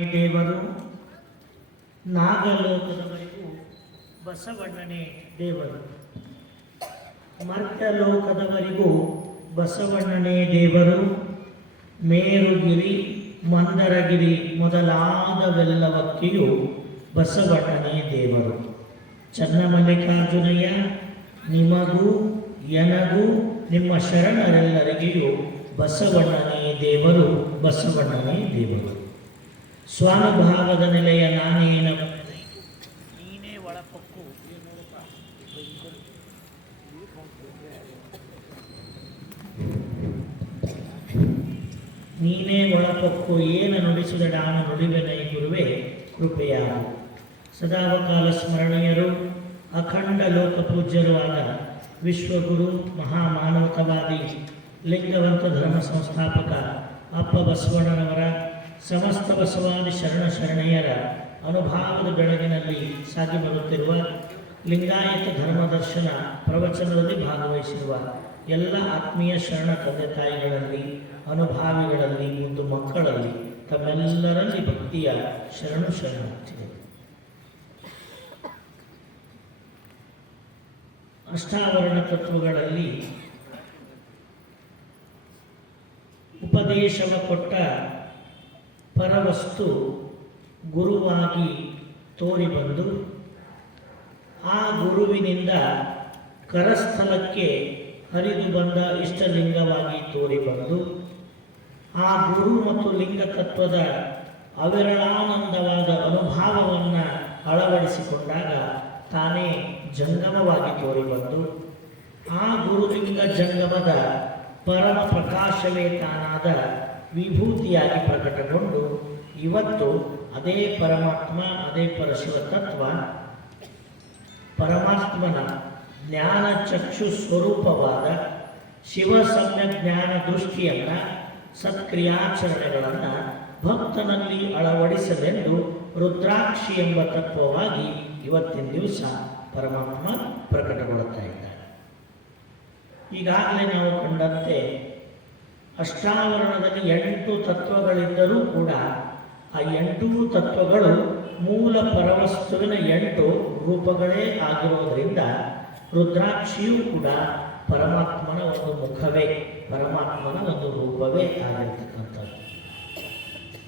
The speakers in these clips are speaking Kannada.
ದೇವರು ನಾಗಲೋಕದವರೆಗೂ ಬಸವಣ್ಣನೇ ದೇವರು, ಮರ್ತ್ಯಲೋಕದವರೆಗೂ ಬಸವಣ್ಣನೇ ದೇವರು. ಮೇರುಗಿರಿ ಮಂದರಗಿರಿ ಮೊದಲಾದವೆಲ್ಲವಕ್ಕೆಯೂ ಬಸವಣ್ಣನೇ ದೇವರು. ಚನ್ನಮಲ್ಲಿಕಾರ್ಜುನಯ್ಯ, ನಿಮಗೂ ಎನಗೂ ನಿಮ್ಮ ಶರಣರೆಲ್ಲರಿಗೆಯೂ ಬಸವಣ್ಣನೇ ದೇವರು, ಬಸವಣ್ಣನೇ ದೇವರು. ಸ್ವಾನುಭಾವದ ನೆಲೆಯ ನಾನೇನ ನೀನೇ ಒಳಪಕ್ಕು ನೀನೇ ಒಳಪಕ್ಕು ಏನ ನುಡಿಸಿದ ನಾನು ನುಡಿವೆನೈ ಗುರುವೆ ಕೃಪೆಯಾರು. ಸದಾವಕಾಲ ಸ್ಮರಣೀಯರು, ಅಖಂಡ ಲೋಕಪೂಜ್ಯರು ಆದ ವಿಶ್ವಗುರು ಮಹಾಮಾನವತಾವಾದಿ ಲಿಂಗವಂತ ಧರ್ಮ ಸಂಸ್ಥಾಪಕ ಅಪ್ಪ ಬಸವಣ್ಣನವರ ಸಮಸ್ತ ಬಸವಾದಿ ಶರಣೆಯರ ಅನುಭಾವದ ಬೆಳಗಿನಲ್ಲಿ ಸಾಗಿ ಬರುತ್ತಿರುವ ಲಿಂಗಾಯತ ಧರ್ಮದರ್ಶನ ಪ್ರವಚನದಲ್ಲಿ ಭಾಗವಹಿಸಿರುವ ಎಲ್ಲ ಆತ್ಮೀಯ ಶರಣ ತಂದೆ ತಾಯಿಗಳಲ್ಲಿ, ಅನುಭಾವಿಗಳಲ್ಲಿ, ಒಂದು ಮಕ್ಕಳಲ್ಲಿ, ತಮ್ಮೆಲ್ಲರಲ್ಲಿ ಭಕ್ತಿಯ ಶರಣಾರ್ಥಿಗಳು. ಅಷ್ಟಾವರಣ ತತ್ವಗಳಲ್ಲಿ ಉಪದೇಶವ ಕೊಟ್ಟ ಪರವಸ್ತು ಗುರುವಾಗಿ ತೋರಿಬಂದು ಆ ಗುರುವಿನಿಂದ ಕರಸ್ಥಲಕ್ಕೆ ಹರಿದು ಬಂದ ಇಷ್ಟಲಿಂಗವಾಗಿ ತೋರಿಬಂದು ಆ ಗುರು ಮತ್ತು ಲಿಂಗ ತತ್ವದ ಅವಿರಳಾನಂದವಾದ ಅನುಭಾವವನ್ನು ಅಳವಡಿಸಿಕೊಂಡಾಗ ತಾನೇ ಜಂಗಮವಾಗಿ ತೋರಿಬಂದು ಆ ಗುರುಲಿಂಗ ಜಂಗಮದ ಪರಮ ಪ್ರಕಾಶವೇ ತಾನಾದ ವಿಭೂತಿಯಾಗಿ ಪ್ರಕಟಗೊಂಡು ಇವತ್ತು ಅದೇ ಪರಮಾತ್ಮ, ಅದೇ ಪರಶಿವ ತತ್ವ ಪರಮಾತ್ಮನ ಜ್ಞಾನ ಚಕ್ಷು ಸ್ವರೂಪವಾದ ಶಿವ ಸಮ್ಯ ಜ್ಞಾನ ದೃಷ್ಟಿಯನ್ನು, ಸತ್ಕ್ರಿಯಾಚರಣೆಗಳನ್ನು ಭಕ್ತನಲ್ಲಿ ಅಳವಡಿಸಲೆಂದು ರುದ್ರಾಕ್ಷಿ ಎಂಬ ತತ್ವವಾಗಿ ಇವತ್ತಿನ ದಿವಸ ಪರಮಾತ್ಮ ಪ್ರಕಟಗೊಳ್ಳುತ್ತಾ ಇದ್ದಾರೆ. ಈಗಾಗಲೇ ನಾವು ಕಂಡಂತೆ ಅಷ್ಟಾವರಣದಲ್ಲಿ 8 ತತ್ವಗಳಿದ್ದರೂ ಕೂಡ ಆ 8 ತತ್ವಗಳು ಮೂಲ ಪರವಸ್ತುವಿನ 8 ರೂಪಗಳೇ ಆಗಿರೋದ್ರಿಂದ ರುದ್ರಾಕ್ಷಿಯೂ ಕೂಡ ಪರಮಾತ್ಮನ ಒಂದು ಮುಖವೇ, ಪರಮಾತ್ಮನ ಒಂದು ರೂಪವೇ ಆಗಿರ್ತಕ್ಕಂಥದ್ದು.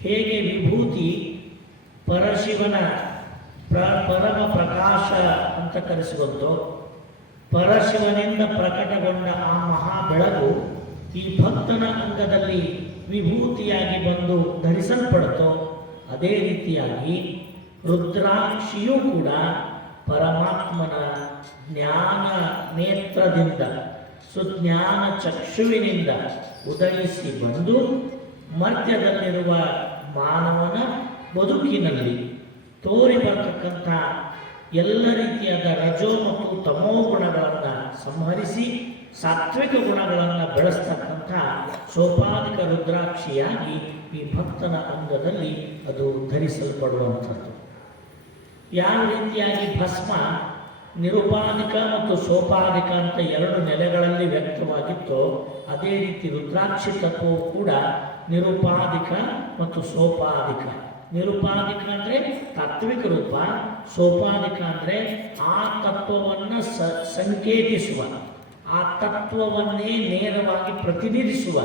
ಹೇಗೆ ವಿಭೂತಿ ಪರಶಿವನ ಪರಮ ಪ್ರಕಾಶ ಅಂತ ಕರೆಸಿಕೊಂಡೋ, ಪರಶಿವನಿಂದ ಪ್ರಕಟಗೊಂಡ ಆ ಮಹಾ ಬೆಳಕು ಈ ಭಕ್ತನ ಅಂಗದಲ್ಲಿ ವಿಭೂತಿಯಾಗಿ ಬಂದು ಧರಿಸಲ್ಪಡುತ್ತೋ, ಅದೇ ರೀತಿಯಾಗಿ ರುದ್ರಾಕ್ಷಿಯೂ ಕೂಡ ಪರಮಾತ್ಮನ ಜ್ಞಾನ ನೇತ್ರದಿಂದ, ಸುಜ್ಞಾನ ಚಕ್ಷುವಿನಿಂದ ಉದಯಿಸಿ ಬಂದು ಮರ್ತ್ಯದಲ್ಲಿರುವ ಮಾನವನ ಬದುಕಿನಲ್ಲಿ ತೋರಿ ಬರ್ತಕ್ಕಂಥ ಎಲ್ಲ ರೀತಿಯಾದ ರಜೋ ಮತ್ತು ತಮೋ ಗುಣಗಳನ್ನು ಸಂಹರಿಸಿ ಸಾತ್ವಿಕ ಗುಣಗಳನ್ನು ಬೆಳೆಸ್ತಕ್ಕಂಥ ಸೋಪಾದಿಕ ರುದ್ರಾಕ್ಷಿಯಾಗಿ ಈ ಭಕ್ತನ ಅಂಗದಲ್ಲಿ ಅದು ಧರಿಸಲ್ಪಡುವಂಥದ್ದು. ಯಾವ ರೀತಿಯಾಗಿ ಭಸ್ಮ ನಿರುಪಾದಿಕ ಮತ್ತು ಸೋಪಾದಿಕ ಅಂತ 2 ನೆಲೆಗಳಲ್ಲಿ ವ್ಯಕ್ತವಾಗಿತ್ತೋ, ಅದೇ ರೀತಿ ರುದ್ರಾಕ್ಷಿ ತತ್ವವು ಕೂಡ ನಿರುಪಾದಿಕ ಮತ್ತು ಸೋಪಾದಿಕ. ನಿರುಪಾದಿಕ ಅಂದರೆ ತಾತ್ವಿಕ ರೂಪ, ಸೋಪಾದಿಕ ಅಂದರೆ ಆ ತತ್ವವನ್ನು ಸಂಕೇತಿಸುವ, ಆ ತತ್ವವನ್ನೇ ನೇರವಾಗಿ ಪ್ರತಿನಿಧಿಸುವ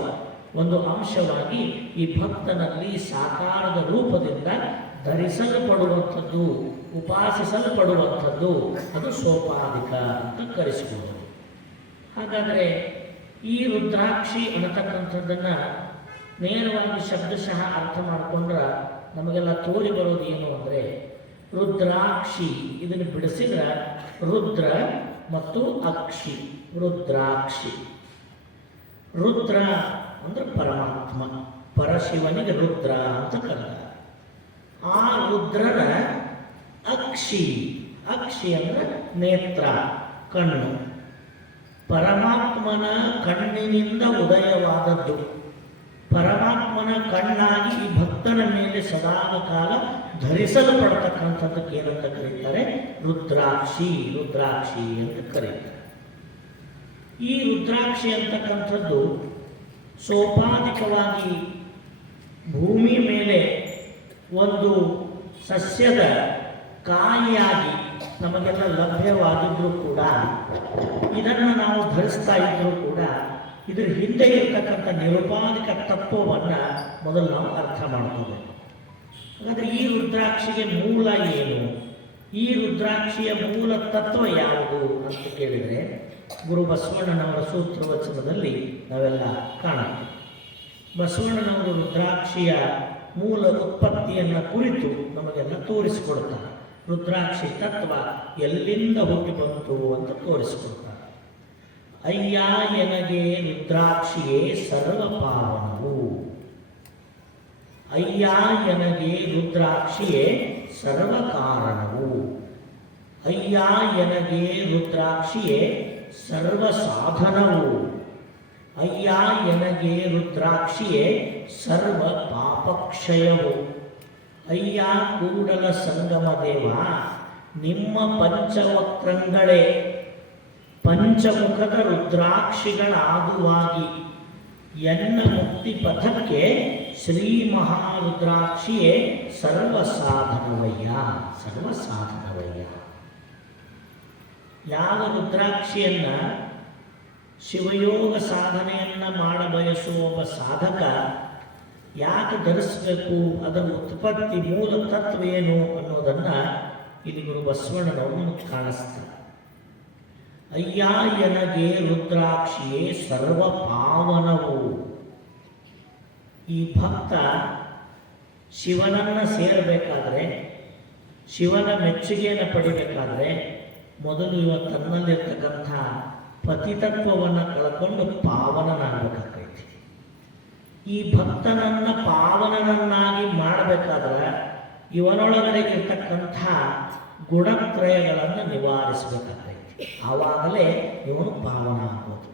ಒಂದು ಅಂಶವಾಗಿ ಈ ಭಕ್ತನಲ್ಲಿ ಸಾಕಾರದ ರೂಪದಿಂದ ಧರಿಸಲ್ಪಡುವಂಥದ್ದು, ಉಪಾಸಿಸಲ್ಪಡುವಂಥದ್ದು, ಅದು ಸೋಪಾದಿಕ ಅಂತ ಕರೆಸಿಕೊಳ್ಳುವುದು. ಹಾಗಾದರೆ ಈ ರುದ್ರಾಕ್ಷಿ ಅನ್ನತಕ್ಕಂಥದ್ದನ್ನು ನೇರವಾಗಿ ಶಬ್ದಶಃ ಅರ್ಥ ಮಾಡಿಕೊಂಡ್ರೆ ನಮಗೆಲ್ಲ ತೋರಿ ಬರೋದು ಏನು ಅಂದರೆ, ರುದ್ರಾಕ್ಷಿ ಇದನ್ನು ಬಿಡಿಸಿದ್ರೆ ರುದ್ರ ಮತ್ತು ಅಕ್ಷಿ, ರುದ್ರಾಕ್ಷಿ. ರುದ್ರ ಅಂದರೆ ಪರಮಾತ್ಮ, ಪರಶಿವನಿಗೆ ರುದ್ರ ಅಂತ ಕರೆದ. ಆ ರುದ್ರನ ಅಕ್ಷಿ, ಅಕ್ಷಿ ಅಂದರೆ ನೇತ್ರ, ಕಣ್ಣು. ಪರಮಾತ್ಮನ ಕಣ್ಣಿನಿಂದ ಉದಯವಾದದ್ದು, ಪರಮಾತ್ಮನ ಕಣ್ಣಾಗಿ ಈ ಭಕ್ತನ ಮೇಲೆ ಸದಾದ ಕಾಲ ಧರಿಸಲ್ಪಡ್ತಕ್ಕಂಥದ್ದಕ್ಕೆ ಏನಂತ ಕರೀತಾರೆ? ರುದ್ರಾಕ್ಷಿ, ರುದ್ರಾಕ್ಷಿ ಅಂತ ಕರೀತಾರೆ. ಈ ರುದ್ರಾಕ್ಷಿ ಅಂತಕ್ಕಂಥದ್ದು ಸೋಪಾದಿಕವಾಗಿ ಭೂಮಿ ಮೇಲೆ ಒಂದು ಸಸ್ಯದ ಕಾಯಿಯಾಗಿ ನಮಗೆಲ್ಲ ಲಭ್ಯವಾಗಿದ್ದರೂ ಕೂಡ ಇದನ್ನು ನಾವು ಧರಿಸ್ತಾ ಇದ್ದರೂ ಕೂಡ ಇದರ ಹಿಂದೆ ಇರತಕ್ಕಂಥ ನಿರುಪಾಧಿಕ ತತ್ವವನ್ನು ಮೊದಲು ನಾವು ಅರ್ಥ ಮಾಡ್ಕೋಬೇಕು. ಹಾಗಾದರೆ ಈ ರುದ್ರಾಕ್ಷಿಗೆ ಮೂಲ ಏನು, ಈ ರುದ್ರಾಕ್ಷಿಯ ಮೂಲ ತತ್ವ ಯಾವುದು ಅಂತ ಕೇಳಿದರೆ ಗುರು ಬಸವಣ್ಣನವರ ಸೂತ್ರವಚನದಲ್ಲಿ ನಾವೆಲ್ಲ ಕಾಣುತ್ತೇವೆ. ಬಸವಣ್ಣನವರು ರುದ್ರಾಕ್ಷಿಯ ಮೂಲ ಉತ್ಪತ್ತಿಯನ್ನು ಕುರಿತು ನಮಗೆಲ್ಲ ತೋರಿಸಿಕೊಡ್ತಾರೆ. ರುದ್ರಾಕ್ಷಿ ತತ್ವ ಎಲ್ಲಿಂದ ಹುಟ್ಟಿ ಬಂತು ಅಂತ ತೋರಿಸಿಕೊಡ್ತಾರೆ. ಅಯ್ಯ ಎನಗೆ ರುದ್ರಾಕ್ಷಿಯೇ ಸರ್ವ ಪಾವನವು, ಅಯ್ಯ ಎನಗೆ ರುದ್ರಾಕ್ಷಿಯೇ ಸರ್ವ ಕಾರಣವು, ಅಯ್ಯ ಎನಗೆ ರುದ್ರಾಕ್ಷಿಯೇ ಸರ್ವ ಸಾಧನವು, ಅಯ್ಯ ಎನಗೆ ರುದ್ರಾಕ್ಷಿಯೇ ಸರ್ವ ಪಾಪಕ್ಷಯವು. ಅಯ್ಯ ಕೂಡಲ ಸಂಗಮ ದೇವ ನಿಮ್ಮ ಪಂಚವಕ್ರಂಗಳೇ ಪಂಚಮುಖದ ರುದ್ರಾಕ್ಷಿಗಳಾಗುವಾಗಿ ಎನ್ನ ಮುಕ್ತಿ ಪಥಕ್ಕೆ ಶ್ರೀ ಮಹಾರುದ್ರಾಕ್ಷಿಯೇ ಸರ್ವ ಸಾಧನವಯ್ಯ, ಸರ್ವ ಸಾಧನವಯ್ಯ. ಯಾವ ರುದ್ರಾಕ್ಷಿಯನ್ನ ಶಿವಯೋಗ ಸಾಧನೆಯನ್ನು ಮಾಡಬಯಸುವ ಒಬ್ಬ ಸಾಧಕ ಯಾಕೆ ಧರಿಸಬೇಕು, ಅದರ ಉತ್ಪತ್ತಿ ಮೂಲ ತತ್ವ ಏನು ಅನ್ನೋದನ್ನು ಇಲ್ಲಿ ಗುರು ಬಸವಣ್ಣನವರು ಕಾಣಿಸ್ತಾರೆ. ಅಯ್ಯ ಎನಗೆ ರುದ್ರಾಕ್ಷಿಯೇ ಸರ್ವ ಪಾವನವು. ಈ ಭಕ್ತ ಶಿವನನ್ನು ಸೇರಬೇಕಾದ್ರೆ, ಶಿವನ ಮೆಚ್ಚುಗೆಯನ್ನು ಪಡಿಬೇಕಾದ್ರೆ ಮೊದಲು ಇವ ತನ್ನಲ್ಲಿರ್ತಕ್ಕಂಥ ಪತಿತತ್ವವನ್ನು ಕಳ್ಕೊಂಡು ಪಾವನನಾಗಬೇಕಾಗೈತಿ. ಈ ಭಕ್ತನನ್ನು ಪಾವನನನ್ನಾಗಿ ಮಾಡಬೇಕಾದ್ರೆ ಇವನೊಳಗಡೆ ಇರ್ತಕ್ಕಂಥ ಗುಣತ್ರಯಗಳನ್ನು ನಿವಾರಿಸಬೇಕಾಗೈತಿ. ಆವಾಗಲೇ ಇವನು ಪಾವನ ಆಗೋದು.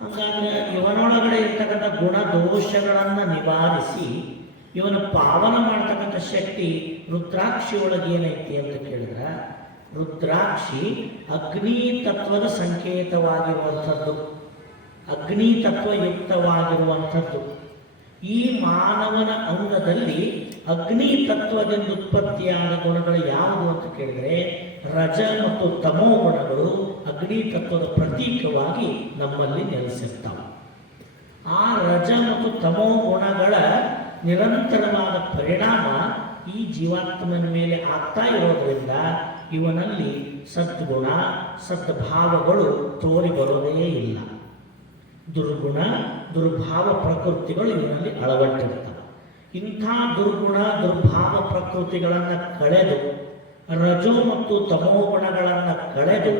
ಹಾಗಾದ್ರೆ ಇವನೊಳಗಡೆ ಇರ್ತಕ್ಕಂಥ ಗುಣದೋಷಗಳನ್ನು ನಿವಾರಿಸಿ ಇವನು ಪಾವನ ಮಾಡ್ತಕ್ಕಂಥ ಶಕ್ತಿ ರುದ್ರಾಕ್ಷಿ ಒಳಗೆ ಏನೈತಿ ಅಂತ ಕೇಳಿದ್ರೆ, ರುದ್ರಾಕ್ಷಿ ಅಗ್ನಿ ತತ್ವದ ಸಂಕೇತವಾಗಿರುವಂಥದ್ದು, ಅಗ್ನಿ ತತ್ವಯುಕ್ತವಾಗಿರುವಂಥದ್ದು. ಈ ಮಾನವನ ಅಂಗದಲ್ಲಿ ಅಗ್ನಿ ತತ್ವದಿಂದ ಉತ್ಪತ್ತಿಯಾದ ಗುಣಗಳು ಯಾವುದು ಅಂತ ಕೇಳಿದರೆ ರಜ ಮತ್ತು ತಮೋ ಗುಣಗಳು ಅಗ್ನಿ ತತ್ವದ ಪ್ರತೀಕವಾಗಿ ನಮ್ಮಲ್ಲಿ ನೆಲೆಸಿರ್ತಾವೆ. ಆ ರಜ ಮತ್ತು ತಮೋ ಗುಣಗಳ ನಿರಂತರವಾದ ಪರಿಣಾಮ ಈ ಜೀವಾತ್ಮನ ಮೇಲೆ ಆಗ್ತಾ ಇರೋದ್ರಿಂದ ಇವನಲ್ಲಿ ಸದ್ಗುಣ ಸದ್ಭಾವಗಳು ತೋರಿ ಬರೋದೇ ಇಲ್ಲ. ದುರ್ಗುಣ ದುರ್ಭಾವ ಪ್ರಕೃತಿಗಳು ಇವನಲ್ಲಿ ಅಳವಟ್ಟಿರ್ತವೆ. ಇಂಥ ದುರ್ಗುಣ ದುರ್ಭಾವ ಪ್ರಕೃತಿಗಳನ್ನು ಕಳೆದು ರಜೋ ಮತ್ತು ತಮೋ ಗುಣಗಳನ್ನು ಕಳೆದು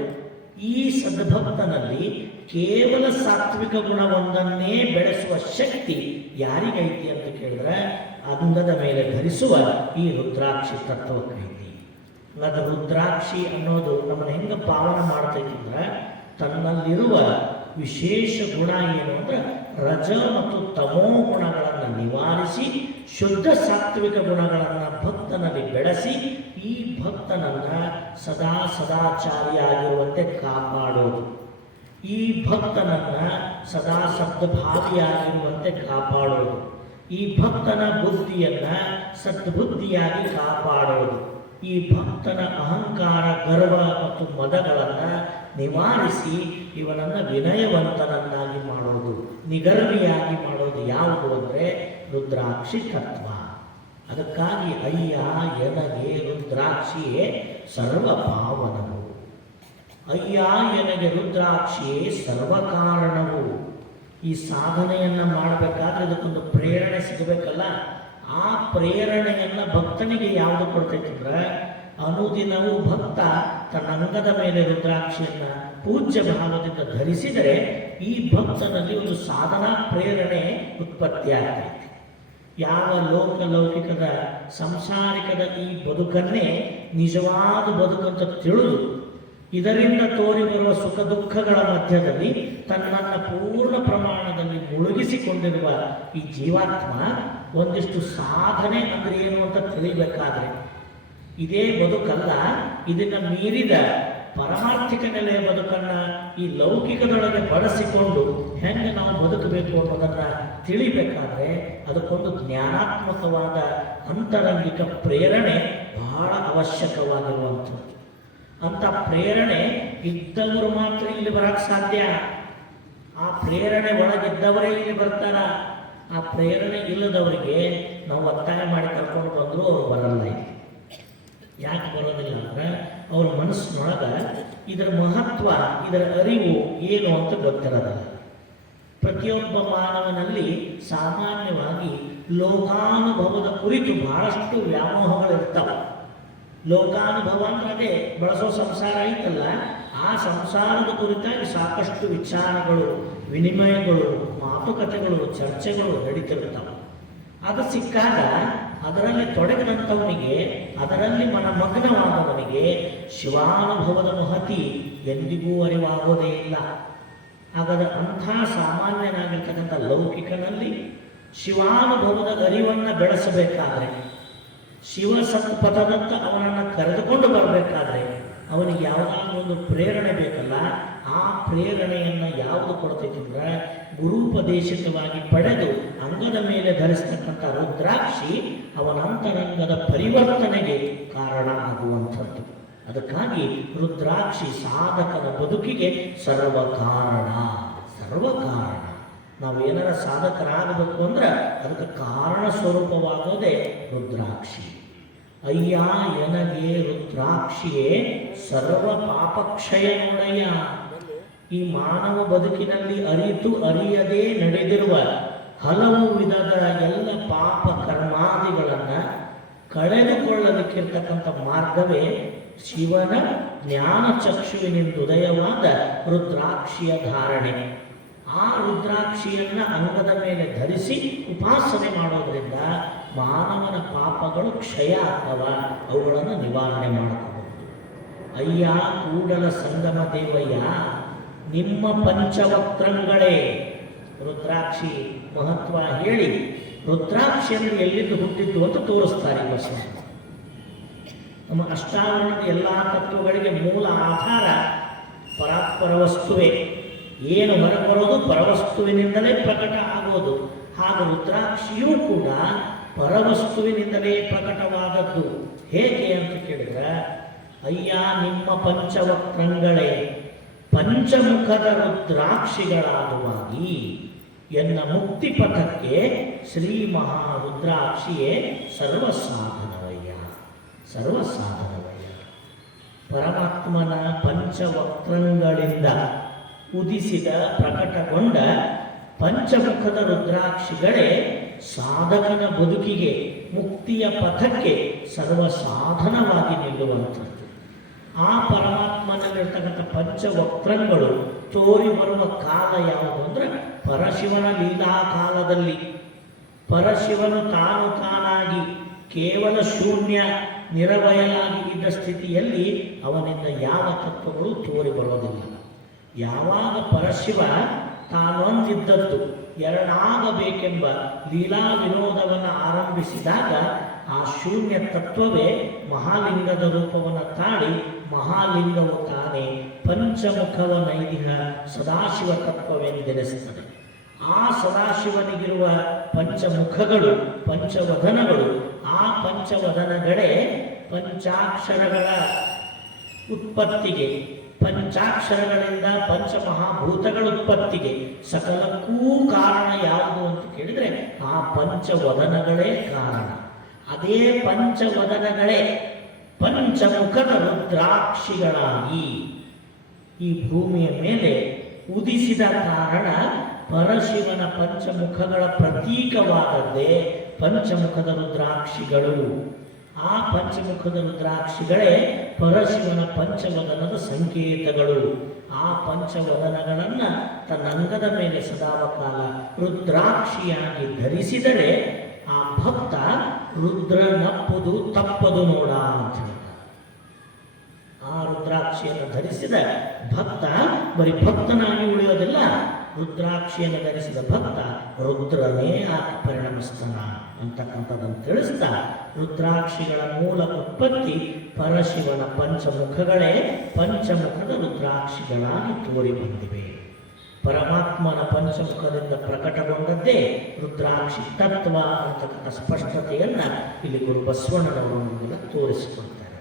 ಈ ಸದ್ಭಕ್ತನಲ್ಲಿ ಕೇವಲ ಸಾತ್ವಿಕ ಗುಣವೊಂದನ್ನೇ ಬೆಳೆಸುವ ಶಕ್ತಿ ಯಾರಿಗೈತಿ ಅಂತ ಕೇಳಿದ್ರೆ ಅಂಗದ ಮೇಲೆ ಧರಿಸುವ ಈ ರುದ್ರಾಕ್ಷಿ ತತ್ವಕ್ಕೈತಿ. ಅದು ರುದ್ರಾಕ್ಷಿ ಅನ್ನೋದು ನಮ್ಮನ್ನು ಹೆಂಗೆ ಪಾವನ ಮಾಡ್ತೈತಿ ಅಂದ್ರೆ ತನ್ನಲ್ಲಿರುವ ವಿಶೇಷ ಗುಣ ಏನು ಅಂದ್ರೆ ರಜ ಮತ್ತು ತಮೋ ಗುಣಗಳನ್ನು ನಿವಾರಿಸಿ ಶುದ್ಧ ಸಾತ್ವಿಕ ಗುಣಗಳನ್ನು ಭಕ್ತನಲ್ಲಿ ಬೆಳೆಸಿ ಈ ಭಕ್ತನನ್ನು ಸದಾ ಸದಾಚಾರಿಯಾಗಿರುವಂತೆ ಕಾಪಾಡೋದು, ಈ ಭಕ್ತನನ್ನು ಸದಾ ಸದ್ಭಾವಿಯಾಗಿರುವಂತೆ ಕಾಪಾಡೋದು, ಈ ಭಕ್ತನ ಬುದ್ಧಿಯನ್ನು ಸದ್ಬುದ್ಧಿಯಾಗಿ ಕಾಪಾಡೋದು, ಈ ಭಕ್ತನ ಅಹಂಕಾರ ಗರ್ವ ಮತ್ತು ಮದಗಳನ್ನು ನಿವಾರಿಸಿ ಇವನನ್ನು ವಿನಯವಂತನನ್ನಾಗಿ ಮಾಡೋದು, ನಿಗರ್ವಿಯಾಗಿ ಮಾಡೋದು ಯಾವುದು ಅಂದರೆ ರುದ್ರಾಕ್ಷಿ ತತ್ವ. ಅದಕ್ಕಾಗಿ ಅಯ್ಯ ಎನಗೆ ರುದ್ರಾಕ್ಷಿಯೇ ಸರ್ವ ಪಾವನವು, ಅಯ್ಯ ಎನಗೆ ರುದ್ರಾಕ್ಷಿಯೇ ಸರ್ವ ಕಾರಣವು. ಈ ಸಾಧನೆಯನ್ನು ಮಾಡಬೇಕಾದ್ರೆ ಇದಕ್ಕೊಂದು ಪ್ರೇರಣೆ ಸಿಗಬೇಕಲ್ಲ. ಆ ಪ್ರೇರಣೆಯನ್ನು ಭಕ್ತನಿಗೆ ಯಾವುದು ಕೊಡ್ತೈತಿ ಅಂದ್ರೆ ಅನುದಿನವೂ ಭಕ್ತ ತನ್ನ ಅಂಗದ ಮೇಲೆ ರುದ್ರಾಕ್ಷಿಯನ್ನು ಪೂಜ್ಯ ಭಾವದಿಂದ ಧರಿಸಿದರೆ ಈ ಭಕ್ತನಲ್ಲಿ ಒಂದು ಸಾಧನಾ ಪ್ರೇರಣೆ ಉತ್ಪತ್ತಿಯಾಗ್ತೈತಿ. ಯಾವ ಲೌಕಿಕದ ಸಂಸಾರಿಕದ ಈ ಬದುಕನ್ನೇ ನಿಜವಾದ ಬದುಕಂತ ತಿಳಿದು ಇದರಿಂದ ತೋರಿ ಬರುವ ಸುಖ ದುಃಖಗಳ ಮಧ್ಯದಲ್ಲಿ ತನ್ನನ್ನು ಪೂರ್ಣ ಪ್ರಮಾಣದಲ್ಲಿ ಮುಳುಗಿಸಿಕೊಂಡಿರುವ ಈ ಜೀವಾತ್ಮ ಒಂದಿಷ್ಟು ಸಾಧನೆ ಅಂದರೆ ಏನು ಅಂತ ತಿಳಿಬೇಕಾದ್ರೆ ಇದೇ ಬದುಕಲ್ಲ, ಇದನ್ನು ಮೀರಿದ ಪರಮಾರ್ಥಿಕ ನೆಲೆಯ ಬದುಕನ್ನು ಈ ಲೌಕಿಕದೊಳಗೆ ಬಳಸಿಕೊಂಡು ಹೆಂಗೆ ನಾವು ಬದುಕಬೇಕು ಅನ್ನೋದನ್ನು ತಿಳಿಬೇಕಾದ್ರೆ ಅದಕ್ಕೊಂದು ಜ್ಞಾನಾತ್ಮಕವಾದ ಅಂತರಂಗಿಕ ಪ್ರೇರಣೆ ಬಹಳ ಅವಶ್ಯಕವಾಗಿರುವಂಥದ್ದು. ಅಂಥ ಪ್ರೇರಣೆ ಇದ್ದವರು ಮಾತ್ರ ಇಲ್ಲಿ ಬರಕ್ಕೆ ಸಾಧ್ಯ. ಆ ಪ್ರೇರಣೆ ಒಳಗಿದ್ದವರೇ ಇಲ್ಲಿ ಬರ್ತಾರ. ಆ ಪ್ರೇರಣೆ ಇಲ್ಲದವರಿಗೆ ನಾವು ಒತ್ತಾಯ ಮಾಡಿ ಕರ್ಕೊಂಡು ಬಂದರೂ ಅವ್ರು ಬರಲ್ಲ. ಇಲ್ಲಿ ಯಾಕೆ ಬರೋದಿಲ್ಲ ಅಂದ್ರೆ ಅವ್ರ ಮನಸ್ಸಿನೊಳಗೆ ಇದರ ಮಹತ್ವ, ಇದರ ಅರಿವು ಏನು ಅಂತ ಗೊತ್ತಿರೋದಿಲ್ಲ. ಪ್ರತಿಯೊಬ್ಬ ಮಾನವನಲ್ಲಿ ಸಾಮಾನ್ಯವಾಗಿ ಲೋಕಾನುಭವದ ಕುರಿತು ಬಹಳಷ್ಟು ವ್ಯಾಮೋಹಗಳಿರ್ತಾವೆ. ಲೋಕಾನುಭವ ಅಂದ್ರೆ ಅದೇ ಬಳಸೋ ಸಂಸಾರ ಐತಲ್ಲ, ಆ ಸಂಸಾರದ ಕುರಿತಾಗಿ ಸಾಕಷ್ಟು ವಿಚಾರಗಳು, ವಿನಿಮಯಗಳು, ಮಾತುಕತೆಗಳು, ಚರ್ಚೆಗಳು ನಡೀತಿರ್ತಾವೆ. ಅದು ಸಿಕ್ಕಾಗ ಅದರಲ್ಲಿ ತೊಡಗಿದಂಥವನಿಗೆ, ಅದರಲ್ಲಿ ಮನಮಗ್ನವಾದವನಿಗೆ ಶಿವಾನುಭವದ ಮಹತಿ ಎಂದಿಗೂ ಅರಿವಾಗೋದೇ ಇಲ್ಲ. ಹಾಗಾದರೆ ಅಂಥ ಸಾಮಾನ್ಯನಾಗಿರ್ತಕ್ಕಂಥ ಲೌಕಿಕನಲ್ಲಿ ಶಿವಾನುಭವದ ಅರಿವನ್ನು ಬೆಳೆಸಬೇಕಾದ್ರೆ, ಶಿವ ಸತ್ಪಥದತ್ತ ಅವನನ್ನು ಕರೆದುಕೊಂಡು ಬರಬೇಕಾದ್ರೆ ಅವನಿಗೆ ಯಾವುದಾದ್ರೂ ಒಂದು ಪ್ರೇರಣೆ ಬೇಕಲ್ಲ. ಆ ಪ್ರೇರಣೆಯನ್ನು ಯಾವುದು ಕೊಡ್ತೈತಿ ಅಂದ್ರೆ ಗುರುಪದೇಶಿತವಾಗಿ ಪಡೆದು ಅಂಗದ ಮೇಲೆ ಧರಿಸ್ತಕ್ಕಂಥ ರುದ್ರಾಕ್ಷಿ ಅವನ ಅಂತರಂಗದ ಪರಿವರ್ತನೆಗೆ ಕಾರಣ ಆಗುವಂಥದ್ದು. ಅದಕ್ಕಾಗಿ ರುದ್ರಾಕ್ಷಿ ಸಾಧಕನ ಬದುಕಿಗೆ ಸರ್ವಕಾರಣ. ನಾವೇನಾರ ಸಾಧಕರಾಗಬೇಕು ಅಂದ್ರೆ ಅದಕ್ಕೆ ಕಾರಣ ಸ್ವರೂಪವಾಗೋದೇ ರುದ್ರಾಕ್ಷಿ. ಅಯ್ಯ ಎನಗೆ ರುದ್ರಾಕ್ಷಿಯೇ ಸರ್ವ ಪಾಪಕ್ಷಯ ನೋಡಯ್ಯ. ಈ ಮಾನವ ಬದುಕಿನಲ್ಲಿ ಅರಿತು ಅರಿಯದೇ ನಡೆದಿರುವ ಹಲವು ವಿಧದ ಎಲ್ಲ ಪಾಪ ಕರ್ಮಾದಿಗಳನ್ನು ಕಳೆದುಕೊಳ್ಳಲಿಕ್ಕಿರ್ತಕ್ಕಂಥ ಮಾರ್ಗವೇ ಶಿವನ ಜ್ಞಾನ ಚಕ್ಷುವಿನಿಂದ ಉದಯವಾದ ರುದ್ರಾಕ್ಷಿಯ ಧಾರಣೆ. ಆ ರುದ್ರಾಕ್ಷಿಯನ್ನು ಅಂಗದ ಮೇಲೆ ಧರಿಸಿ ಉಪಾಸನೆ ಮಾಡೋದ್ರಿಂದ ಮಾನವನ ಪಾಪಗಳು ಕ್ಷಯ ಆಗ್ತವ, ಅವುಗಳನ್ನು ನಿವಾರಣೆ ಮಾಡಬಹುದು. ಅಯ್ಯ ಕೂಡಲ ಸಂಗಮ ದೇವಯ್ಯ, ನಿಮ್ಮ ಪಂಚವಕ್ರಂಗಳೇ. ರುದ್ರಾಕ್ಷಿ ಮಹತ್ವ ಹೇಳಿ ರುದ್ರಾಕ್ಷಿಯನ್ನು ಎಲ್ಲಿಂದ ಹುಟ್ಟಿದ್ದು ಅಂತ ತೋರಿಸ್ತಾರೆ ಬಸವ. ನಮ್ಮ ಅಷ್ಟಾವರಣದ ಎಲ್ಲ ತತ್ವಗಳಿಗೆ ಮೂಲ ಆಧಾರ ಪರಾತ್ಪರ ವಸ್ತುವೇ. ಏನು ಹೊರಬರೋದು ಪರವಸ್ತುವಿನಿಂದಲೇ ಪ್ರಕಟ ಆಗೋದು. ಹಾಗೂ ರುದ್ರಾಕ್ಷಿಯೂ ಕೂಡ ಪರವಸ್ತುವಿನಿಂದಲೇ ಪ್ರಕಟವಾದದ್ದು. ಹೇಗೆ ಅಂತ ಕೇಳಿದ್ರೆ, ಅಯ್ಯ ನಿಮ್ಮ ಪಂಚವಕ್ರಂಗಳೇ ಪಂಚಮುಖದ ರುದ್ರಾಕ್ಷಿಗಳಾಗುವಾಗಿ ಎನ್ನ ಮುಕ್ತಿ ಪಥಕ್ಕೆ ಶ್ರೀ ಮಹಾರುದ್ರಾಕ್ಷಿಯೇ ಸರ್ವಸಾಧನವಯ್ಯ. ಪರಮಾತ್ಮನ ಪಂಚವಕ್ರಂಗಳಿಂದ ಉದಿಸಿದ ಪ್ರಕಟಗೊಂಡ ಪಂಚಮುಖದ ರುದ್ರಾಕ್ಷಿಗಳೇ ಸಾಧಕನ ಬದುಕಿಗೆ, ಮುಕ್ತಿಯ ಪಥಕ್ಕೆ ಸರ್ವಸಾಧನವಾಗಿ ನಿಲ್ಲುವಂಥದ್ದು. ಆ ಪರಮಾತ್ಮನಲ್ಲಿರ್ತಕ್ಕಂಥ ಪಂಚವಕ್ರಂಗಳು ತೋರಿ ಬರುವ ಕಾಲ ಯಾವುದು ಅಂದರೆ ಪರಶಿವನ ಲೀಲಾ ಕಾಲದಲ್ಲಿ. ಪರಶಿವನು ತಾನಾಗಿ ಕೇವಲ ಶೂನ್ಯ ನಿರವಯಲಾಗಿ ಇದ್ದ ಸ್ಥಿತಿಯಲ್ಲಿ ಅವನಿಂದ ಯಾವ ತತ್ವಗಳು ತೋರಿ ಬರೋದಿಲ್ಲ. ಯಾವಾಗ ಪರಶಿವ ತಾನೊಂದಿದ್ದದ್ದು ಎರಡಾಗಬೇಕೆಂಬ ಲೀಲಾ ವಿನೋದವನ್ನು ಆರಂಭಿಸಿದಾಗ ಆ ಶೂನ್ಯ ತತ್ವವೇ ಮಹಾಲಿಂಗದ ರೂಪವನ್ನು ತಾಳಿ ಮಹಾಲಿಂಗವು ತಾನೇ ಪಂಚಮುಖವ ನೈದಿಹ ಸದಾಶಿವ ತತ್ವವೆಂದೆನಿಸುತ್ತದೆ. ಆ ಸದಾಶಿವನಿಗಿರುವ ಪಂಚಮುಖಗಳು, ಪಂಚವದನಗಳು, ಆ ಪಂಚವದನಗಳೇ ಪಂಚಾಕ್ಷರಗಳ ಉತ್ಪತ್ತಿಗೆ, ಪಂಚಾಕ್ಷರಗಳಿಂದ ಪಂಚಮಹಾಭೂತಗಳ ಉತ್ಪತ್ತಿಗೆ ಸಕಲಕ್ಕೂ ಕಾರಣ ಯಾವುದು ಅಂತ ಕೇಳಿದರೆ ಆ ಪಂಚವದನಗಳೇ ಕಾರಣ. ಅದೇ ಪಂಚವದನಗಳೇ ಪಂಚಮುಖದ ರುದ್ರಾಕ್ಷಿಗಳಾಗಿ ಈ ಭೂಮಿಯ ಮೇಲೆ ಉದಿಸಿದ ಕಾರಣ ಪರಶಿವನ ಪಂಚಮುಖಗಳ ಪ್ರತೀಕವಾದದ್ದೇ ಪಂಚಮುಖದ ರುದ್ರಾಕ್ಷಿಗಳು. ಆ ಪಂಚಮುಖದ ರುದ್ರಾಕ್ಷಿಗಳೇ ಪರಶಿವನ ಪಂಚವದನದ ಸಂಕೇತಗಳು. ಆ ಪಂಚವದನಗಳನ್ನು ತನ್ನಂಗದ ಮೇಲೆ ಸದಾವಕಾಲ ರುದ್ರಾಕ್ಷಿಯಾಗಿ ಧರಿಸಿದರೆ ಆ ಭಕ್ತ ರುದ್ರ ನಪ್ಪದು ತಪ್ಪದು ನೋಡ ಅಂತ ಹೇಳ್ತಾರೆ. ಆ ರುದ್ರಾಕ್ಷಿಯನ್ನು ಧರಿಸಿದ ಭಕ್ತ ಬರೀ ಭಕ್ತನಾಗಿ ಉಳಿಯೋದಿಲ್ಲ, ರುದ್ರಾಕ್ಷಿಯನ್ನು ಧರಿಸಿದ ಭಕ್ತ ರುದ್ರನೇ ಆಗಿ ಪರಿಣಮಿಸ್ತಾನ ಅಂತಕ್ಕಂಥದ್ದನ್ನು ತಿಳಿಸ್ತಾ, ರುದ್ರಾಕ್ಷಿಗಳ ಮೂಲ ಉತ್ಪತ್ತಿ ಪರಶಿವನ ಪಂಚಮುಖಗಳೇ ಪಂಚಮುಖದ ರುದ್ರಾಕ್ಷಿಗಳಾಗಿ ತೋರಿ ಬಂದಿವೆ. ಪರಮಾತ್ಮನ ಪಂಚಮುಖದಿಂದ ಪ್ರಕಟಗೊಂಡದ್ದೇ ರುದ್ರಾಕ್ಷಿ ತತ್ವ ಅಂತಕ್ಕಂಥ ಸ್ಪಷ್ಟತೆಯನ್ನು ಇಲ್ಲಿ ಗುರು ಬಸವಣ್ಣನವರು ನಮಗೆಲ್ಲ ತೋರಿಸಿಕೊಡ್ತಾರೆ.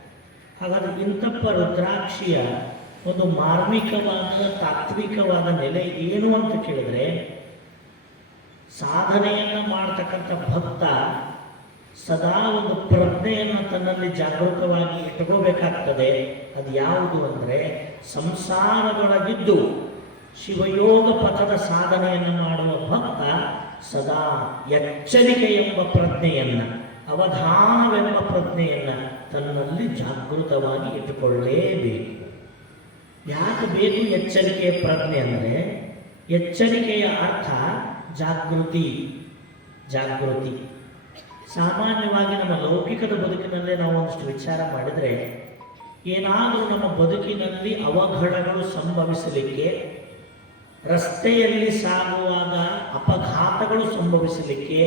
ಹಾಗಾದರೆ ಇಂಥಪ್ಪ ರುದ್ರಾಕ್ಷಿಯ ಒಂದು ಮಾರ್ಮಿಕವಾದ ತಾತ್ವಿಕವಾದ ನೆಲೆ ಏನು ಅಂತ ಕೇಳಿದ್ರೆ, ಸಾಧನೆಯನ್ನು ಮಾಡ್ತಕ್ಕಂಥ ಭಕ್ತ ಸದಾ ಒಂದು ಪ್ರಜ್ಞೆಯನ್ನು ತನ್ನಲ್ಲಿ ಜಾಗೃತವಾಗಿ ಇಟ್ಕೋಬೇಕಾಗ್ತದೆ. ಅದು ಯಾವುದು ಅಂದರೆ, ಸಂಸಾರದೊಳಗಿದ್ದು ಶಿವಯೋಗ ಪಥದ ಸಾಧನೆಯನ್ನು ಮಾಡುವ ಭಕ್ತ ಸದಾ ಎಚ್ಚರಿಕೆ ಎಂಬ ಪ್ರಜ್ಞೆಯನ್ನು, ಅವಧಾನವೆಂಬ ಪ್ರಜ್ಞೆಯನ್ನು ತನ್ನಲ್ಲಿ ಜಾಗೃತವಾಗಿ ಇಟ್ಟುಕೊಳ್ಳಲೇಬೇಕು. ಯಾಕೆ ಬೇಕು ಎಚ್ಚರಿಕೆಯ ಪ್ರಜ್ಞೆ ಅಂದರೆ, ಎಚ್ಚರಿಕೆಯ ಅರ್ಥ ಜಾಗೃತಿ. ಸಾಮಾನ್ಯವಾಗಿ ನಮ್ಮ ಲೌಕಿಕದ ಬದುಕಿನಲ್ಲೇ ನಾವು ಒಂದಷ್ಟು ವಿಚಾರ ಮಾಡಿದರೆ, ಏನಾದರೂ ನಮ್ಮ ಬದುಕಿನಲ್ಲಿ ಅವಘಡಗಳು ಸಂಭವಿಸಲಿಕ್ಕೆ, ರಸ್ತೆಯಲ್ಲಿ ಸಾಗುವಾಗ ಅಪಘಾತಗಳು ಸಂಭವಿಸಲಿಕ್ಕೆ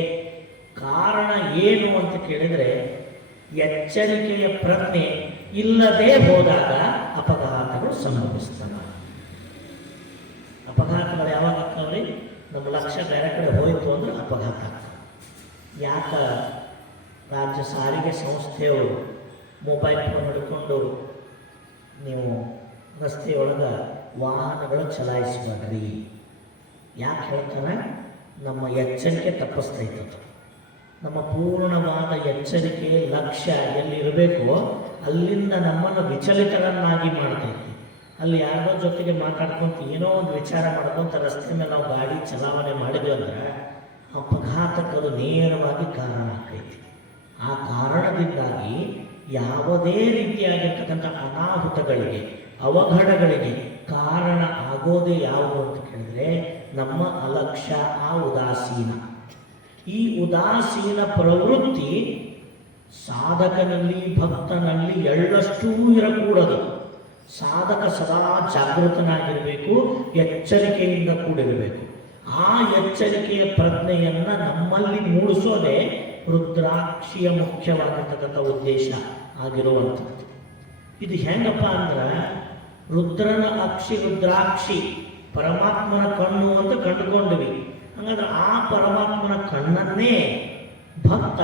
ಕಾರಣ ಏನು ಅಂತ ಕೇಳಿದರೆ, ಎಚ್ಚರಿಕೆಯ ಪ್ರಜ್ಞೆ ಇಲ್ಲದೆ ಹೋದಾಗ ಅಪಘಾತಗಳು ಸಂಭವಿಸ್ತವೆ. ಅಪಘಾತಗಳು ಯಾವಾಗ ಆಗ್ತಾವ್ರಿ? ನಮ್ಮ ಲಕ್ಷ್ಯ ಬೇರೆ ಕಡೆ ಹೋಯಿತು ಅಂದ್ರೆ ಅಪಘಾತ ಆಗ್ತದೆ. ಯಾಕ ರಾಜ್ಯ ಸಾರಿಗೆ ಸಂಸ್ಥೆಯವರು ಮೊಬೈಲ್ ಫೋನ್ ಹಿಡ್ಕೊಂಡು ನೀವು ರಸ್ತೆಯೊಳಗೆ ವಾಹನಗಳು ಚಲಾಯಿಸಬೇಡ್ರಿ? ಯಾಕೆ ಹೇಳ್ತಾನೆ? ನಮ್ಮ ಎಚ್ಚರಿಕೆ ತಪ್ಪಿಸ್ತೈತದು. ನಮ್ಮ ಪೂರ್ಣವಾದ ಎಚ್ಚರಿಕೆ ಲಕ್ಷ್ಯ ಎಲ್ಲಿರಬೇಕೋ ಅಲ್ಲಿಂದ ನಮ್ಮನ್ನು ವಿಚಲಿತರನ್ನಾಗಿ ಮಾಡ್ತೈತಿ. ಅಲ್ಲಿ ಯಾರೋ ಜೊತೆಗೆ ಮಾತಾಡ್ಕೊಂತ ಏನೋ ಒಂದು ವಿಚಾರ ಮಾಡ್ಕೊಂತ ರಸ್ತೆ ಮೇಲೆ ನಾವು ಗಾಡಿ ಚಲಾವಣೆ ಮಾಡಿದ್ವಿ ಅಂದ್ರೆ ಅಪಘಾತಕ್ಕೆ ಅದು ನೇರವಾಗಿ ಕಾರಣ ಆಗ್ತೈತಿ. ಆ ಕಾರಣದಿಂದಾಗಿ ಯಾವುದೇ ರೀತಿಯಾಗಿರ್ತಕ್ಕಂಥ ಅನಾಹುತಗಳಿಗೆ, ಅವಘಡಗಳಿಗೆ ಕಾರಣ ಆಗೋದೇ ಯಾವುದು ಅಂತ ಕೇಳಿದ್ರೆ ನಮ್ಮ ಅಲಕ್ಷ್ಯ, ಆ ಉದಾಸೀನ. ಈ ಉದಾಸೀನ ಪ್ರವೃತ್ತಿ ಸಾಧಕನಲ್ಲಿ, ಭಕ್ತನಲ್ಲಿ ಎಳ್ಳಷ್ಟೂ ಇರಕೂಡದು. ಸಾಧಕ ಸದಾ ಜಾಗೃತನಾಗಿರಬೇಕು, ಎಚ್ಚರಿಕೆಯಿಂದ ಕೂಡಿರಬೇಕು. ಆ ಎಚ್ಚರಿಕೆಯ ಪ್ರಜ್ಞೆಯನ್ನು ನಮ್ಮಲ್ಲಿ ಮೂಡಿಸೋದೇ ರುದ್ರಾಕ್ಷಿಯ ಮುಖ್ಯವಾಗಿರ್ತಕ್ಕಂಥ ಉದ್ದೇಶ ಆಗಿರುವಂಥದ್ದು. ಇದು ಹೆಂಗಪ್ಪ ಅಂದ್ರೆ, ರುದ್ರನ ಅಕ್ಷಿ ರುದ್ರಾಕ್ಷಿ ಪರಮಾತ್ಮನ ಕಣ್ಣು ಅಂತ ಕಂಡುಕೊಂಡ್ವಿ. ಹಾಗಾದ್ರೆ ಆ ಪರಮಾತ್ಮನ ಕಣ್ಣನ್ನೇ ಭಕ್ತ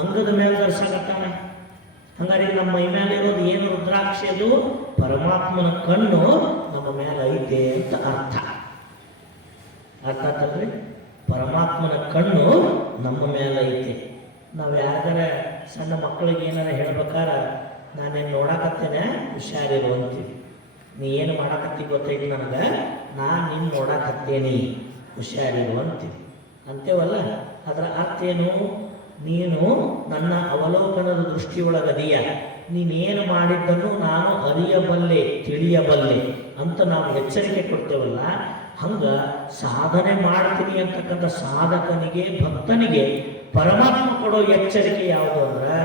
ಅಂಗದ ಮೇಲೆ ಧರಿಸಾಕತ್ತಾನೆ. ಹಂಗಾರೆ ನಮ್ಮ ಮೈ ಮೇಲೆ ಇರೋದು ಏನು? ರುದ್ರಾಕ್ಷಿ. ಅದು ಪರಮಾತ್ಮನ ಕಣ್ಣು ನಮ್ಮ ಮೇಲೆ ಐತೆ ಅಂತ ಅರ್ಥ ಆತಲ್ರಿ? ಪರಮಾತ್ಮನ ಕಣ್ಣು ನಮ್ಮ ಮೇಲೆ ಐತೆ. ನಾವು ಯಾರ್ದಾರ ಸಣ್ಣ ಮಕ್ಕಳಿಗೆ ಏನಾರ ಹೇಳ್ಬೇಕಾರ, ನಾನೇನು ನೋಡಕತ್ತೇನೆ ಹುಷಾರಿರು ಅಂತೀವಿ. ನೀ ಏನು ಮಾಡಕತ್ತಿ ಗೊತ್ತೈತಿ ನನಗೆ, ನಾನು ನಿನ್ನ ನೋಡಕತ್ತೇನಿ ಹುಷಾರಿರು ಅಂತೀವಿ ಅಂತೇವಲ್ಲ. ಅದರ ಅರ್ಥ ಏನು? ನೀನು ನನ್ನ ಅವಲೋಕನದ ದೃಷ್ಟಿಯೊಳಗದೀಯ, ನೀನೇನು ಮಾಡಿದ್ದನ್ನು ನಾನು ಅರಿಯಬಲ್ಲೆ, ತಿಳಿಯಬಲ್ಲೆ ಅಂತ ನಾವು ಎಚ್ಚರಿಕೆ ಕೊಡ್ತೇವಲ್ಲ. ಹಂಗೆ ಸಾಧನೆ ಮಾಡ್ತೀನಿ ಅಂತಕ್ಕಂಥ ಸಾಧಕನಿಗೆ, ಭಕ್ತನಿಗೆ ಪರಮಾತ್ಮ ಕೊಡೋ ಎಚ್ಚರಿಕೆ ಯಾವುದು ಅಂದ್ರೆ,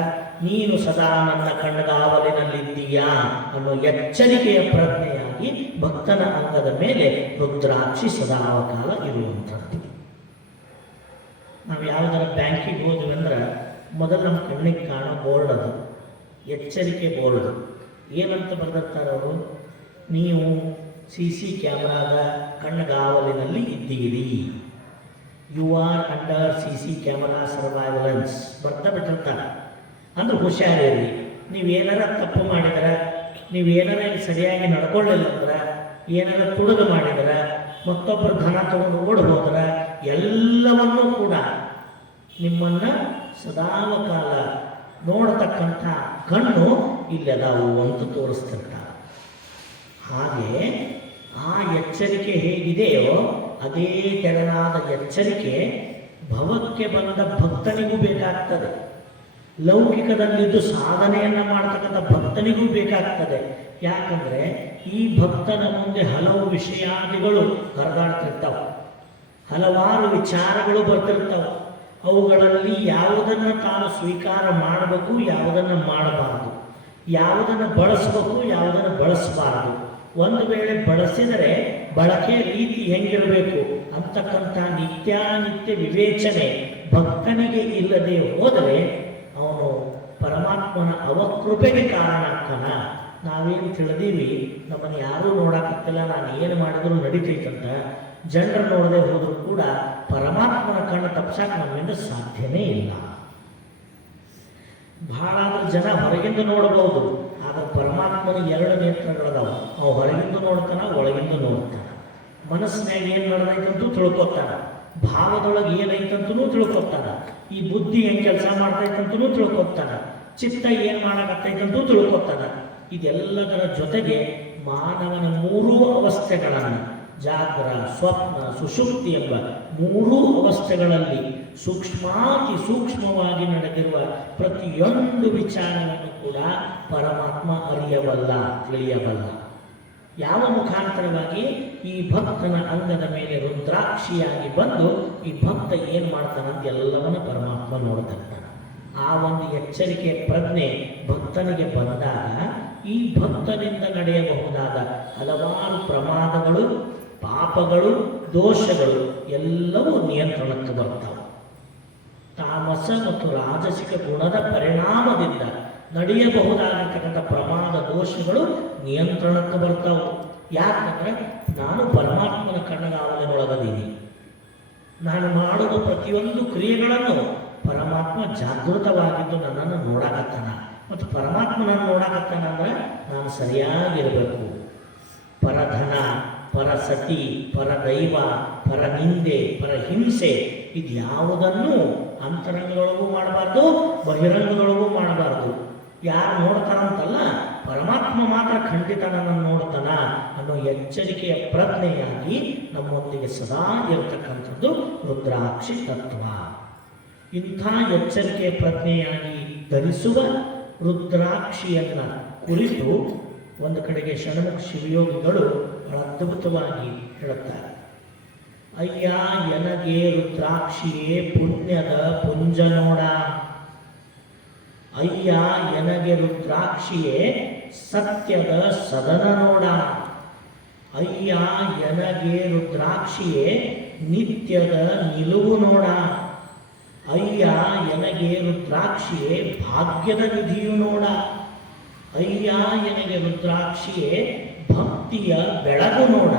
ನೀನು ಸದಾ ನನ್ನ ಕಣ್ಣಗಾವಲಿನಲ್ಲಿದ್ದೀಯಾ ಅನ್ನೋ ಎಚ್ಚರಿಕೆಯ ಪ್ರಜ್ಞೆಯಾಗಿ ಭಕ್ತನ ಅಂಗದ ಮೇಲೆ ರುದ್ರಾಕ್ಷಿ ಸದಾಕಾಲ ಇರುವಂಥದ್ದು. ನಾವು ಯಾವುದರ ಬ್ಯಾಂಕಿಗೆ ಹೋದ್ವಿ ಅಂದ್ರೆ ಮೊದಲು ನಮ್ಮ ಕಣ್ಣಿಗೆ ಕಾಣೋ ಬೋರ್ಡ್ ಅದು ಎಚ್ಚರಿಕೆ ಬೋರ್ಡ್. ಏನಂತ ಬರೆದಿರ್ತಾರೆ ಅವರು? ನೀವು CC ಕ್ಯಾಮ್ರಾದ ಕಣ್ಣಗಾವಲಿನಲ್ಲಿ ಇದ್ದೀರಿ, you are under CC camera surveillance ಬರ್ತಾ ಬಿಟ್ಟಿರ್ತಾರೆ. ಅಂದ್ರೆ ಹುಷಾರಿರಿ. ನೀವೇನಾರ ತಪ್ಪು ಮಾಡಿದ್ರೆ, ನೀವೇನಾರ ಸರಿಯಾಗಿ ನಡ್ಕೊಳ್ಳಿಲ್ಲ ಅಂದ್ರೆ, ಏನಾರ ತುಡುಗು ಮಾಡಿದ್ರೆ, ಮತ್ತೊಬ್ಬರು ಧನ ತಗೊಂಡು ಓಡಿ ಹೋದ್ರೆ, ಎಲ್ಲವನ್ನೂ ಕೂಡ ನಿಮ್ಮನ್ನು ಸದಾಕಾಲ ನೋಡತಕ್ಕಂಥ ಕಣ್ಣು ಇಲ್ಲದಾವು ಅಂತ ತೋರಿಸ್ತಿರ್ತಾರೆ. ಹಾಗೆ ಆ ಎಚ್ಚರಿಕೆ ಹೇಗಿದೆಯೋ ಅದೇ ತೆರನಾದ ಎಚ್ಚರಿಕೆ ಭವಕ್ಕೆ ಬಂದ ಭಕ್ತನಿಗೂ ಬೇಕಾಗ್ತದೆ. ಲೌಕಿಕದಲ್ಲಿದ್ದು ಸಾಧನೆಯನ್ನು ಮಾಡ್ತಕ್ಕಂಥ ಭಕ್ತನಿಗೂ ಬೇಕಾಗ್ತದೆ. ಯಾಕಂದರೆ ಈ ಭಕ್ತನ ಮುಂದೆ ಹಲವು ವಿಷಯಾದಿಗಳು ಹರಿದಾಡ್ತಿರ್ತಾವೆ, ಹಲವಾರು ವಿಚಾರಗಳು ಬರ್ತಿರ್ತಾವೆ. ಅವುಗಳಲ್ಲಿ ಯಾವುದನ್ನು ತಾನು ಸ್ವೀಕಾರ ಮಾಡಬೇಕು, ಯಾವುದನ್ನು ಮಾಡಬಾರ್ದು, ಯಾವುದನ್ನು ಬಳಸಬೇಕು, ಯಾವುದನ್ನು ಬಳಸಬಾರ್ದು, ಒಂದು ವೇಳೆ ಬಳಸಿದರೆ ಬಳಕೆ ರೀತಿ ಹೆಂಗಿರಬೇಕು ಅಂತಕ್ಕಂಥ ನಿತ್ಯಾನಿತ್ಯ ವಿವೇಚನೆ ಭಕ್ತನಿಗೆ ಇಲ್ಲದೆ ಹೋದರೆ ಅವನು ಪರಮಾತ್ಮನ ಅವಕೃಪೆಗೆ ಕಾರಣ ಆಗ್ತಾನ. ನಾವೇನು ತಿಳಿದೀವಿ ನಮ್ಮನ್ನು ಯಾರೂ ನೋಡಕ್ಕಾಗ್ತಿಲ್ಲ, ನಾನು ಏನು ಮಾಡಿದ್ರು ನಡೀತೈತಂತ ಜನರು ನೋಡದೆ ಹೋದರೂ ಕೂಡ ಪರಮಾತ್ಮನ ಕಣ್ಣು ತಪ್ಸಕ್ಕೆ ನಮ್ಮಿಂದ ಸಾಧ್ಯನೇ ಇಲ್ಲ. ಬಹಳ ಜನ ಹೊರಗಿಂದ ನೋಡಬಹುದು, ಆದರೆ ಪರಮಾತ್ಮನ ಎರಡು ನೇತ್ರಗಳದಾವ. ಅವು ಹೊರಗಿಂದ ನೋಡ್ತಾನ, ಒಳಗಿಂದ ನೋಡ್ತಾನ. ಮನಸ್ಸಿನಾಗ ಏನು ನಡೆದೈತಂತೂ ತಿಳ್ಕೊತಾನ, ಭಾವದೊಳಗೆ ಏನೈತಂತೂ ತಿಳ್ಕೊತಾನ, ಈ ಬುದ್ಧಿ ಹೆಂಗೆ ಕೆಲಸ ಮಾಡ್ತೈತಂತೂ ತಿಳ್ಕೊತಾನ, ಚಿತ್ತ ಏನು ಮಾಡಕತ್ತೈತಂತೂ ತಿಳ್ಕೊತಾನ. ಇದೆಲ್ಲದರ ಜೊತೆಗೆ ಮಾನವನ ಮೂರೂ ಅವಸ್ಥೆಗಳನ್ನು, ಜಾಗ್ರ, ಸ್ವಪ್ನ, ಸುಷುಪ್ತಿ ಎಂಬ ಮೂರೂ ಅವಸ್ಥೆಗಳಲ್ಲಿ ಸೂಕ್ಷ್ಮಾತಿ ಸೂಕ್ಷ್ಮವಾಗಿ ನಡೆದಿರುವ ಪ್ರತಿಯೊಂದು ವಿಚಾರವನ್ನು ಕೂಡ ಪರಮಾತ್ಮ ಅರಿಯಬಲ್ಲ, ತಿಳಿಯಬಲ್ಲ. ಯಾವ ಮುಖಾಂತರವಾಗಿ? ಈ ಭಕ್ತನ ಅಂಗದ ಮೇಲೆ ರುದ್ರಾಕ್ಷಿಯಾಗಿ ಬಂದು ಈ ಭಕ್ತ ಏನು ಮಾಡ್ತಾನಂತ ಎಲ್ಲವನ್ನ ಪರಮಾತ್ಮ ನೋಡ್ತಿರ್ತಾನೆ. ಆ ಒಂದು ಎಚ್ಚರಿಕೆ ಪ್ರಜ್ಞೆ ಭಕ್ತನಿಗೆ ಬಂದಾಗ ಈ ಭಕ್ತನಿಂದ ನಡೆಯಬಹುದಾದ ಹಲವಾರು ಪ್ರಮಾದಗಳು, ಪಾಪಗಳು, ದೋಷಗಳು ಎಲ್ಲವೂ ನಿಯಂತ್ರಣಕ್ಕೆ ಬರ್ತಾವೆ. ತಾಮಸ ಮತ್ತು ರಾಜಸಿಕ ಗುಣದ ಪರಿಣಾಮದಿಂದ ನಡೆಯಬಹುದಾಗಿರ್ತಕ್ಕಂಥ ಪ್ರಮಾದ ದೋಷಗಳು ನಿಯಂತ್ರಣಕ್ಕೆ ಬರ್ತಾವೆ. ಯಾಕಂದ್ರೆ ನಾನು ಪರಮಾತ್ಮನ ಕಣ್ಣಗಾವಲಿನೊಳಗದೀನಿ. ನಾನು ಮಾಡುವ ಪ್ರತಿಯೊಂದು ಕ್ರಿಯೆಗಳನ್ನು ಪರಮಾತ್ಮ ಜಾಗೃತವಾಗಿದ್ದು ನನ್ನನ್ನು ನೋಡಾಕತ್ತಾನ. ಮತ್ತು ಪರಮಾತ್ಮ ನಾನು ನೋಡಾಕತ್ತಾನ ಅಂದ್ರೆ ನಾನು ಸರಿಯಾಗಿರಬೇಕು. ಪರಧನ, ಪರಸತಿ, ಪರದೈವ, ಪರನಿಂದೆ, ಪರಹಿಂಸೆ ಇದ್ಯಾವುದನ್ನು ಅಂತರಂಗದೊಳಗೂ ಮಾಡಬಾರ್ದು, ಬಹಿರಂಗದೊಳಗೂ ಮಾಡಬಾರ್ದು. ಯಾರು ನೋಡ್ತಾರಂತಲ್ಲ, ಪರಮಾತ್ಮ ಮಾತ್ರ ಖಂಡಿತ ನನ್ನನ್ನು ನೋಡ್ತಾನ ಅನ್ನೋ ಎಚ್ಚರಿಕೆಯ ಪ್ರಜ್ಞೆಯಾಗಿ ನಮ್ಮೊಂದಿಗೆ ಸದಾ ಇರತಕ್ಕಂಥದ್ದು ರುದ್ರಾಕ್ಷಿ ತತ್ವ. ಇಂಥ ಎಚ್ಚರಿಕೆಯ ಪ್ರಜ್ಞೆಯಾಗಿ ಧರಿಸುವ ರುದ್ರಾಕ್ಷಿಯನ್ನ ಕುರಿತು ಒಂದು ಕಡೆಗೆ ಷಣ್ಮುಖ ಶಿವಯೋಗಿಗಳು ಬಹಳ ಅದ್ಭುತವಾಗಿ ಹೇಳುತ್ತಾರೆ. ಅಯ್ಯ ಎನಗೆ ರುದ್ರಾಕ್ಷಿಯೇ ಪುಣ್ಯದ ಪುಂಜ ನೋಡ, ಅಯ್ಯ ಎನಗೆ ರುದ್ರಾಕ್ಷಿಯೇ ಸತ್ಯದ ಸದನ ನೋಡ, ಅಯ್ಯ ಎನಗೆ ರುದ್ರಾಕ್ಷಿಯೇ ನಿತ್ಯದ ನಿಲುವು ನೋಡ, ಅಯ್ಯ ಎನಗೆ ರುದ್ರಾಕ್ಷಿಯೇ ಭಾಗ್ಯದ ನಿಧಿಯು ನೋಡ, ಅಯ್ಯ ಎನಗೆ ರುದ್ರಾಕ್ಷಿಯೇ ಭಕ್ತಿಯ ಬೆಳಗು ನೋಡ,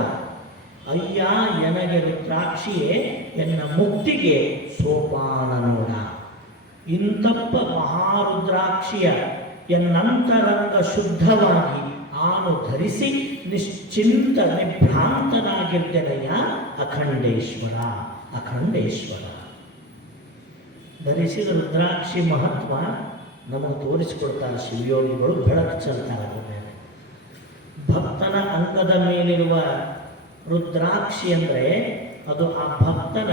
ಅಯ್ಯ ಎನಗೆ ರುದ್ರಾಕ್ಷಿಯೇ ಎನ್ನ ಮುಕ್ತಿಗೆ ಸೋಪಾನ ನೋಡ. ಇಂತಪ್ಪ ಮಹಾರುದ್ರಾಕ್ಷಿಯ ಎನ್ನಂತರಂಗ ಶುದ್ಧವಾಗಿ ಆನು ಧರಿಸಿ ನಿಶ್ಚಿಂತ ನಿಭ್ರಾಂತನಾಗಿದ್ದೆನೆಯ ಅಖಂಡೇಶ್ವರ, ಅಖಂಡೇಶ್ವರ. ಧರಿಸಿದ ರುದ್ರಾಕ್ಷಿ ಮಹತ್ವ ನಮಗೆ ತೋರಿಸಿಕೊಡ್ತಾರೆ ಶಿವಯೋಗಿಗಳು, ಬೆಳಕು ಚೆಲ್ತಾರೆ ಅದರ ಮೇಲೆ. ಭಕ್ತನ ಅಂಗದ ಮೇಲಿರುವ ರುದ್ರಾಕ್ಷಿ ಅಂದರೆ ಅದು ಆ ಭಕ್ತನ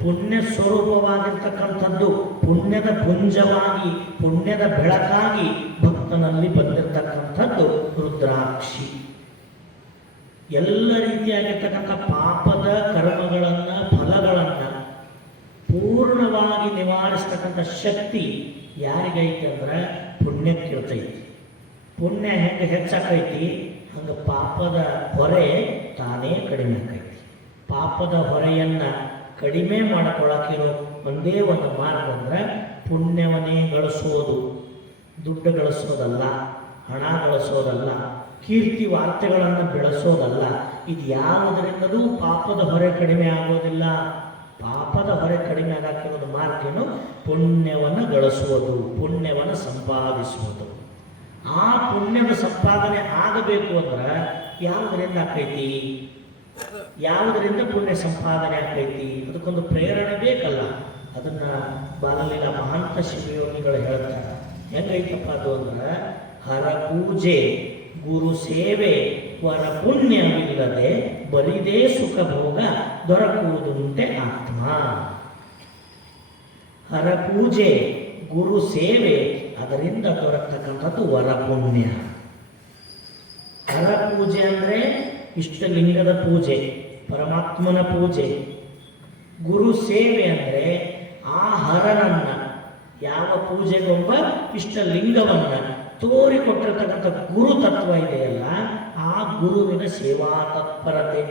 ಪುಣ್ಯ ಸ್ವರೂಪವಾಗಿರ್ತಕ್ಕಂಥದ್ದು, ಪುಣ್ಯದ ಪುಂಜವಾಗಿ, ಪುಣ್ಯದ ಬೆಳಕಾಗಿ ಭಕ್ತನಲ್ಲಿ ಬಂದಿರತಕ್ಕಂಥದ್ದು ರುದ್ರಾಕ್ಷಿ. ಎಲ್ಲ ರೀತಿಯಾಗಿರ್ತಕ್ಕಂಥ ಪಾಪದ ಕರ್ಮಗಳನ್ನು, ಫಲಗಳನ್ನು ಪೂರ್ಣವಾಗಿ ನಿವಾರಿಸ್ತಕ್ಕಂಥ ಶಕ್ತಿ ಯಾರಿಗೈತಿ ಅಂದ್ರೆ ಪುಣ್ಯಕ್ಕಿರ್ತೈತಿ. ಪುಣ್ಯ ಹೆಂಗೆ ಹೆಚ್ಚಾಕೈತಿ ಹಂಗೆ ಪಾಪದ ಹೊರೆ ತಾನೇ ಕಡಿಮೆ ಆಕೈತಿ. ಪಾಪದ ಹೊರೆಯನ್ನು ಕಡಿಮೆ ಮಾಡಿಕೊಳ್ಳೋಕ್ಕಿರೋ ಒಂದೇ ಒಂದು ಮಾರ್ಗ ಅಂದ್ರೆ ಪುಣ್ಯವನ್ನೇ ಗಳಿಸೋದು. ದುಡ್ಡು ಗಳಿಸೋದಲ್ಲ, ಹಣ ಗಳಿಸೋದಲ್ಲ, ಕೀರ್ತಿ ವಾರ್ತೆಗಳನ್ನು ಬೆಳೆಸೋದಲ್ಲ. ಇದು ಯಾವುದರಿಂದಲೂ ಪಾಪದ ಹೊರೆ ಕಡಿಮೆ ಆಗೋದಿಲ್ಲ. ಪಾಪದ ಹೊರೆ ಕಡಿಮೆ ಆಗಾಕಿರೋದು ಮಾರ್ಗ ಏನು? ಪುಣ್ಯವನ್ನು ಗಳಿಸುವುದು, ಪುಣ್ಯವನ್ನು ಸಂಪಾದಿಸುವುದು. ಆ ಪುಣ್ಯದ ಸಂಪಾದನೆ ಆಗಬೇಕು ಅಂದ್ರೆ ಯಾವುದರಿಂದ ಆಕೈತಿ? ಯಾವುದರಿಂದ ಪುಣ್ಯ ಸಂಪಾದನೆ ಆಕೈತಿ? ಅದಕ್ಕೊಂದು ಪ್ರೇರಣೆ ಬೇಕಲ್ಲ. ಅದನ್ನ ಬಾಲಲೀಲಾ ಮಹಾಂತ ಶಿವಯೋಗಿಗಳು ಹೇಳ್ತಾರೆ. ಹೆಂಗೈತಪ್ಪ ಅದು ಅಂದ್ರೆ, ಹರ ಪೂಜೆ, ಗುರು ಸೇವೆ, ವರ ಪುಣ್ಯವಿಲ್ಲದೆ ಬರಿದೇ ಸುಖ ಭೋಗ ದೊರಕುವುದುಂಟೆ ಆತ್ಮ. ಹರ ಪೂಜೆ, ಗುರು ಸೇವೆ, ಅದರಿಂದ ದೊರಕತಕ್ಕಂಥದ್ದು ವರ ಪುಣ್ಯ. ಹರ ಪೂಜೆ ಅಂದರೆ ಇಷ್ಟಲಿಂಗದ ಪೂಜೆ, ಪರಮಾತ್ಮನ ಪೂಜೆ. ಗುರು ಸೇವೆ ಅಂದರೆ ಆ ಹರನನ್ನ, ಯಾವ ಪೂಜೆಗೊಬ್ಬ ಇಷ್ಟಲಿಂಗವನ್ನ ತೋರಿಕೊಟ್ಟಿರ್ತಕ್ಕಂಥ ಗುರು ತತ್ವ ಇದೆಯಲ್ಲ, ಆ ಗುರುವಿನ ಸೇವಾ ತತ್ಪರತೆ.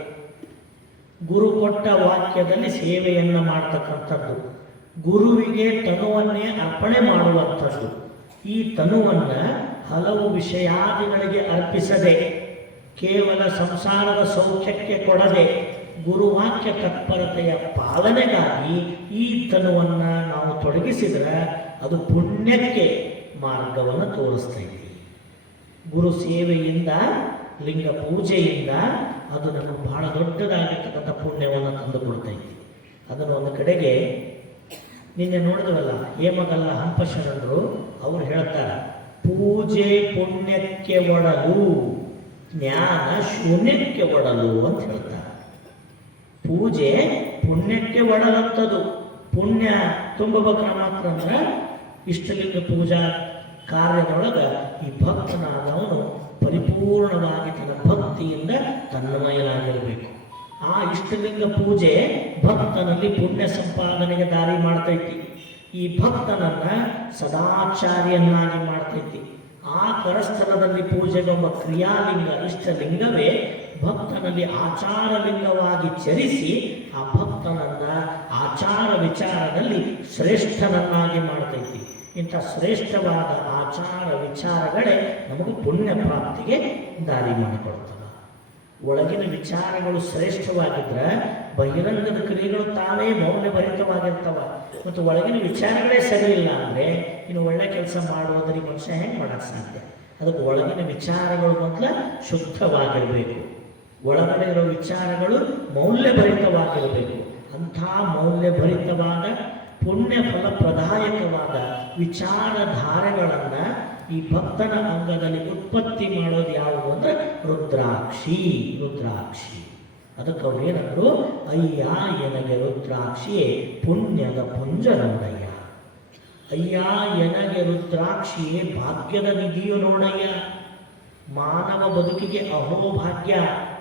ಗುರು ಕೊಟ್ಟ ವಾಕ್ಯದಲ್ಲಿ ಸೇವೆಯನ್ನು ಮಾಡ್ತಕ್ಕಂಥದ್ದು, ಗುರುವಿಗೆ ತನುವನ್ನೇ ಅರ್ಪಣೆ ಮಾಡುವಂಥದ್ದು. ಈ ತನುವನ್ನು ಹಲವು ವಿಷಯಾದಿಗಳಿಗೆ ಅರ್ಪಿಸದೆ, ಕೇವಲ ಸಂಸಾರದ ಸೌಖ್ಯಕ್ಕೆ ಕೊಡದೆ, ಗುರುವಾಕ್ಯ ತತ್ಪರತೆಯ ಪಾಲನೆಗಾಗಿ ಈ ತನುವನ್ನು ನಾವು ತೊಡಗಿಸಿದರೆ ಅದು ಪುಣ್ಯಕ್ಕೆ ಮಾರ್ಗವನ್ನು ತೋರಿಸ್ತೈತಿ. ಗುರು ಸೇವೆಯಿಂದ, ಲಿಂಗ ಪೂಜೆಯಿಂದ ಅದು ನಮಗೆ ಬಹಳ ದೊಡ್ಡದಾಗಿರ್ತಕ್ಕಂಥ ಪುಣ್ಯವನ್ನು ತಂದುಕೊಡ್ತೈತಿ. ಅದನ್ನು ಒಂದು ಕಡೆಗೆ ನಿನ್ನೆ ನೋಡಿದ್ವಲ್ಲ, ಹೇಮಗಲ್ಲ ಹಂಪಶರಣರು ಅವರು ಹೇಳ್ತಾರೆ, ಪೂಜೆ ಪುಣ್ಯಕ್ಕೆ ಒಡಲು, ಜ್ಞಾನ ಶೂನ್ಯಕ್ಕೆ ಒಡಲು ಅಂತ ಹೇಳ್ತಾರೆ. ಪೂಜೆ ಪುಣ್ಯಕ್ಕೆ ಒಡಲಂಥದ್ದು. ಪುಣ್ಯ ತುಂಬಬೇಕ್ರ ಮಾತ್ರ ಅಂದ್ರೆ ಇಷ್ಟಲಿಂಗ ಪೂಜಾ ಕಾರ್ಯದೊಳಗೆ ಈ ಭಕ್ತನಾದವನು ಪರಿಪೂರ್ಣವಾಗಿ ತನ್ನ ಭಕ್ತಿಯಿಂದ ತನ್ಮಯನಾಗಿರಬೇಕು. ಆ ಇಷ್ಟಲಿಂಗ ಪೂಜೆ ಭಕ್ತನಲ್ಲಿ ಪುಣ್ಯ ಸಂಪಾದನೆಗೆ ದಾರಿ ಮಾಡ್ತೈತಿ. ಈ ಭಕ್ತನನ್ನ ಸದಾಚಾರಿಯನ್ನಾಗಿ ಮಾಡ್ತೈತಿ. ಆ ಕರಸ್ಥಳದಲ್ಲಿ ಪೂಜೆಗೊಬ್ಬ ಕ್ರಿಯಾಲಿಂಗ ಇಷ್ಟಲಿಂಗವೇ ಭಕ್ತನಲ್ಲಿ ಆಚಾರಲಿಂಗವಾಗಿ ಚರಿಸಿ ಆ ಭಕ್ತನನ್ನ ಆಚಾರ ವಿಚಾರದಲ್ಲಿ ಶ್ರೇಷ್ಠನನ್ನಾಗಿ ಮಾಡ್ತೈತಿ. ಇಂಥ ಶ್ರೇಷ್ಠವಾದ ಆಚಾರ ವಿಚಾರಗಳೇ ನಮಗೆ ಪುಣ್ಯ ಪ್ರಾಪ್ತಿಗೆ ದಾರಿ ಮಾಡಿಕೊಡ್ತವೆ. ಒಳಗಿನ ವಿಚಾರಗಳು ಶ್ರೇಷ್ಠವಾಗಿದ್ರೆ ಬಹಿರಂಗದ ಕ್ರಿಯೆಗಳು ತಾವೇ ಮೌಲ್ಯಭರಿತವಾಗಿರ್ತವ. ಮತ್ತು ಒಳಗಿನ ವಿಚಾರಗಳೇ ಸರಿ ಇಲ್ಲ ಅಂದರೆ ಇನ್ನು ಒಳ್ಳೆ ಕೆಲಸ ಮಾಡುವುದರಿಗೆ ಮನುಷ್ಯ ಹೆಂಗೆ ಮಾಡೋಕ್ಕೆ ಸಾಧ್ಯ? ಅದಕ್ಕೆ ಒಳಗಿನ ವಿಚಾರಗಳು ಮೊದಲ ಶುದ್ಧವಾಗಿರಬೇಕು. ಒಳಗಡೆ ಇರೋ ವಿಚಾರಗಳು ಮೌಲ್ಯಭರಿತವಾಗಿರಬೇಕು. ಅಂಥ ಮೌಲ್ಯಭರಿತವಾದ ಪುಣ್ಯ ಫಲಪ್ರದಾಯಕವಾದ ವಿಚಾರಧಾರೆಗಳನ್ನು ಈ ಭಕ್ತನ ಅಂಗದಲ್ಲಿ ಉತ್ಪತ್ತಿ ಮಾಡೋದು ಯಾವುದು ಅಂದರೆ ರುದ್ರಾಕ್ಷಿ. ರುದ್ರಾಕ್ಷಿ ಅದಕ್ಕೆ ಅವ್ರು ಏನಂದ್ರು, ಅಯ್ಯ ಎನಗೆ ರುದ್ರಾಕ್ಷಿಯೇ ಪುಣ್ಯದ ಪುಂಜ ನೋಡಯ್ಯ. ಅಯ್ಯ ಎನಗೆ ರುದ್ರಾಕ್ಷಿಯೇ ಭಾಗ್ಯದ ನಿಧಿಯು ನೋಡಯ್ಯ. ಮಾನವ ಬದುಕಿಗೆ ಅಹೋಭಾಗ್ಯ,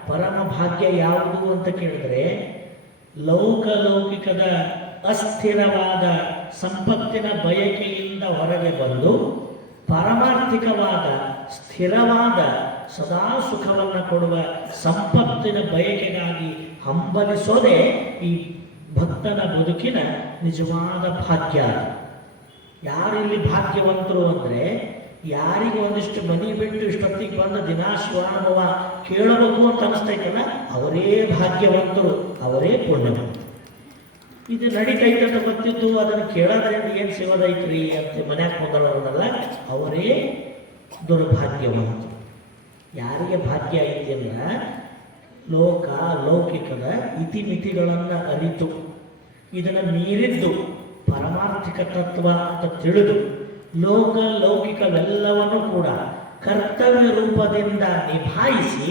ಪರಮ ಭಾಗ್ಯ ಯಾವುದು ಅಂತ ಕೇಳಿದ್ರೆ, ಲೌಕಿಕದ ಅಸ್ಥಿರವಾದ ಸಂಪತ್ತಿನ ಬಯಕೆಯಿಂದ ಹೊರಗೆ ಬಂದು ಪಾರಮಾರ್ಥಿಕವಾದ ಸ್ಥಿರವಾದ ಸದಾ ಸುಖವನ್ನು ಕೊಡುವ ಸಂಪತ್ತಿನ ಬಯಕೆಗಾಗಿ ಹಂಬಲಿಸೋದೇ ಈ ಭಕ್ತನ ಬದುಕಿನ ನಿಜವಾದ ಭಾಗ್ಯ. ಯಾರಿಲ್ಲಿ ಭಾಗ್ಯವಂತರು ಅಂದರೆ, ಯಾರಿಗೆ ಒಂದಿಷ್ಟು ಮನಿ ಬಿಟ್ಟು ಇಷ್ಟೊತ್ತಿಗೆ ಬಂದ ದಿನಾ ಶಿವಾನುಭವ ಕೇಳಬೇಕು ಅಂತ ಅನಿಸ್ತೈತಲ್ಲ, ಅವರೇ ಭಾಗ್ಯವಂತರು, ಅವರೇ ಪುಣ್ಯವಂತರು. ಇದು ನಡೀತೈತೆ ಅಂತ ಗೊತ್ತಿದ್ದು ಅದನ್ನು ಕೇಳೋದ್ರಿಂದ ಏನು ಸಿಗೋದೈತ್ರಿ ಅಂತ ಮನ್ಯಾಗ ಕೊಂದಳೋರಲ್ಲ, ಅವರೇ ದುರ್ಭಾಗ್ಯವಂತರು. ಯಾರಿಗೆ ಭಾಗ್ಯ ಐತಿ ಅಂದ್ರೆ, ಲೌಕಿಕದ ಇತಿಮಿತಿಗಳನ್ನು ಅರಿತು ಇದನ್ನು ಮೀರಿದ್ದು ಪಾರಮಾರ್ಥಿಕ ತತ್ವ ಅಂತ ತಿಳಿದು ಲೌಕಿಕವೆಲ್ಲವನ್ನು ಕೂಡ ಕರ್ತವ್ಯ ರೂಪದಿಂದ ನಿಭಾಯಿಸಿ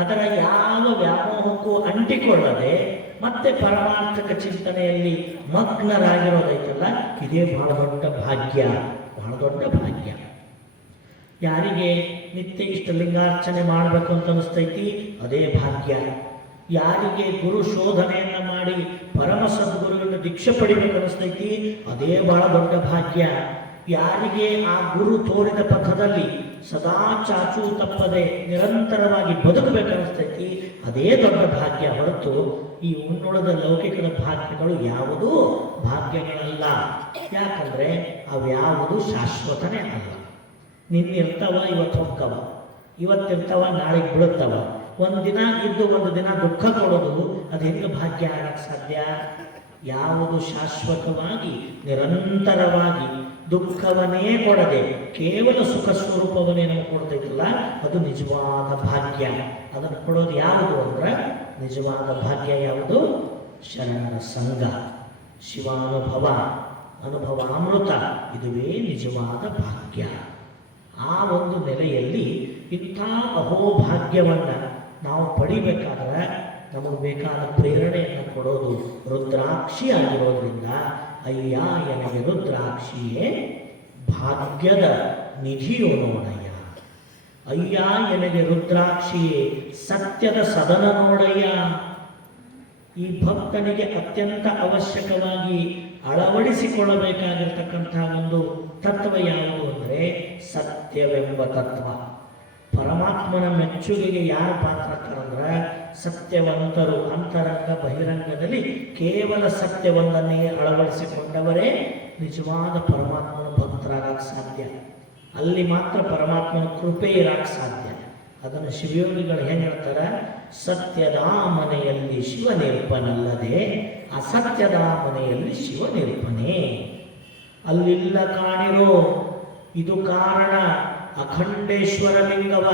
ಅದರ ಯಾವ ವ್ಯಾಮೋಹಕ್ಕೂ ಅಂಟಿಕೊಳ್ಳದೆ ಮತ್ತೆ ಪರಮಾರ್ಥಕ ಚಿಂತನೆಯಲ್ಲಿ ಮಗ್ನರಾಗಿರೋದೈತಲ್ಲ, ಇದೇ ಬಹಳ ದೊಡ್ಡ ಭಾಗ್ಯ, ಬಹಳ ದೊಡ್ಡ ಭಾಗ್ಯ. ಯಾರಿಗೆ ನಿತ್ಯ ಇಷ್ಟಲಿಂಗಾರ್ಚನೆ ಮಾಡಬೇಕು ಅಂತ ಅನಿಸ್ತೈತಿ, ಅದೇ ಭಾಗ್ಯ. ಯಾರಿಗೆ ಗುರು ಶೋಧನೆಯನ್ನು ಮಾಡಿ ಪರಮ ಸದ್ಗುರುವಿನ ದೀಕ್ಷೆ ಪಡಿಬೇಕು ಅನಿಸ್ತೈತಿ, ಅದೇ ಬಹಳ ದೊಡ್ಡ ಭಾಗ್ಯ. ಯಾರಿಗೆ ಆ ಗುರು ತೋರಿದ ಪಥದಲ್ಲಿ ಸದಾ ಚಾಚು ತಪ್ಪದೆ ನಿರಂತರವಾಗಿ ಬದುಕಬೇಕನ್ನಿಸ್ತೈತಿ, ಅದೇ ದೊಡ್ಡ ಭಾಗ್ಯ. ಹೊರತು ಈ ಉನ್ನುಳದ ಲೌಕಿಕದ ಭಾಗ್ಯಗಳು ಯಾವುದೂ ಭಾಗ್ಯಗಳಲ್ಲ. ಯಾಕಂದರೆ ಅವ್ಯಾವುದು ಶಾಶ್ವತನೇ ಅಲ್ಲ. ನಿನ್ನಿರ್ತಾವ, ಇವತ್ತು ಹೊಕ್ಕವ, ಇವತ್ತಿರ್ತಾವ, ನಾಳೆಗೆ ಬಿಡುತ್ತವ. ಒಂದು ದಿನ ಇದ್ದು ಒಂದು ದಿನ ದುಃಖ ಕೊಡೋದು, ಅದು ಹೆಂಗೆ ಭಾಗ್ಯ ಆಗಕ್ಕೆ ಸಾಧ್ಯ? ಯಾವುದು ಶಾಶ್ವತವಾಗಿ ನಿರಂತರವಾಗಿ ದುಃಖವನ್ನೇ ಕೊಡದೆ ಕೇವಲ ಸುಖ ಸ್ವರೂಪವನ್ನೇ ನಮಗೆ ಕೊಡ್ತೈತಲ್ಲ, ಅದು ನಿಜವಾದ ಭಾಗ್ಯ. ಅದನ್ನು ಕೊಡೋದು ಯಾವುದು ಅಂದ್ರೆ, ನಿಜವಾದ ಭಾಗ್ಯ ಯಾವುದು? ಶರಣರ ಸಂಘ, ಶಿವಾನುಭವ, ಅನುಭವಾಮೃತ, ಇದುವೇ ನಿಜವಾದ ಭಾಗ್ಯ. ಆ ಒಂದು ನೆಲೆಯಲ್ಲಿ ಇಂಥ ಅಹೋಭಾಗ್ಯವನ್ನು ನಾವು ಪಡಿಬೇಕಾದ್ರೆ ನಮಗೆ ಬೇಕಾದ ಪ್ರೇರಣೆಯನ್ನು ಕೊಡೋದು ರುದ್ರಾಕ್ಷಿ ಆಗಿರೋದ್ರಿಂದ, ಅಯ್ಯ ಎನಗೆ ರುದ್ರಾಕ್ಷಿಯೇ ಭಾಗ್ಯದ ನಿಧಿಯು ನೋಡಯ್ಯ. ಅಯ್ಯ ಎನಗೆ ರುದ್ರಾಕ್ಷಿಯೇ ಸತ್ಯದ ಸದನ ನೋಡಯ್ಯ. ಈ ಭಕ್ತನಿಗೆ ಅತ್ಯಂತ ಅವಶ್ಯಕವಾಗಿ ಅಳವಡಿಸಿಕೊಳ್ಳಬೇಕಾಗಿರ್ತಕ್ಕಂಥ ಒಂದು ತತ್ವ ಯಾವುದು ಅಂದರೆ ಸತ್ಯವೆಂಬ ತತ್ವ. ಪರಮಾತ್ಮನ ಮೆಚ್ಚುಗೆಗೆ ಯಾರು ಪಾತ್ರಕರಂದ್ರೆ ಸತ್ಯವಂತರು. ಅಂತರಂಗ ಬಹಿರಂಗದಲ್ಲಿ ಕೇವಲ ಸತ್ಯವೊಂದನ್ನೇ ಅಳವಡಿಸಿಕೊಂಡವರೇ ನಿಜವಾದ ಪರಮಾತ್ಮನ ಭಕ್ತರಾಗಕ್ಕೆ ಸಾಧ್ಯ. ಅಲ್ಲಿ ಮಾತ್ರ ಪರಮಾತ್ಮನ ಕೃಪೆ ಇರಕ್ಕೆ ಸಾಧ್ಯ. ಅದನ್ನು ಶಿವಯೋಗಿಗಳು ಏನು ಹೇಳ್ತಾರೆ? ಸತ್ಯದ ಮನೆಯಲ್ಲಿ ಶಿವನಿರ್ಪನಲ್ಲದೆ ಅಸತ್ಯದ ಮನೆಯಲ್ಲಿ ಶಿವನಿರ್ಪನೆ. ಅಲ್ಲಿಲ್ಲ ಕಾಣಿರೋ, ಇದು ಕಾರಣ. ಅಖಂಡೇಶ್ವರ ಲಿಂಗವ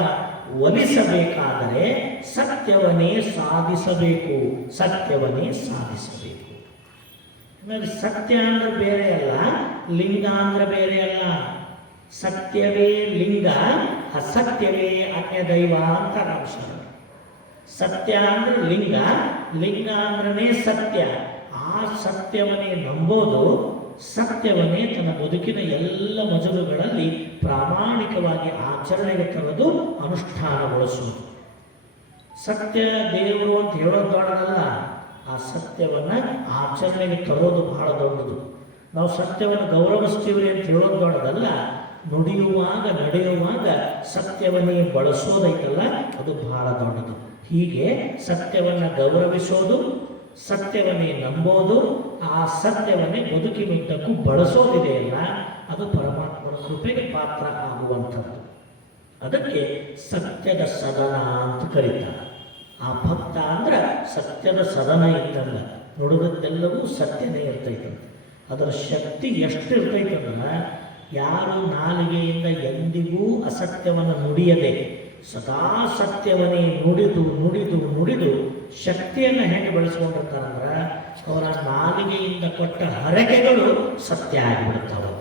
ಒಲಿಸಬೇಕಾದರೆ ಸತ್ಯವನ್ನೇ ಸಾಧಿಸಬೇಕು, ಸತ್ಯವನ್ನೇ ಸಾಧಿಸಬೇಕು. ಸತ್ಯ ಅಂದ್ರೆ ಬೇರೆ ಅಲ್ಲ, ಲಿಂಗ ಅಂದ್ರೆ ಬೇರೆ ಅಲ್ಲ. ಸತ್ಯವೇ ಲಿಂಗ, ಅಸತ್ಯವೇ ಅನ್ಯ ದೈವ ಅಂತ ರಾಮಶರಣ. ಸತ್ಯ ಅಂದ್ರೆ ಲಿಂಗ, ಲಿಂಗ ಅಂದ್ರೆ ಸತ್ಯ. ಆ ಸತ್ಯವನ್ನೇ ನಂಬೋದು, ಸತ್ಯವನ್ನೇ ತನ್ನ ಬದುಕಿನ ಎಲ್ಲ ಮಜಲುಗಳಲ್ಲಿ ಪ್ರಾಮಾಣಿಕವಾಗಿ ಆಚರಣೆಗೆ ತರೋದು, ಅನುಷ್ಠಾನಗೊಳಿಸುವುದು. ಸತ್ಯ ದೇವರು ಅಂತ ಹೇಳೋದು ದೊಡ್ಡದಲ್ಲ, ಆ ಸತ್ಯವನ್ನು ಆಚರಣೆಗೆ ತರೋದು ಬಹಳ ದೊಡ್ಡದು. ನಾವು ಸತ್ಯವನ್ನು ಗೌರವಿಸ್ತೀವಿ ಅಂತ ಹೇಳೋದು ದೊಡ್ಡದಲ್ಲ, ನುಡಿಯುವಾಗ ನಡೆಯುವಾಗ ಸತ್ಯವನ್ನೇ ಬಳಸೋದೈತಲ್ಲ, ಅದು ಬಹಳ ದೊಡ್ಡದು. ಹೀಗೆ ಸತ್ಯವನ್ನು ಗೌರವಿಸೋದು, ಸತ್ಯವನ್ನೇ ನಂಬೋದು, ಆ ಸತ್ಯವನ್ನೇ ಬದುಕಿನುದ್ದಕ್ಕೂ ಬಳಸೋದಿದೆಯಲ್ಲ, ಅದು ಪರಮಾತ್ಮನ ಕೃಪೆಗೆ ಪಾತ್ರ ಆಗುವಂಥದ್ದು. ಅದಕ್ಕೆ ಸತ್ಯದ ಸದನ ಅಂತ ಕರೀತಾರೆ. ಆ ಭಕ್ತ ಅಂದ್ರೆ ಸತ್ಯದ ಸದನ ಇದ್ದಂಗ, ನುಡಿದದ್ದೆಲ್ಲವೂ ಸತ್ಯನೇ ಇರ್ತೈತಂತೆ. ಅದರ ಶಕ್ತಿ ಎಷ್ಟು ಇರ್ತೈತಂದ್ರೆ, ಯಾರು ನಾಲಿಗೆಯಿಂದ ಎಂದಿಗೂ ಅಸತ್ಯವನ್ನು ನುಡಿಯದೆ ಸದಾ ಸತ್ಯವನ್ನೇ ನುಡಿದು ನುಡಿದು ನುಡಿದು ಶಕ್ತಿಯನ್ನು ಹೆಂಗೆ ಬೆಳೆಸ್ಕೊಂಡಿರ್ತಾರಂದ್ರೆ, ಅವರ ನಾಲಿಗೆಯಿಂದ ಕೊಟ್ಟ ಹರಕೆಗಳು ಸತ್ಯ ಆಗಿಬಿಡ್ತಾವೆ,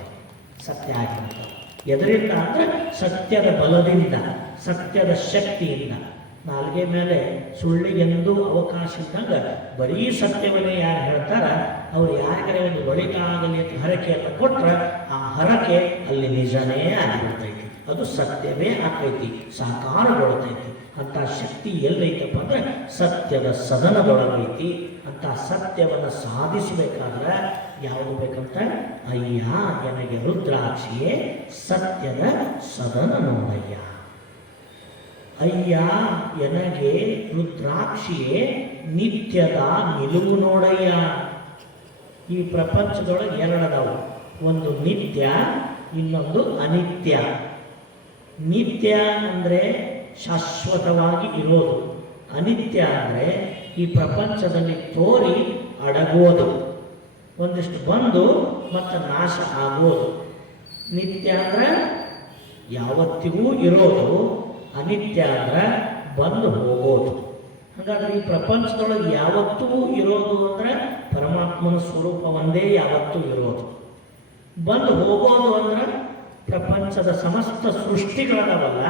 ಸತ್ಯ ಆಗಿಬಿಡ್ತಾವೆ. ಎದರಿಂದ ಅಂದರೆ ಸತ್ಯದ ಬಲದಿಂದ, ಸತ್ಯದ ಶಕ್ತಿಯಿಂದ. ನಾಲ್ಗೆ ಮೇಲೆ ಸುಳ್ಳಿಗೆಂದೂ ಅವಕಾಶ ಇದ್ದಾಗ ಬರೀ ಸತ್ಯವನ್ನೇ ಯಾರು ಹೇಳ್ತಾರ, ಅವ್ರು ಯಾರಿಗಾರೆ ಒಂದು ಒಳಿತಾಗಲಿ ಅಂತ ಹರಕೆಯನ್ನು ಕೊಟ್ಟರೆ ಆ ಹರಕೆ ಅಲ್ಲಿ ನಿಜನೇ ಆಗಿಬಿಡ್ತೈತಿ, ಅದು ಸತ್ಯವೇ ಆಕೈತಿ, ಸಾಕಾರಗೊಳ್ತೈತಿ. ಅಂತ ಶಕ್ತಿ ಎಲ್ಲೈತಪ್ಪ ಅಂದ್ರೆ ಸತ್ಯದ ಸದನದೊಳಗೈತಿ. ಅಂತ ಸತ್ಯವನ್ನು ಸಾಧಿಸಬೇಕಾದ್ರೆ ಯಾವುದು ಬೇಕಂತ? ಅಯ್ಯ ನನಗೆ ರುದ್ರಾಕ್ಷಿಯೇ ಸತ್ಯದ ಸದನ ನೋಡಯ್ಯ. ಅಯ್ಯ ಎನಗೆ ರುದ್ರಾಕ್ಷಿಯೇ ನಿತ್ಯದ ನಿಲುವು ನೋಡಯ್ಯ. ಈ ಪ್ರಪಂಚದೊಳಗೆ ಎರಡದಾವು, ಒಂದು ನಿತ್ಯ, ಇನ್ನೊಂದು ಅನಿತ್ಯ. ನಿತ್ಯ ಅಂದರೆ ಶಾಶ್ವತವಾಗಿ ಇರೋದು, ಅನಿತ್ಯ ಅಂದರೆ ಈ ಪ್ರಪಂಚದಲ್ಲಿ ತೋರಿ ಅಡಗೋದು, ಒಂದಿಷ್ಟು ಬಂದು ಮತ್ತು ನಾಶ ಆಗೋದು. ನಿತ್ಯ ಅಂದರೆ ಯಾವತ್ತಿಗೂ ಇರೋದು, ಅನಿತ್ಯ ಅಂದ್ರೆ ಬಂದು ಹೋಗೋದು. ಹಾಗಾದ್ರೆ ಈ ಪ್ರಪಂಚದೊಳಗೆ ಯಾವತ್ತೂ ಇರೋದು ಅಂದರೆ ಪರಮಾತ್ಮನ ಸ್ವರೂಪ ಒಂದೇ ಯಾವತ್ತೂ ಇರೋದು. ಬಂದು ಹೋಗೋದು ಅಂದ್ರೆ ಪ್ರಪಂಚದ ಸಮಸ್ತ ಸೃಷ್ಟಿಗಳವಲ್ಲ,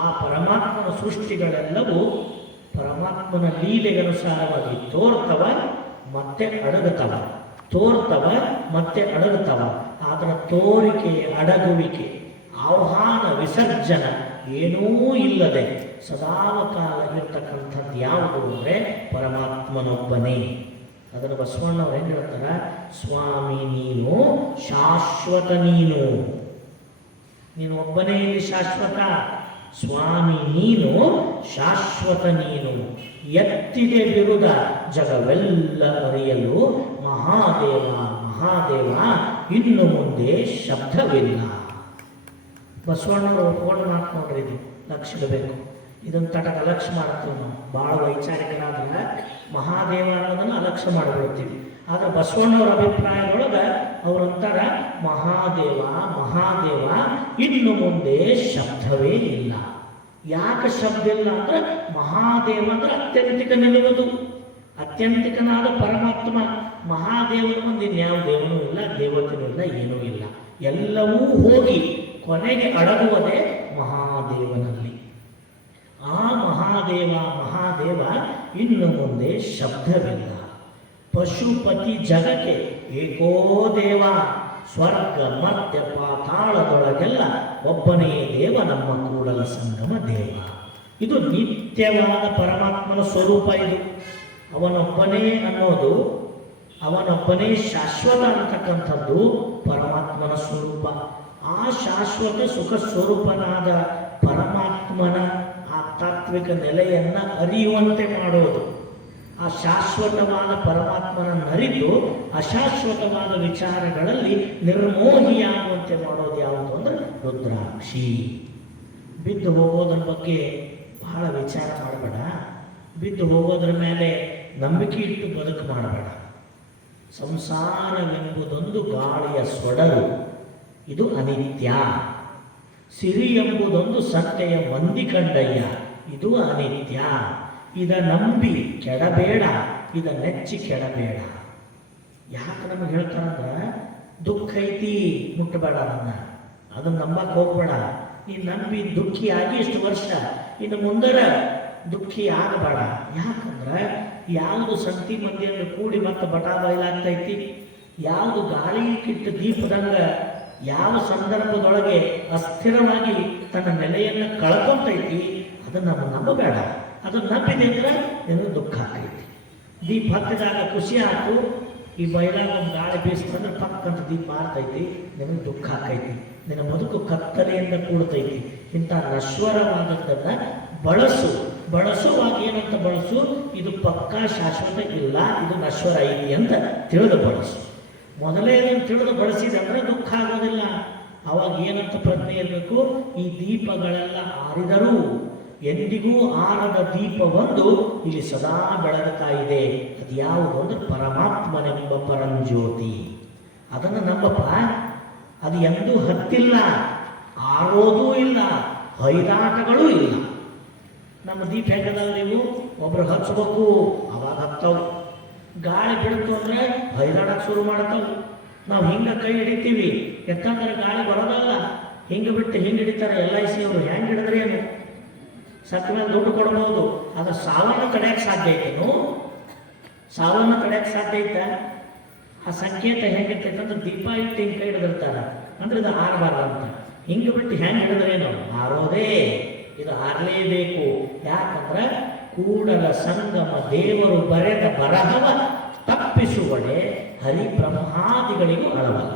ಆ ಪರಮಾತ್ಮನ ಸೃಷ್ಟಿಗಳೆಲ್ಲವೂ ಪರಮಾತ್ಮನ ಲೀಲೆಗನುಸಾರವಾಗಿ ತೋರ್ತವ ಮತ್ತೆ ಅಡಗುತ್ತವ, ತೋರ್ತವ ಮತ್ತೆ ಅಡಗುತ್ತವ. ಅದರ ತೋರಿಕೆ, ಅಡಗುವಿಕೆ, ಆಹ್ವಾನ, ವಿಸರ್ಜನ ಏನೂ ಇಲ್ಲದೆ ಸದಾಕಾಲ ಇರ್ತಕ್ಕಂಥದ್ದು ಯಾವುದು ಅಂದರೆ ಪರಮಾತ್ಮನೊಬ್ಬನೇ. ಅದನ್ನು ಬಸವಣ್ಣವ್ರು ಹೆಂಗೆ ಹೇಳ್ತಾರೆ? ಸ್ವಾಮಿ ನೀನು ಶಾಶ್ವತ, ನೀನು ನೀನು ಒಬ್ಬನೇ ಇಲ್ಲಿ ಶಾಶ್ವತ. ಸ್ವಾಮಿ ನೀನು ಶಾಶ್ವತ, ನೀನು ಎತ್ತಿದೆ ಬಿರುದ ಜಗವೆಲ್ಲ ಅರಿಯಲು ಮಹಾದೇವ ಮಹಾದೇವ ಇನ್ನು ಮುಂದೆ ಶಬ್ದವಿಲ್ಲ. ಬಸವಣ್ಣವರು ಒಪ್ಕೊಂಡು ಮಾತು ಇದು ಲಕ್ಷ್ಯ ಇಡಬೇಕು. ಇದನ್ನು ತಟಕ ಅಲಕ್ಷ್ಯ ಮಾಡ್ತೀವಿ ನಾವು. ಭಾಳ ವೈಚಾರಿಕರಾದ್ರೆ ಮಹಾದೇವ ಅನ್ನೋದನ್ನು ಅಲಕ್ಷ್ಯ ಮಾಡಿಬಿಡ್ತೀವಿ. ಆದರೆ ಬಸವಣ್ಣವರ ಅಭಿಪ್ರಾಯದೊಳಗೆ ಅವರಂತರ ಮಹಾದೇವ ಮಹಾದೇವ ಇನ್ನು ಮುಂದೆ ಶಬ್ದವೇ ಇಲ್ಲ. ಯಾಕೆ ಶಬ್ದ ಇಲ್ಲ ಅಂದ್ರೆ ಮಹಾದೇವ ಅಂದ್ರೆ ಅತ್ಯಂತಿಕ ನಿಲ್ಲುವುದು, ಅತ್ಯಂತಿಕನಾದ ಪರಮಾತ್ಮ. ಮಹಾದೇವನ ಮುಂದೆ ಇನ್ಯಾವ ದೇವನೂ ಇಲ್ಲ, ದೇವತೆನೂ ಇಲ್ಲ, ಏನೂ ಇಲ್ಲ. ಎಲ್ಲವೂ ಹೋಗಿ ಕೊನೆಗೆ ಅಡಗುವುದೇ ಮಹಾದೇವನಲ್ಲಿ. ಆ ಮಹಾದೇವ ಮಹಾದೇವ ಇನ್ನು ಮುಂದೆ ಶಬ್ದವಿಲ್ಲ. ಪಶುಪತಿ ಜಗಕ್ಕೆ ಏಕೋ ದೇವ, ಸ್ವರ್ಗ ಮಧ್ಯ ಪಾತಾಳದೊಳಗೆಲ್ಲ ಒಬ್ಬನೇ ದೇವ, ನಮ್ಮ ಕೂಡಲ ಸಂಗಮ ದೇವ. ಇದು ನಿತ್ಯವಾದ ಪರಮಾತ್ಮನ ಸ್ವರೂಪ. ಇದು ಅವನೊಬ್ಬನೇ ಅನ್ನೋದು, ಅವನೊಬ್ಬನೇ ಶಾಶ್ವತ ಅಂತಕ್ಕಂಥದ್ದು ಪರಮಾತ್ಮನ ಸ್ವರೂಪ. ಆ ಶಾಶ್ವತ ಸುಖ ಸ್ವರೂಪನಾದ ಪರಮಾತ್ಮನ ಆ ತಾತ್ವಿಕ ನೆಲೆಯನ್ನು ಅರಿಯುವಂತೆ ಮಾಡೋದು. ಆ ಶಾಶ್ವತವಾದ ಪರಮಾತ್ಮನನ್ನು ಅರಿತು ಅಶಾಶ್ವತವಾದ ವಿಚಾರಗಳಲ್ಲಿ ನಿರ್ಮೋಹಿಯಾಗುವಂತೆ ಮಾಡೋದು ಯಾವುದು ಅಂದರೆ ರುದ್ರಾಕ್ಷಿ. ಬಿದ್ದು ಹೋಗೋದ್ರ ಬಗ್ಗೆ ಬಹಳ ವಿಚಾರ ಮಾಡಬೇಡ. ಬಿದ್ದು ಹೋಗೋದ್ರ ಮೇಲೆ ನಂಬಿಕೆ ಇಟ್ಟು ಬದುಕು ಮಾಡಬೇಡ. ಸಂಸಾರವೆಂಬುದೊಂದು ಗಾಳಿಯ ಸೊಡರು, ಇದು ಅನಿತ್ಯ. ಸಿರಿ ಎಂಬುದೊಂದು ಸತ್ಯೆಯ ಮಂದಿ ಕಂಡಯ್ಯ, ಇದು ಅನಿತ್ಯ. ಇದ ನಂಬಿ ಕೆಡಬೇಡ, ಇದ ನೆಚ್ಚಿ ಕೆಡಬೇಡ. ಯಾಕೆ ನಮಗೆ ಹೇಳ್ತಾರಂದ್ರೆ, ದುಃಖ ಐತಿ ಮುಟ್ಟಬೇಡ, ಅದನ್ನ ನಂಬಕ್ಕೆ ಹೋಗ್ಬೇಡ. ನೀ ನಂಬಿ ದುಃಖಿ ಆಗಿ ಇಷ್ಟು ವರ್ಷ, ಇನ್ನು ಮುಂದರ ದುಃಖಿ ಆಗಬೇಡ. ಯಾಕಂದ್ರೆ ಯಾವುದು ಸಂತಿ ಮಂದಿಯನ್ನು ಕೂಡಿ ಮತ್ತೆ ಬಟ ಬಯಲಾಗ್ತೈತಿ, ಯಾವುದು ಗಾಳಿ ಕಿಟ್ಟು ದೀಪದಂಗ ಯಾವ ಸಂದರ್ಭದೊಳಗೆ ಅಸ್ಥಿರವಾಗಿ ತನ್ನ ನೆಲೆಯನ್ನು ಕಳ್ಕೊಂತೈತಿ, ಅದನ್ನು ನಾವು ನಂಬಬೇಡ. ಅದನ್ನು ನಂಬಿದೆ ಅಂದ್ರೆ ನಿನಗೆ ದುಃಖ ಆಗ್ತೈತಿ. ದೀಪ ಹತ್ತಿದಾಗ ಖುಷಿ ಆಯ್ತು, ಈ ಬಯಲಾಗ ಒಂದು ಗಾಳಿ ಬೀಸ್ತಂದ್ರೆ ಪಕ್ಕಂತ ದೀಪ ಆರ್ತೈತಿ, ನಿನಗೆ ದುಃಖ ಆಕೈತಿ. ನಿನ್ನ ಬದುಕು ಕತ್ತಲೆಯಿಂದ ಕೂಡ್ತೈತಿ. ಇಂಥ ನಶ್ವರವಾದದ್ದನ್ನು ಬಳಸುವಾಗ ಏನಂತ ಬಳಸು, ಇದು ಪಕ್ಕಾ ಶಾಶ್ವತ ಇಲ್ಲ, ಇದು ನಶ್ವರ ಐತಿ ಅಂತ ತಿಳಿದು ಬಳಸು. ಮೊದಲೇ ಅದನ್ನು ತಿಳಿದು ಬಳಸಿದಂದ್ರೆ ದುಃಖ ಆಗೋದಿಲ್ಲ. ಅವಾಗ ಏನಂತ ಪ್ರಜ್ಞೆ ಇರಬೇಕು, ಈ ದೀಪಗಳೆಲ್ಲ ಆರಿದರೂ ಎಂದಿಗೂ ಆರದ ದೀಪ ಒಂದು ಇಲ್ಲಿ ಸದಾ ಬೆಳಗುತ್ತಾ ಇದೆ. ಅದು ಯಾವುದು ಅಂದ್ರೆ ಪರಮಾತ್ಮನೆಂಬ ಪರಂಜ್ಯೋತಿ. ಅದನ್ನು ನಂಬಪ್ಪ. ಅದು ಎಂದೂ ಹತ್ತಿಲ್ಲ, ಆರೋದೂ ಇಲ್ಲ, ಹೈದಾಟಗಳೂ ಇಲ್ಲ. ನಮ್ಮ ದೀಪ ಹೆಂಗದಲ್ಲ, ನೀವು ಒಬ್ರು ಹಚ್ಚಬೇಕು, ಅವಾಗ ಹತ್ತವು. ಗಾಳಿ ಬಿಡ್ತು ಅಂದ್ರೆ ಹೈದಾಡಕ್ಕೆ ಶುರು ಮಾಡ್ತಾವು. ನಾವು ಹಿಂಗೆ ಕೈ ಹಿಡಿತೀವಿ, ಯಾಕಂದ್ರೆ ಗಾಳಿ ಬರೋದಲ್ಲ. ಹಿಂಗೆ ಬಿಟ್ಟು ಹಿಂಗೆ ಹಿಡಿತಾರೆ LIC ಅವರು. ಹೆಂಗೆ ಹಿಡಿದ್ರೆ ಏನು, ಸತ್ತ ಮೇಲೆ ದುಡ್ಡು ಕೊಡ್ಬೋದು, ಅದು ಸಾವನ್ನು ತಡೆಯಕ್ಕೆ ಸಾಧ್ಯ ಐತೇನು? ಸಾವನ್ನು ತಡೆಯಕ್ಕೆ ಸಾಧ್ಯ ಐತೆ? ಆ ಸಂಕೇತ ಹೆಂಗಿರ್ತೈತೆ ಅಂದ್ರೆ ದೀಪ ಇಟ್ಟು ಹಿಂಗೆ ಕೈ ಹಿಡಿದಿರ್ತಾರೆ ಅಂದ್ರೆ ಇದು ಆರಬಾರ್ದು ಅಂತ. ಹಿಂಗೆ ಬಿಟ್ಟು ಹೆಂಗೆ ಹಿಡಿದ್ರೇನು, ಆರೋದೇ. ಇದು ಆರಲೇಬೇಕು. ಯಾಕಂದ್ರೆ ಕೂಡಲ ಸಂಗಮ ದೇವರು ಬರೆದ ಬರಹವ ತಪ್ಪಿಸುವಡೆ ಹರಿಬ್ರಹ್ಮಾದಿಗಳಿಗೂ ಅಳವಲ್ಲ.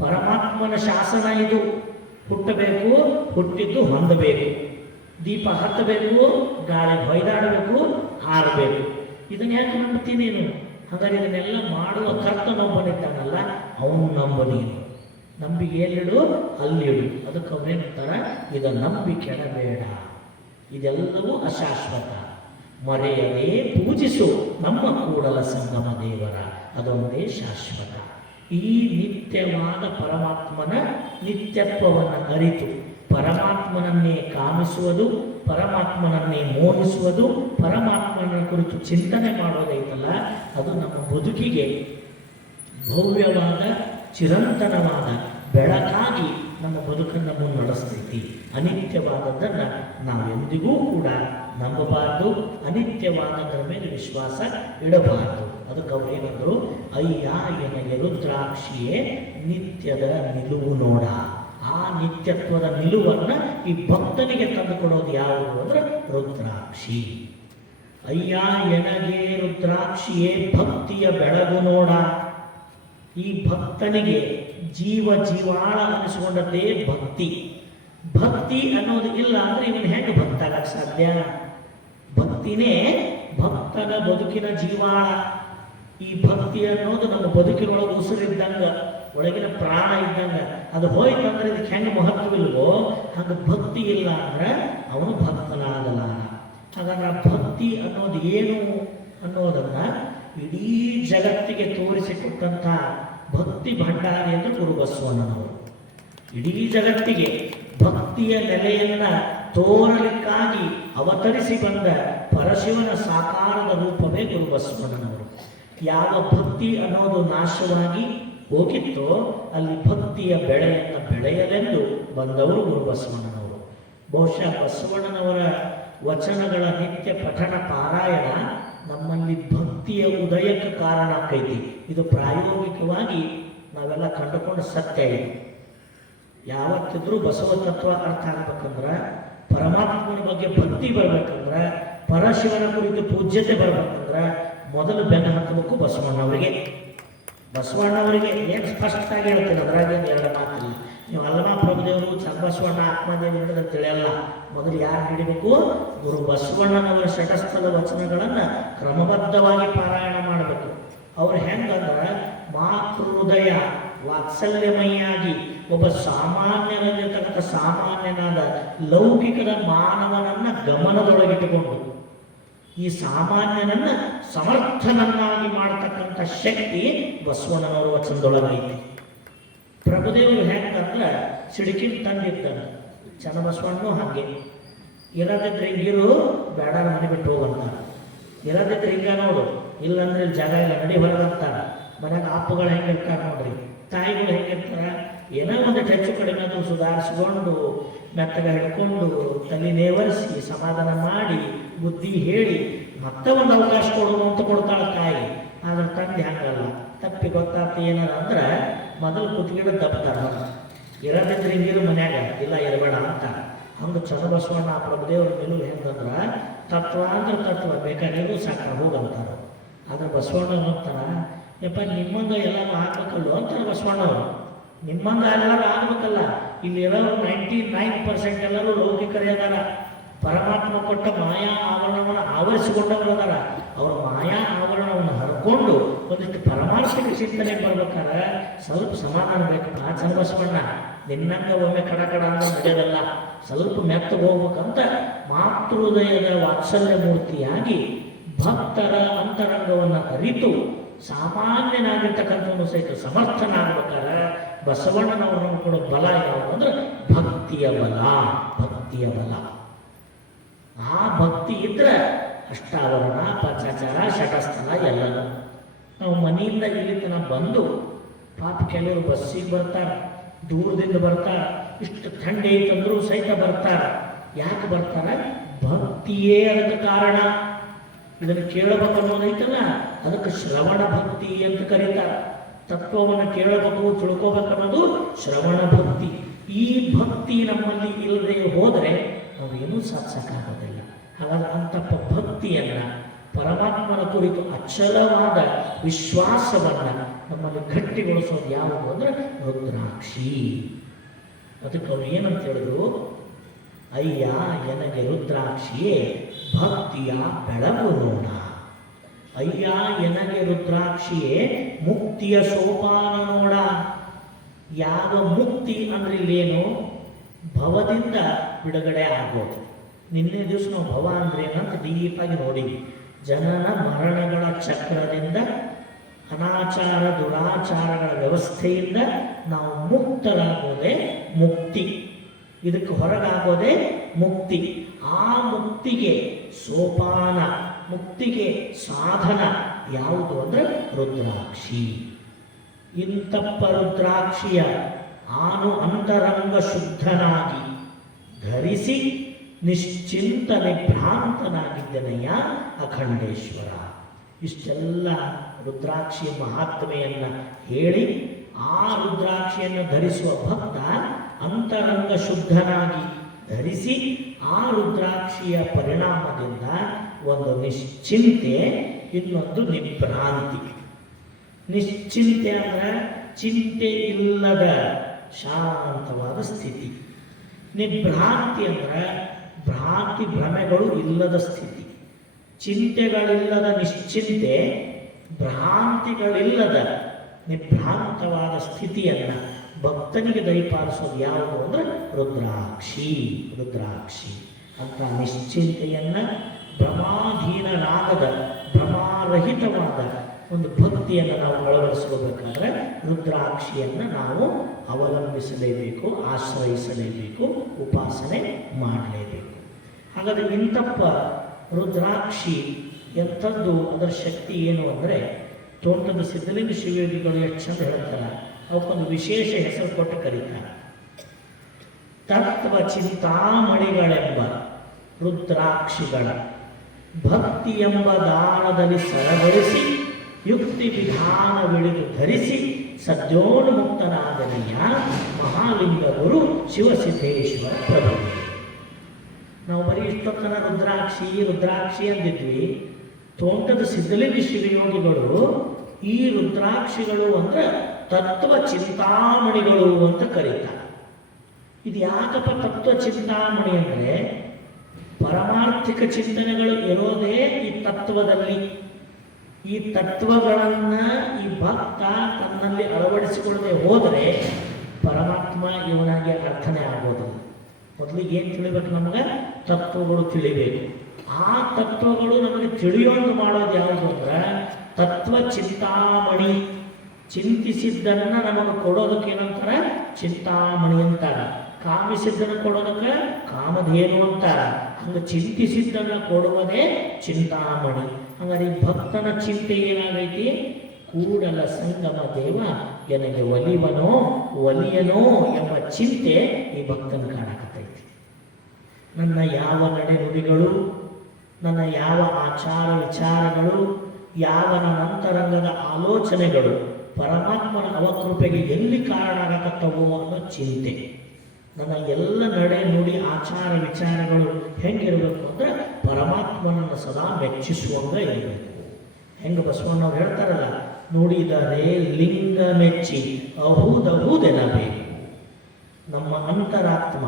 ಪರಮಾತ್ಮನ ಶಾಸನ ಇದು. ಹುಟ್ಟಬೇಕು, ಹುಟ್ಟಿದ್ದು ಹೊಂದಬೇಕು. ದೀಪ ಹತ್ತಬೇಕು, ಗಾಳಿ ಹೊಯ್ದಾಡಬೇಕು, ಆರಬೇಕು. ಇದನ್ನ ಯಾಕೆ ನಂಬುತ್ತೀನಿ ನೀನು? ಹಾಗಾದ್ರೆ ಇದನ್ನೆಲ್ಲ ಮಾಡುವ ಕರ್ತನೊಬ್ಬನಿದ್ದಾನಲ್ಲ, ಅವನು ನಂಬ ನೀನು. ನಂಬಿಕೆ ಎಲ್ಲಿಡು ಅಲ್ಲಿಡು. ಅದಕ್ಕೆ ಅವನೇನಂತಾರ, ಇದ ನಂಬಿ ಕೆಡಬೇಡ, ಇದೆಲ್ಲವೂ ಅಶಾಶ್ವತ. ಮರೆಯದೇ ಪೂಜಿಸು ನಮ್ಮ ಕೂಡಲ ಸಂಗಮ ದೇವರ, ಅದೊಂದೇ ಶಾಶ್ವತ. ಈ ನಿತ್ಯವಾದ ಪರಮಾತ್ಮನ ನಿತ್ಯತ್ವವನ್ನು ಅರಿತು ಪರಮಾತ್ಮನನ್ನೇ ಕಾಮಿಸುವುದು, ಪರಮಾತ್ಮನನ್ನೇ ಮೋಹಿಸುವುದು, ಪರಮಾತ್ಮನ ಕುರಿತು ಚಿಂತನೆ ಮಾಡೋದೈತಲ್ಲ, ಅದು ನಮ್ಮ ಬದುಕಿಗೆ ಭವ್ಯವಾದ ಚಿರಂತನವಾದ ಬೆಳಕಾಗಿ ನಮ್ಮ ಬದುಕನ್ನು ಮುನ್ನಡೆಸ್ತೈತಿ. ಅನಿತ್ಯವಾದದ್ದನ್ನು ನಾವೆಂದಿಗೂ ಕೂಡ ನಂಬಬಾರದು, ಅನಿತ್ಯವಾದದರ ಮೇಲೆ ವಿಶ್ವಾಸ ಇಡಬಾರದು. ಅದಕ್ಕೆ ಅವ್ರು ಏನಂದ್ರು, ಅಯ್ಯ ಎನಗೆ ರುದ್ರಾಕ್ಷಿಯೇ ನಿತ್ಯದ ನಿಲುವು ನೋಡ. ಆ ನಿತ್ಯತ್ವದ ನಿಲುವನ್ನು ಈ ಭಕ್ತನಿಗೆ ತಂದುಕೊಡೋದು ಯಾವುದು ಅಂದ್ರೆ ರುದ್ರಾಕ್ಷಿ. ಅಯ್ಯ ಎನಗೆ ರುದ್ರಾಕ್ಷಿಯೇ ಭಕ್ತಿಯ ಬೆಳಗು ನೋಡ. ಈ ಭಕ್ತನಿಗೆ ಜೀವಾಳ ಅನಿಸಿಕೊಂಡದ್ದೇ ಭಕ್ತಿ. ಭಕ್ತಿ ಅನ್ನೋದು ಇಲ್ಲ ಅಂದ್ರೆ ಇವನು ಹೆಂಗೆ ಭಕ್ತ ಆಗಕ್ಕೆ ಸಾಧ್ಯ? ಭಕ್ತಿನೇ ಭಕ್ತನ ಬದುಕಿನ ಜೀವಾಳ. ಈ ಭಕ್ತಿ ಅನ್ನೋದು ನಮ್ಮ ಬದುಕಿನೊಳಗೆ ಉಸಿರಿದ್ದಂಗ, ಒಳಗಿನ ಪ್ರಾಣ ಇದ್ದಂಗ. ಅದು ಹೋಯ್ತಂದ್ರೆ ಇದಕ್ಕೆ ಹೆಂಗೆ ಮಹತ್ವವಿಲ್ವೋ ಹಾಗೆ ಭಕ್ತಿ ಇಲ್ಲ ಅಂದ್ರೆ ಅವನು ಭಕ್ತನಾಗಲ್ಲ. ಹಾಗಾದ್ರೆ ಭಕ್ತಿ ಅನ್ನೋದು ಏನು ಅನ್ನೋದನ್ನ ಇಡೀ ಜಗತ್ತಿಗೆ ತೋರಿಸಿಕೊಟ್ಟಂತ ಭಕ್ತಿ ಭಂಡಾರಿ ಎಂದು ಗುರುಬಸವಣ್ಣನವರು. ಇಡೀ ಜಗತ್ತಿಗೆ ಭಕ್ತಿಯ ನೆಲೆಯನ್ನ ತೋರಲಿಕ್ಕಾಗಿ ಅವತರಿಸಿ ಬಂದ ಪರಶಿವನ ಸಾಕಾರದ ರೂಪವೇ ಗುರುಬಸವಣ್ಣನವರು. ಯಾವ ಭಕ್ತಿ ಅನ್ನೋದು ನಾಶವಾಗಿ ಹೋಗಿತ್ತೋ ಅಲ್ಲಿ ಭಕ್ತಿಯ ಬೆಳೆಯನ್ನು ಬೆಳೆಯಲೆಂದು ಬಂದವರು ಗುರುಬಸವಣ್ಣನವರು. ಬಹುಶಃ ಬಸವಣ್ಣನವರ ವಚನಗಳ ನಿತ್ಯ ಪಠಣ ಪಾರಾಯಣ ನಮ್ಮಲ್ಲಿ ಭಕ್ತಿಯ ಉದಯಕ್ಕೆ ಕಾರಣ ಆಕೈತಿ. ಇದು ಪ್ರಾಯೋಗಿಕವಾಗಿ ನಾವೆಲ್ಲ ಕಂಡುಕೊಂಡ ಸತ್ಯ ಇದೆ. ಯಾವತ್ತಿದ್ರೂ ಬಸವ ತತ್ವ ಅರ್ಥ ಆಗ್ಬೇಕಂದ್ರೆ, ಪರಮಾತ್ಮನ ಬಗ್ಗೆ ಭಕ್ತಿ ಬರ್ಬೇಕಂದ್ರೆ, ಪರಶಿವನ ಕುರಿತು ಪೂಜ್ಯತೆ ಬರ್ಬೇಕಂದ್ರೆ ಮೊದಲು ಬೆನ್ನು ಹತ್ತಬೇಕು ಬಸವಣ್ಣವರಿಗೆ. ಬಸವಣ್ಣವರಿಗೆ ಏನು ಸ್ಪಷ್ಟವಾಗಿ ಹೇಳ್ತೀನಿ, ಅದರಾಗೇನು ಎರಡು ಮಾತಿಲ್ಲ. ನೀವು ಅಲ್ಲಮ ಪ್ರಭುದೇವರು, ಚನ್ನಬಸವಣ್ಣ, ಆತ್ಮದೇವರು ಹಿಡಿದ ತಿಳಿಯಲ್ಲ. ಮೊದಲು ಯಾರು ಹಿಡಿಬೇಕು? ಗುರು ಬಸವಣ್ಣನವರ ಶಟಸ್ಥಲ ವಚನಗಳನ್ನು ಕ್ರಮಬದ್ಧವಾಗಿ ಪಾರಾಯಣ ಮಾಡಬೇಕು. ಅವ್ರು ಹೆಂಗಂದ್ರೆ ಮಾತೃ ಹೃದಯ ವಾತ್ಸಲ್ಯಮಯಿಯಾಗಿ ಒಬ್ಬ ಸಾಮಾನ್ಯರಲ್ಲಿರ್ತಕ್ಕಂಥ ಸಾಮಾನ್ಯನಾದ ಲೌಕಿಕದ ಮಾನವನನ್ನ ಗಮನದೊಳಗಿಟ್ಟುಕೊಂಡು ಈ ಸಾಮಾನ್ಯನನ್ನ ಸಮರ್ಥನನ್ನಾಗಿ ಮಾಡತಕ್ಕಂಥ ಶಕ್ತಿ ಬಸವಣ್ಣನವರ ವಚನದೊಳಗೈತಿ. ಪ್ರಭುದೇವರು ಹೆಂಗಂದ್ರೆ ಸಿಡುಕಿನ ತಂದಿದ್ದಾನೆ, ಚನ್ನಬಸವಣ್ಣನು ಹಾಗೆ. ಇರದಿದ್ರೆ ಹಿಂಗಿರು, ಬೇಡ ಮನೆ ಬಿಟ್ಟು ಹೋಗಂತಾರ. ಇರದಿದ್ರೆ ಹಿಂಗ ನೋಡು, ಇಲ್ಲಂದ್ರೆ ಇಲ್ಲಿ ಜಾಗ ಇಲ್ಲ, ನಡಿ ಹೊರಗಂತಾರ. ಮನ್ಯಾಗ ಅಪ್ಪಗಳು ಹೆಂಗಿರ್ತಾರ ನೋಡ್ರಿ, ತಾಯಿಗಳು ಹೆಂಗಿರ್ತಾರ, ಏನೋ ಒಂದು ಹೆಚ್ಚು ಕಡಿಮೆ ಅದು ಸುಧಾರಿಸ್ಕೊಂಡು ಮೆತ್ತಗ ಹಿಡ್ಕೊಂಡು ತಲೆ ನೇವರಿಸಿ ಸಮಾಧಾನ ಮಾಡಿ ಬುದ್ಧಿ ಹೇಳಿ ಮತ್ತೆ ಒಂದು ಅವಕಾಶ ಕೊಡೋದು ಅಂತ ಕೊಡ್ತಾಳ ತಾಯಿ. ಆದ್ರೆ ತಂದೆ ಹಂಗಲ್ಲ. ತಪ್ಪಿ ಗೊತ್ತಾಗ್ತಿ ಏನಾರ ಅಂದ್ರೆ ಮೊದಲು ಕುತ್ತಿಗೆ ದಬ್ತಾರ, ಇರದಿದ್ರೆ ಹಿಂಗಿರು ಮನ್ಯಾಗ, ಇಲ್ಲ ಇರಬೇಡ ಅಂತ. ಹಂಗೆ ಚನ್ನಬಸವಣ್ಣ ಪ್ರಭುದೇವ್ರ ಮೇಲೂ ಹೆಂಗಂದ್ರ ತತ್ವ ಅಂದ್ರೆ ತತ್ವ, ಬೇಕಾಗಿರೋ ಸಾಕ ಹೋಗಂತಾರ. ಆದ್ರೆ ಬಸವಣ್ಣ ಅಂತಾರ, ಯಪ್ಪ ನಿಮ್ಮಂಗ ಎಲ್ಲರೂ ಆಗ್ಬೇಕಲ್ಲೋ ಅಂತಾರೆ ಬಸವಣ್ಣವರು. ನಿಮ್ಮಂಗ ಎಲ್ಲರೂ ಆಗ್ಬೇಕಲ್ಲ, ಇಲ್ಲಿ ಎಲ್ಲರೂ 99% ಎಲ್ಲರೂ ಲೌಕಿಕರೇ ಅದಾರ. ಪರಮಾತ್ಮ ಕೊಟ್ಟ ಮಾಯಾ ಆವರಣವನ್ನು ಆವರಿಸಿಕೊಂಡವರು ಅದಾರ. ಅವ್ರ ಮಾಯಾ ಆವರಣವನ್ನು ಹರ್ಕೊಂಡು ಒಂದಿಷ್ಟು ಪರಮಾರ್ಥಿಕ ಚಿಂತನೆ ಬರ್ಬೇಕಾದ್ರೆ ಸ್ವಲ್ಪ ಸಮಾಧಾನ ಬೇಕು. ಆ ಚನ್ನಬಸವಣ್ಣ ನಿನ್ನಂಗ ಒಮ್ಮೆ ಕಡ ಅಂದ್ರೆ ನಡೆಯೋದಲ್ಲ, ಸ್ವಲ್ಪ ಮೆತ್ತಗೆ ಹೋಗ್ಬೇಕಂತ ಮಾತೃದಯದ ವಾತ್ಸಲ್ಯ ಮೂರ್ತಿಯಾಗಿ ಭಕ್ತರ ಅಂತರಂಗವನ್ನು ಅರಿತು ಸಾಮಾನ್ಯನಾಗಿರ್ತಕ್ಕಂಥವನು ಸಹಿತ ಸಮರ್ಥನಾಗ್ಬೇಕಾದ್ರೆ ಬಸವಣ್ಣನವ್ರನ್ನು ಕೊಡೋ ಬಲ ಯಾವುದು ಅಂದ್ರೆ ಭಕ್ತಿಯ ಬಲ. ಭಕ್ತಿಯ ಬಲ, ಆ ಭಕ್ತಿ ಇದ್ರೆ ಅಷ್ಟಾವರಣ, ಪಂಚಾಚಾರ, ಶಟಸ್ಥಲ ಎಲ್ಲನೂ. ನಾವು ಮನೆಯಿಂದ ಇಲ್ಲಿ ತನಕ ಬಂದು ಪಾಪ ಕೆಲವರು ಬಸ್ಸಿಗೆ ಬರ್ತಾರೆ, ದೂರದಿಂದ ಬರ್ತಾರೆ, ಇಷ್ಟು ಥಂಡಿ ಐತಂದ್ರೂ ಸಹಿತ ಬರ್ತಾರೆ. ಯಾಕೆ ಬರ್ತಾರೆ? ಭಕ್ತಿಯೇ ಅದಕ್ಕೆ ಕಾರಣ. ಇದನ್ನು ಕೇಳಬೇಕು ಅನ್ನೋದೈತಲ್ಲ, ಅದಕ್ಕೆ ಶ್ರವಣ ಭಕ್ತಿ ಅಂತ ಕರೀತಾರೆ. ತತ್ವವನ್ನು ಕೇಳಬೇಕು, ತಿಳ್ಕೋಬೇಕನ್ನೋದು ಶ್ರವಣ ಭಕ್ತಿ. ಈ ಭಕ್ತಿ ನಮ್ಮಲ್ಲಿ ಇಲ್ಲದೆ ಹೋದರೆ ನಾವೇನೂ ಸಾಧಿಸಕ್ಕಾಗೋದಿಲ್ಲ. ಹಾಗಾದ್ರೆ ಅಂತಪ್ಪ ಭಕ್ತಿಯನ್ನ, ಪರಮಾತ್ಮನ ಕುರಿತು ಅಚಲವಾದ ವಿಶ್ವಾಸವನ್ನ ನಮ್ಮಲ್ಲಿ ಗಟ್ಟಿಗೊಳಿಸೋದು ಯಾವುದು ಅಂದ್ರೆ ರುದ್ರಾಕ್ಷಿ. ಅದಕ್ಕೆ ಅವ್ರು ಏನಂತ ಹೇಳಿದ್ರು, ಅಯ್ಯ ಎನಗೆ ರುದ್ರಾಕ್ಷಿಯೇ ಭಕ್ತಿಯ ಬೆಳಗು ನೋಡ. ಅಯ್ಯ ಎನಗೆ ರುದ್ರಾಕ್ಷಿಯೇ ಮುಕ್ತಿಯ ಸೋಪಾನ ನೋಡ. ಯಾವ ಮುಕ್ತಿ ಅಂದ್ರೆ ಇಲ್ಲೇನು? ಭವದಿಂದ ಬಿಡುಗಡೆ ಆಗೋದು. ನಿನ್ನೆ ದಿವಸ ನಾವು ಭವ ಅಂದ್ರೆ ಏನಂತ ಡೀಪಾಗಿ ನೋಡಿದ್ವಿ. ಜನನ ಮರಣಗಳ ಚಕ್ರದಿಂದ, ಅನಾಚಾರ ದುರಾಚಾರಗಳ ವ್ಯವಸ್ಥೆಯಿಂದ ನಾವು ಮುಕ್ತರಾಗೋದೇ ಮುಕ್ತಿ. ಇದಕ್ಕೆ ಹೊರಗಾಗೋದೇ ಮುಕ್ತಿ. ಆ ಮುಕ್ತಿಗೆ ಸೋಪಾನ, ಮುಕ್ತಿಗೆ ಸಾಧನ ಯಾವುದು ಅಂದ್ರೆ ರುದ್ರಾಕ್ಷಿ. ಇಂತಪ್ಪ ರುದ್ರಾಕ್ಷಿಯ ಅಂತರಂಗ ಶುದ್ಧನಾಗಿ ಧರಿಸಿ ನಿಶ್ಚಿಂತ ನಿಭ್ರಾಂತನಾಗಿದ್ದನಯ್ಯ ಅಖಂಡೇಶ್ವರ. ಇಷ್ಟೆಲ್ಲ ರುದ್ರಾಕ್ಷಿಯ ಮಹಾತ್ಮೆಯನ್ನು ಹೇಳಿ, ಆ ರುದ್ರಾಕ್ಷಿಯನ್ನು ಧರಿಸುವ ಭಕ್ತ ಅಂತರಂಗ ಶುದ್ಧನಾಗಿ ಧರಿಸಿ ಆ ರುದ್ರಾಕ್ಷಿಯ ಪರಿಣಾಮದಿಂದ ಒಂದು ನಿಶ್ಚಿಂತೆ, ಇನ್ನೊಂದು ನಿಭ್ರಾಂತಿ. ನಿಶ್ಚಿಂತೆ ಅಂದ್ರೆ ಚಿಂತೆ ಇಲ್ಲದ ಶಾಂತವಾದ ಸ್ಥಿತಿ. ನಿಭ್ರಾಂತಿ ಅಂದ್ರೆ ಭ್ರಾಂತಿ ಭ್ರಮೆಗಳು ಇಲ್ಲದ ಸ್ಥಿತಿ. ಚಿಂತೆಗಳಿಲ್ಲದ ನಿಶ್ಚಿಂತೆ, ಭ್ರಾಂತಿಗಳಿಲ್ಲದ ನಿಭ್ರಾಂತವಾದ ಸ್ಥಿತಿಯನ್ನ ಭಕ್ತನಿಗೆ ದಯಪಾಲಿಸೋದು ಯಾವುದು ಅಂದ್ರೆ ರುದ್ರಾಕ್ಷಿ. ರುದ್ರಾಕ್ಷಿ ಅಂತ ನಿಶ್ಚಿಂತೆಯನ್ನ, ಭ್ರಮಾಧೀನರಾಗದ ಭ್ರಮಾರಹಿತವಾದ ಒಂದು ಭಕ್ತಿಯನ್ನು ನಾವು ಅಳವಡಿಸ್ಕೋಬೇಕಾದ್ರೆ ರುದ್ರಾಕ್ಷಿಯನ್ನು ನಾವು ಅವಲಂಬಿಸಲೇಬೇಕು, ಆಶ್ರಯಿಸಲೇಬೇಕು, ಉಪಾಸನೆ ಮಾಡಲೇಬೇಕು. ಹಾಗಾದರೆ ಇಂತಪ್ಪ ರುದ್ರಾಕ್ಷಿ ಎಂಥದ್ದು, ಅದರ ಶಕ್ತಿ ಏನು ಅಂದರೆ, ತೋಂಟದ ಸಿದ್ಧಲಿಂಗ ಶಿವಯೋಗಿಗಳು ಎಷ್ಟು ಚಂದ ಹೇಳ್ತಾರೆ, ಅವಕ್ಕೊಂದು ವಿಶೇಷ ಹೆಸರು ಕೊಟ್ಟು ಕರೀತಾರೆ. ತತ್ವ ಚಿಂತಾಮಣಿಗಳೆಂಬ ರುದ್ರಾಕ್ಷಿಗಳ ಭಕ್ತಿ ಎಂಬ ದಾನದಲ್ಲಿ ಸರಬರಿಸಿ ಯುಕ್ತಿ ವಿಧಾನವಿಳಿದು ಧರಿಸಿ ಸದ್ಯೋನ್ಮುಕ್ತನಾದನೆಯ ಮಹಾಲಿಂಗ ಗುರು ಶಿವಸಿದ್ದೇಶ್ವರ ಪ್ರಭು. ನಾವು ಬರೀ ಇಷ್ಟೊತ್ತನ ರುದ್ರಾಕ್ಷಿ ರುದ್ರಾಕ್ಷಿ ಅಂದಿದ್ವಿ. ತೋಂಟದ ಸಿದ್ಧಲಿಂಗ ಶಿವಯೋಗಿಗಳು ಈ ರುದ್ರಾಕ್ಷಿಗಳು ಅಂದ್ರೆ ತತ್ವ ಚಿಂತಾಮಣಿಗಳು ಅಂತ ಕರೀತಾರೆ. ಇದು ಯಾಕಪ್ಪ ತತ್ವ ಚಿಂತಾಮಣಿ ಅಂದರೆ, ಪರಮಾರ್ಥಿಕ ಚಿಂತನೆಗಳು ಇರೋದೇ ಈ ತತ್ವದಲ್ಲಿ. ಈ ತತ್ವಗಳನ್ನು ಈ ಭಕ್ತ ತನ್ನಲ್ಲಿ ಅಳವಡಿಸಿಕೊಳ್ಳದೆ ಹೋದರೆ ಪರಮಾತ್ಮ ಇವನಾಗಿ ಅರ್ಥನೆ ಆಗೋದಿಲ್ಲ. ಮೊದಲಿಗೆ ಏನು ತಿಳಿಬೇಕು? ನಮಗೆ ತತ್ವಗಳು ತಿಳಿಬೇಕು. ಆ ತತ್ವಗಳು ನಮಗೆ ತಿಳಿಯೋದು ಮಾಡೋದು ಯಾವುದು ಅಂದ್ರೆ ತತ್ವ ಚಿಂತಾಮಣಿ. ಚಿಂತಿಸಿದ್ದನ್ನು ನಮಗೆ ಕೊಡೋದಕ್ಕೆ ಏನಂತಾರ? ಚಿಂತಾಮಣಿ ಅಂತಾರ. ಕಾಮಿಸಿದ್ದನ್ನು ಕೊಡೋದಕ್ಕೆ ಕಾಮಧೇನು ಅಂತಾರ. ಹಂಗೆ ಚಿಂತಿಸಿದ್ದನ್ನು ಕೊಡುವುದೇ ಚಿಂತಾಮಣಿ. ಹಂಗಾರೆ ಭಕ್ತನ ಚಿಂತೆ ಏನಾಗೈತಿ? ಕೂಡಲ ಸಂಗಮ ದೇವ ನನಗೆ ಒಲಿವನೋ ಒಲಿಯನೋ ಎಂಬ ಚಿಂತೆ ಈ ಭಕ್ತನ ಕಾಣಕತ್ತೈತಿ. ನನ್ನ ಯಾವ ನಡೆ ನುಡಿಗಳು, ನನ್ನ ಯಾವ ಆಚಾರ ವಿಚಾರಗಳು, ಯಾವ ನನ್ನ ಅಂತರಂಗದ ಆಲೋಚನೆಗಳು ಪರಮಾತ್ಮನ ಅವಕೃಪೆಗೆ ಎಲ್ಲಿ ಕಾರಣ ಆಗಕತ್ತವೋ ಅನ್ನೋ ಚಿಂತೆ. ನನ್ನ ಎಲ್ಲ ನಡೆ ನುಡಿ ಆಚಾರ ವಿಚಾರಗಳು ಹೆಂಗಿರಬೇಕು ಅಂದ್ರೆ ಪರಮಾತ್ಮನನ್ನು ಸದಾ ಮೆಚ್ಚಿಸುವಂಗ ಇರಬೇಕು. ಹೆಂಗೆ ಬಸವಣ್ಣವ್ರು ಹೇಳ್ತಾರಲ್ಲ, ನುಡಿದರೆ ಲಿಂಗ ಮೆಚ್ಚಿ ಅಹೂದಹೂದೆನಬೇಕು. ನಮ್ಮ ಅಂತರಾತ್ಮ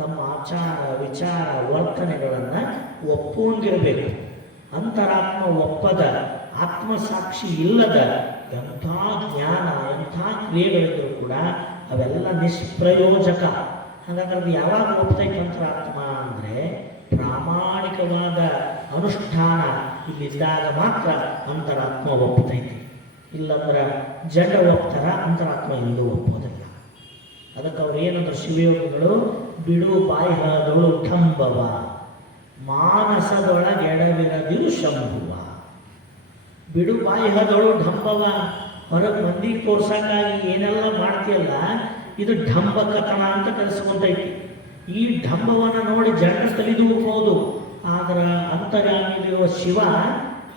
ನಮ್ಮ ಆಚಾರ ವಿಚಾರ ವರ್ತನೆಗಳನ್ನು ಒಪ್ಪುವಂಗಿರಬೇಕು. ಅಂತರಾತ್ಮ ಒಪ್ಪದ, ಆತ್ಮಸಾಕ್ಷಿ ಇಲ್ಲದ ಎಂಥ ಜ್ಞಾನ ಎಂಥ ಕ್ರಿಯೆಗಳಿದ್ದರೂ ಕೂಡ ಅವೆಲ್ಲ ನಿಷ್ಪ್ರಯೋಜಕ. ಹಾಗಾದ್ರೆ ಅದು ಯಾವಾಗ ಒಪ್ತೈತೆ ಅಂತರಾತ್ಮ ಅಂದರೆ ಪ್ರಾಮಾಣಿಕವಾದ ಅನುಷ್ಠಾನ ಇಲ್ಲಿದ್ದಾಗ ಮಾತ್ರ ಅಂತರಾತ್ಮ ಒಪ್ತೈತಿ. ಇಲ್ಲಂದ್ರೆ ಜಡ ಒಪ್ತಾರ, ಅಂತರಾತ್ಮ ಎಂದೂ ಒಪ್ಪೋದಿಲ್ಲ. ಅದಕ್ಕೆ ಅವ್ರು ಏನಂದ್ರೆ ಶಿವಯೋಗಿಗಳು, ಬಿಡು ಬಾಹ್ಯದೊಳು ಠಂಬವ ಮಾನಸದೊಳಗೆಡವಿರದಿರು ಶಂಭುವ. ಬಿಡು ಬಾಹ್ಯದೊಳು ಢಂಬವ, ಹೊರಗೆ ಮಂದಿಗೆ ತೋರ್ಸಕ್ಕಾಗಿ ಏನೆಲ್ಲ ಮಾಡ್ತೀಯಲ್ಲ, ಇದು ಢಂಬಕತನ ಅಂತ ಕರೆಸ್ಕೊಂತೈತಿ. ಈ ಢಂಬವನ್ನು ನೋಡಿ ಜನರು ತಲೆದೂಗಬಹುದು, ಆದ್ರೆ ಅಂತರ್ಯಾಮಿಲಿರುವ ಶಿವ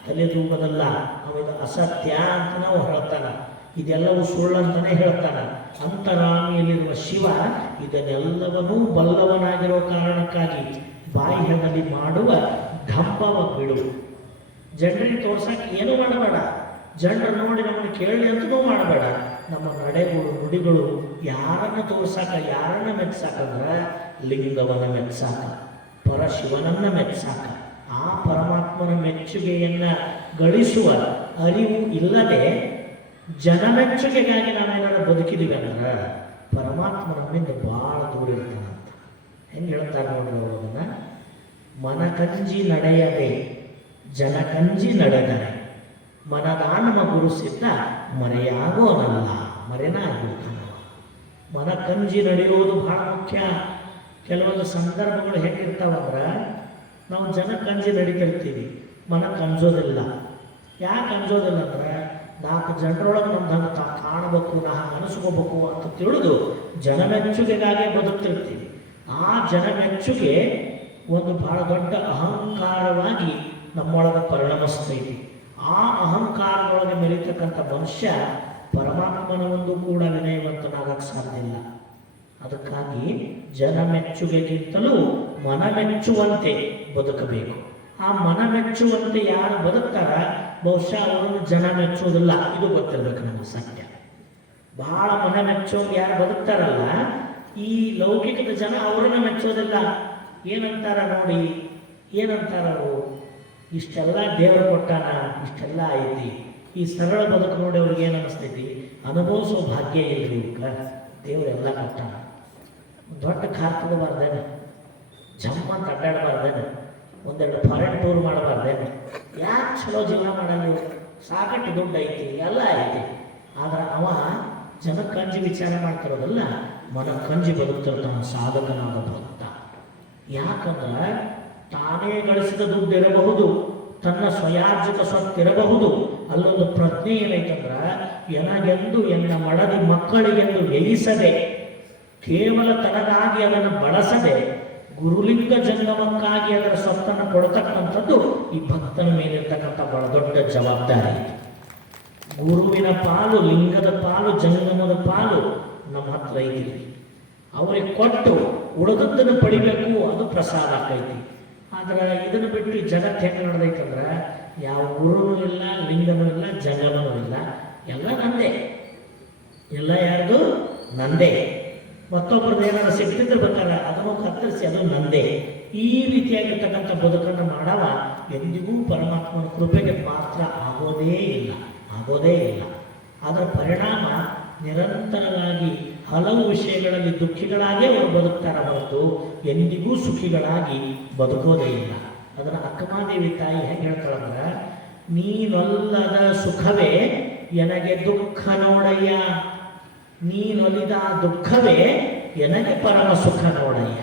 ತಲೆದೂಗದಲ್ಲ. ಅವಿದು ಅಸತ್ಯ ಅಂತ ನಾವು ಹೇಳ್ತಾನ, ಇದೆಲ್ಲವೂ ಸುಳ್ಳಂತಾನೆ ಹೇಳ್ತಾನ. ಅಂತರಾಮಿಯಲ್ಲಿರುವ ಶಿವ ಇದನ್ನೆಲ್ಲವನ್ನೂ ಬಲ್ಲವನಾಗಿರೋ ಕಾರಣಕ್ಕಾಗಿ ಬಾಹ್ಯದಲ್ಲಿ ಮಾಡುವ ಢಂಬವ ಬಿಡು. ಜನರಿಗೆ ತೋರ್ಸಕ್ಕೆ ಏನೂ ಮಾಡಬೇಡ, ಜನರು ನೋಡಿ ನಮ್ಮನ್ನು ಕೇಳಿ ಅಂತನೂ ಮಾಡಬೇಡ. ನಮ್ಮ ನಡೆಗಳು ನುಡಿಗಳು ಯಾರನ್ನ ತೋರ್ಸಾಕ, ಯಾರನ್ನ ಮೆಚ್ಚಾಕಂದ್ರೆ ಲಿಂಗವನ್ನ ಮೆಚ್ಚಾಕ, ಪರಶಿವನನ್ನ ಮೆಚ್ಚಾಕ. ಆ ಪರಮಾತ್ಮನ ಮೆಚ್ಚುಗೆಯನ್ನ ಗಳಿಸುವ ಅರಿವು ಇಲ್ಲದೆ ಜನ ಮೆಚ್ಚುಗೆಗಾಗಿ ನಾವೇನಾದ್ರು ಬದುಕಿದೀವಿ ಅಂದ್ರೆ ಪರಮಾತ್ಮ ನಮ್ಮಿಂದ ಭಾಳ ದೂರ ಇರ್ತಾನಂತ. ಹೆಂಗೆ ಹೇಳ್ತಾರೆ ನೋಡ್ರಿ ಅವರು ಅದನ್ನ, ಮನಕಂಜಿ ನಡೆಯದೆ ಜನಕಂಜಿ ನಡೆದರೆ ಮನದಾನಮ ಗುರುಸಿದ್ದ ಮರೆಯಾಗೋನಲ್ಲ, ಮರೆನಾಗಿರ್ತಾನವ. ಮನಕಂಜಿ ನಡೆಯೋದು ಬಹಳ ಮುಖ್ಯ. ಕೆಲವೊಂದು ಸಂದರ್ಭಗಳು ಹೇಗಿರ್ತಾವಂದ್ರೆ ನಾವು ಜನಕಂಜಿ ನಡೀತಿರ್ತೀವಿ, ಮನ ಕಂಜೋದಿಲ್ಲ. ಯಾಕೆ ಅಂಜೋದಿಲ್ಲ ಅಂದ್ರೆ 4 ಜನರೊಳಗೆ ನಮ್ದು ಹಂಗೆ ಕಾಣಬೇಕು, ನಾ ಅನಿಸ್ಕೋಬೇಕು ಅಂತ ತಿಳಿದು ಜನಮೆಚ್ಚುಗೆಗಾಗಿ ಬದುಕ್ತಿರ್ತೀವಿ. ಆ ಜನಮೆಚ್ಚುಗೆ ಒಂದು ಬಹಳ ದೊಡ್ಡ ಅಹಂಕಾರವಾಗಿ ನಮ್ಮೊಳಗೆ ಪರಿಣಮಿಸ್ತೈತಿ. ಆ ಅಹಂಕಾರದೊಳಗೆ ಮೆರೀತಕ್ಕಂಥ ಮನುಷ್ಯ ಪರಮಾತ್ಮನ ಒಂದು ಕೂಡ ವಿನಯವಂತನಾಗಕ್ಕೆ ಸಾಧ್ಯ ಇಲ್ಲ. ಅದಕ್ಕಾಗಿ ಜನಮೆಚ್ಚುಗೆಗಿಂತಲೂ ಮನಮೆಚ್ಚುವಂತೆ ಬದುಕಬೇಕು. ಆ ಮನಮೆಚ್ಚುವಂತೆ ಯಾರು ಬದುಕ್ತಾರ ಬಹುಶಃ ಅವರನ್ನು ಜನ ಮೆಚ್ಚುವುದಿಲ್ಲ. ಇದು ಗೊತ್ತಿರ್ಬೇಕು ನಮಗೆ ಸತ್ಯ. ಬಹಳ ಮನಮೆಚ್ಚೋರು ಯಾರು ಬದುಕ್ತಾರಲ್ಲ, ಈ ಲೌಕಿಕದ ಜನ ಅವರನ್ನ ಮೆಚ್ಚೋದಿಲ್ಲ. ಏನಂತಾರ ನೋಡಿ, ಏನಂತಾರ ಅವರು, ಇಷ್ಟೆಲ್ಲ ದೇವರು ಕೊಟ್ಟಾನ, ಇಷ್ಟೆಲ್ಲ ಐತಿ, ಈ ಸರಳ ಬದುಕು ನೋಡಿ ಅವ್ರಿಗೆ ಏನು ಅನಿಸ್ತೈತಿ, ಅನುಭವಿಸೋ ಭಾಗ್ಯ ಇಲ್ರಿ ಇವಕ್ಕೆ, ದೇವರೆಲ್ಲ ಕೊಟ್ಟಾನ. ದೊಡ್ಡ ಕಾರ್ ತಗೋಬಾರ್ದೇನೆ, ಜಮ್ಮ ಅಂತ ಅಡ್ಡಾಡಬಾರ್ದೇನೆ, ಒಂದೆರಡು ಫಾರಿನ್ ಟೂರ್ ಮಾಡಬಾರ್ದೇನೆ, ಯಾಕೆ ಚಲೋ ಜೀವನ ಮಾಡಲ್ಲ, ಸಾಕಷ್ಟು ದುಡ್ಡು ಐತಿ, ಎಲ್ಲ ಐತಿ. ಆದ್ರೆ ಅವ ಜನಕ್ಕಂಜಿ ವಿಚಾರ ಮಾಡ್ತಿರೋದಲ್ಲ, ಮನಕ್ಕಂಜಿ ಬದುಕ್ತಿರ್ತಾನ ಸಾಧಕನಾದ ಭಕ್ತ. ಯಾಕಂದ್ರೆ ತಾನೇ ಗಳಿಸಿದ ದುಡ್ಡು ಇರಬಹುದು, ತನ್ನ ಸ್ವಯಾರ್ಜಿತ ಸ್ವತ್ತಿರಬಹುದು. ಅಲ್ಲೊಂದು ಪ್ರಜ್ಞೆ ಏನೈತಂದ್ರ, ಎನಗೆಂದು ಎನ್ನ ಮಡದಿ ಮಕ್ಕಳಿಗೆಂದು ವ್ಯಯಿಸದೆ, ಕೇವಲ ತನಗಾಗಿ ಅದನ್ನು ಬಳಸದೆ ಗುರುಲಿಂಗ ಜಂಗಮಕ್ಕಾಗಿ ಅದರ ಸ್ವತ್ತನ್ನು ಕೊಡತಕ್ಕಂಥದ್ದು ಈ ಭಕ್ತನ ಮೇಲಿರ್ತಕ್ಕಂಥ ಬಹಳ ದೊಡ್ಡ ಜವಾಬ್ದಾರಿ. ಗುರುವಿನ ಪಾಲು, ಲಿಂಗದ ಪಾಲು, ಜಂಗಮದ ಪಾಲು ನಮ್ಮ ಹತ್ರ ಐತಿ. ಅವರಿಗೆ ಕೊಟ್ಟು ಉಳಿದದ್ದನ್ನು ಪಡಿಬೇಕು, ಅದು ಪ್ರಸಾದ ಆಕೈತಿ. ಆದ್ರೆ ಇದನ್ನು ಬಿಟ್ಟು ಜಗತ್ತು ಹೆಂಗೆ ನಡೆದೈತಂದ್ರೆ ಯಾವ ಗುರುನೂ ಇಲ್ಲ, ಲಿಂಗನೂ ಇಲ್ಲ, ಜಂಗಮನೂ ಇಲ್ಲ, ಎಲ್ಲ ನಂದೇ, ಎಲ್ಲ ಯಾರ್ದು ನಂದೇ. ಮತ್ತೊಬ್ಬರದ್ದು ಏನಾದ್ರು ಸಿಕ್ತಿದ್ರೆ ಬೇಕಾದ್ರೆ ಅದನ್ನು ಕತ್ತರಿಸಿ ಅದು ನಂದೇ. ಈ ರೀತಿಯಾಗಿರ್ತಕ್ಕಂಥ ಬದುಕನ್ನು ಮಾಡವ ಎಂದಿಗೂ ಪರಮಾತ್ಮನ ಕೃಪೆಗೆ ಪಾತ್ರ ಆಗೋದೇ ಇಲ್ಲ, ಆಗೋದೇ ಇಲ್ಲ. ಅದರ ಪರಿಣಾಮ ನಿರಂತರವಾಗಿ ಹಲವು ವಿಷಯಗಳಲ್ಲಿ ದುಃಖಿಗಳಾಗೇ ಅವರು ಬದುಕ್ತಾರೆ ಹೊರತು ಎಂದಿಗೂ ಸುಖಿಗಳಾಗಿ ಬದುಕೋದೇ ಇಲ್ಲ. ಅದನ್ನು ಅಕ್ಕಮಾದೇವಿ ತಾಯಿ ಹೇಗೆ ಹೇಳ್ತಾಳಂದ್ರೆ, ನೀನೊಲ್ಲದ ಸುಖವೇ ಎನಗೆ ದುಃಖ ನೋಡಯ್ಯ, ನೀನೊಲಿದ ದುಃಖವೇ ಎನಗೆ ಪರಮ ಸುಖ ನೋಡಯ್ಯ.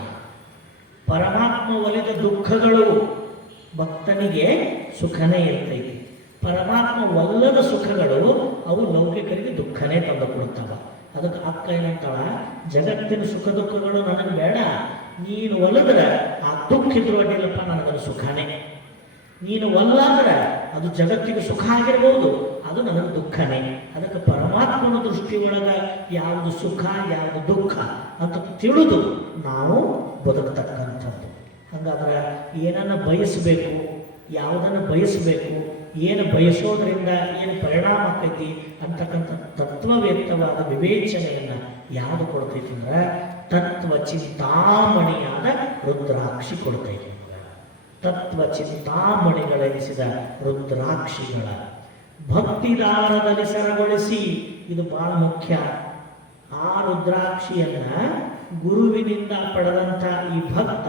ಪರಮಾತ್ಮ ಒಲಿದ ದುಃಖಗಳು ಭಕ್ತನಿಗೆ ಸುಖನೇ ಇರ್ತೈತಿ. ಪರಮಾತ್ಮ ಒಲ್ಲದ ಸುಖಗಳು ಅವು ಲೌಕಿಕರಿಗೆ ದುಃಖನೇ ತಂದು ಕೊಡ್ತಾವ. ಅದಕ್ಕೆ ಅಕ್ಕ ಏನಂತಾಳ, ಜಗತ್ತಿನ ಸುಖ ದುಃಖಗಳು ನನಗೆ ಬೇಡ, ನೀನು ಒಲಿದ್ರೆ ಆ ದುಃಖ ಇದ್ರು ಅಡ್ಡಿಲ್ಲಪ್ಪ, ನನಗದು ಸುಖನೇ. ನೀನು ಒಲ್ಲಾದ್ರೆ ಅದು ಜಗತ್ತಿಗೆ ಸುಖ ಆಗಿರ್ಬೋದು, ಅದು ನನಗೆ ದುಃಖನೇ. ಅದಕ್ಕೆ ಪರಮಾತ್ಮನ ದೃಷ್ಟಿಯೊಳಗ ಯಾವುದು ಸುಖ ಯಾವುದು ದುಃಖ ಅಂತ ತಿಳಿದು ನಾವು ಬದುಕತಕ್ಕಂಥದ್ದು. ಹಾಗಾದ್ರೆ ಏನನ್ನ ಬಯಸಬೇಕು, ಯಾವುದನ್ನು ಬಯಸಬೇಕು, ಏನು ಬಯಸೋದ್ರಿಂದ ಏನು ಪರಿಣಾಮ ಆಕೈತಿ ಅಂತಕ್ಕಂಥ ತತ್ವವೇತ್ತವಾದ ವಿವೇಚನೆಯನ್ನು ಯಾವುದು ಕೊಡ್ತೈತಿ ಅಂದ್ರೆ ತತ್ವ ಚಿಂತಾಮಣಿಯಾದ ರುದ್ರಾಕ್ಷಿ ಕೊಡ್ತೈತಿ. ತತ್ವ ಚಿಂತಾಮಣಿಗಳೆನಿಸಿದ ರುದ್ರಾಕ್ಷಿಗಳ ಭಕ್ತಿದಾರದಲ್ಲಿ ಸರಗೊಳಿಸಿ, ಇದು ಬಹಳ ಮುಖ್ಯ. ಆ ರುದ್ರಾಕ್ಷಿಯನ್ನ ಗುರುವಿನಿಂದ ಪಡೆದಂಥ ಈ ಭಕ್ತ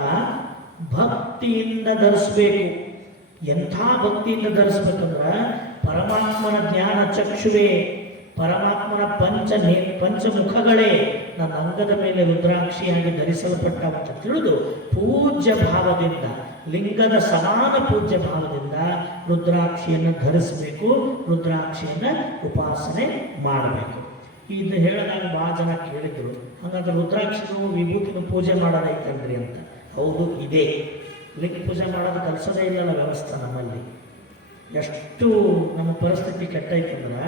ಭಕ್ತಿಯಿಂದ ಧರಿಸಬೇಕು. ಎಂಥ ಭಕ್ತಿಯಿಂದ ಧರಿಸ್ಬೇಕಂದ್ರೆ ಪರಮಾತ್ಮನ ಜ್ಞಾನ ಚಕ್ಷುವೆ, ಪರಮಾತ್ಮನ ಪಂಚಮುಖಗಳೇ ನನ್ನ ಅಂಗದ ಮೇಲೆ ರುದ್ರಾಕ್ಷಿಯಾಗಿ ಧರಿಸಲ್ಪಟ್ಟ ಅಂತ ತಿಳಿದು ಪೂಜ್ಯ ಭಾವದಿಂದ, ಲಿಂಗದ ಸಮಾನ ಪೂಜ್ಯ ಭಾವದಿಂದ ರುದ್ರಾಕ್ಷಿಯನ್ನು ಧರಿಸಬೇಕು, ರುದ್ರಾಕ್ಷಿಯನ್ನು ಉಪಾಸನೆ ಮಾಡಬೇಕು. ಇದು ಹೇಳಿದಾಗ ಭಾಳ ಜನ ಕೇಳಿದ್ರು, ಹಾಗಾದ್ರೆ ರುದ್ರಾಕ್ಷಿನೂ ವಿಭೂತಿನೂ ಪೂಜೆ ಮಾಡೋದೈತಂದ್ರಿ ಅಂತ. ಹೌದು, ಇದೆ. ಲಿಂಗ ಪೂಜೆ ಮಾಡೋದು ಕಲಿಸೋದೇ ಇಲ್ಲಲ್ಲ ವ್ಯವಸ್ಥೆ ನಮ್ಮಲ್ಲಿ. ಎಷ್ಟು ನಮ್ಮ ಪರಿಸ್ಥಿತಿ ಕೆಟ್ಟೈತಂದ್ರೆ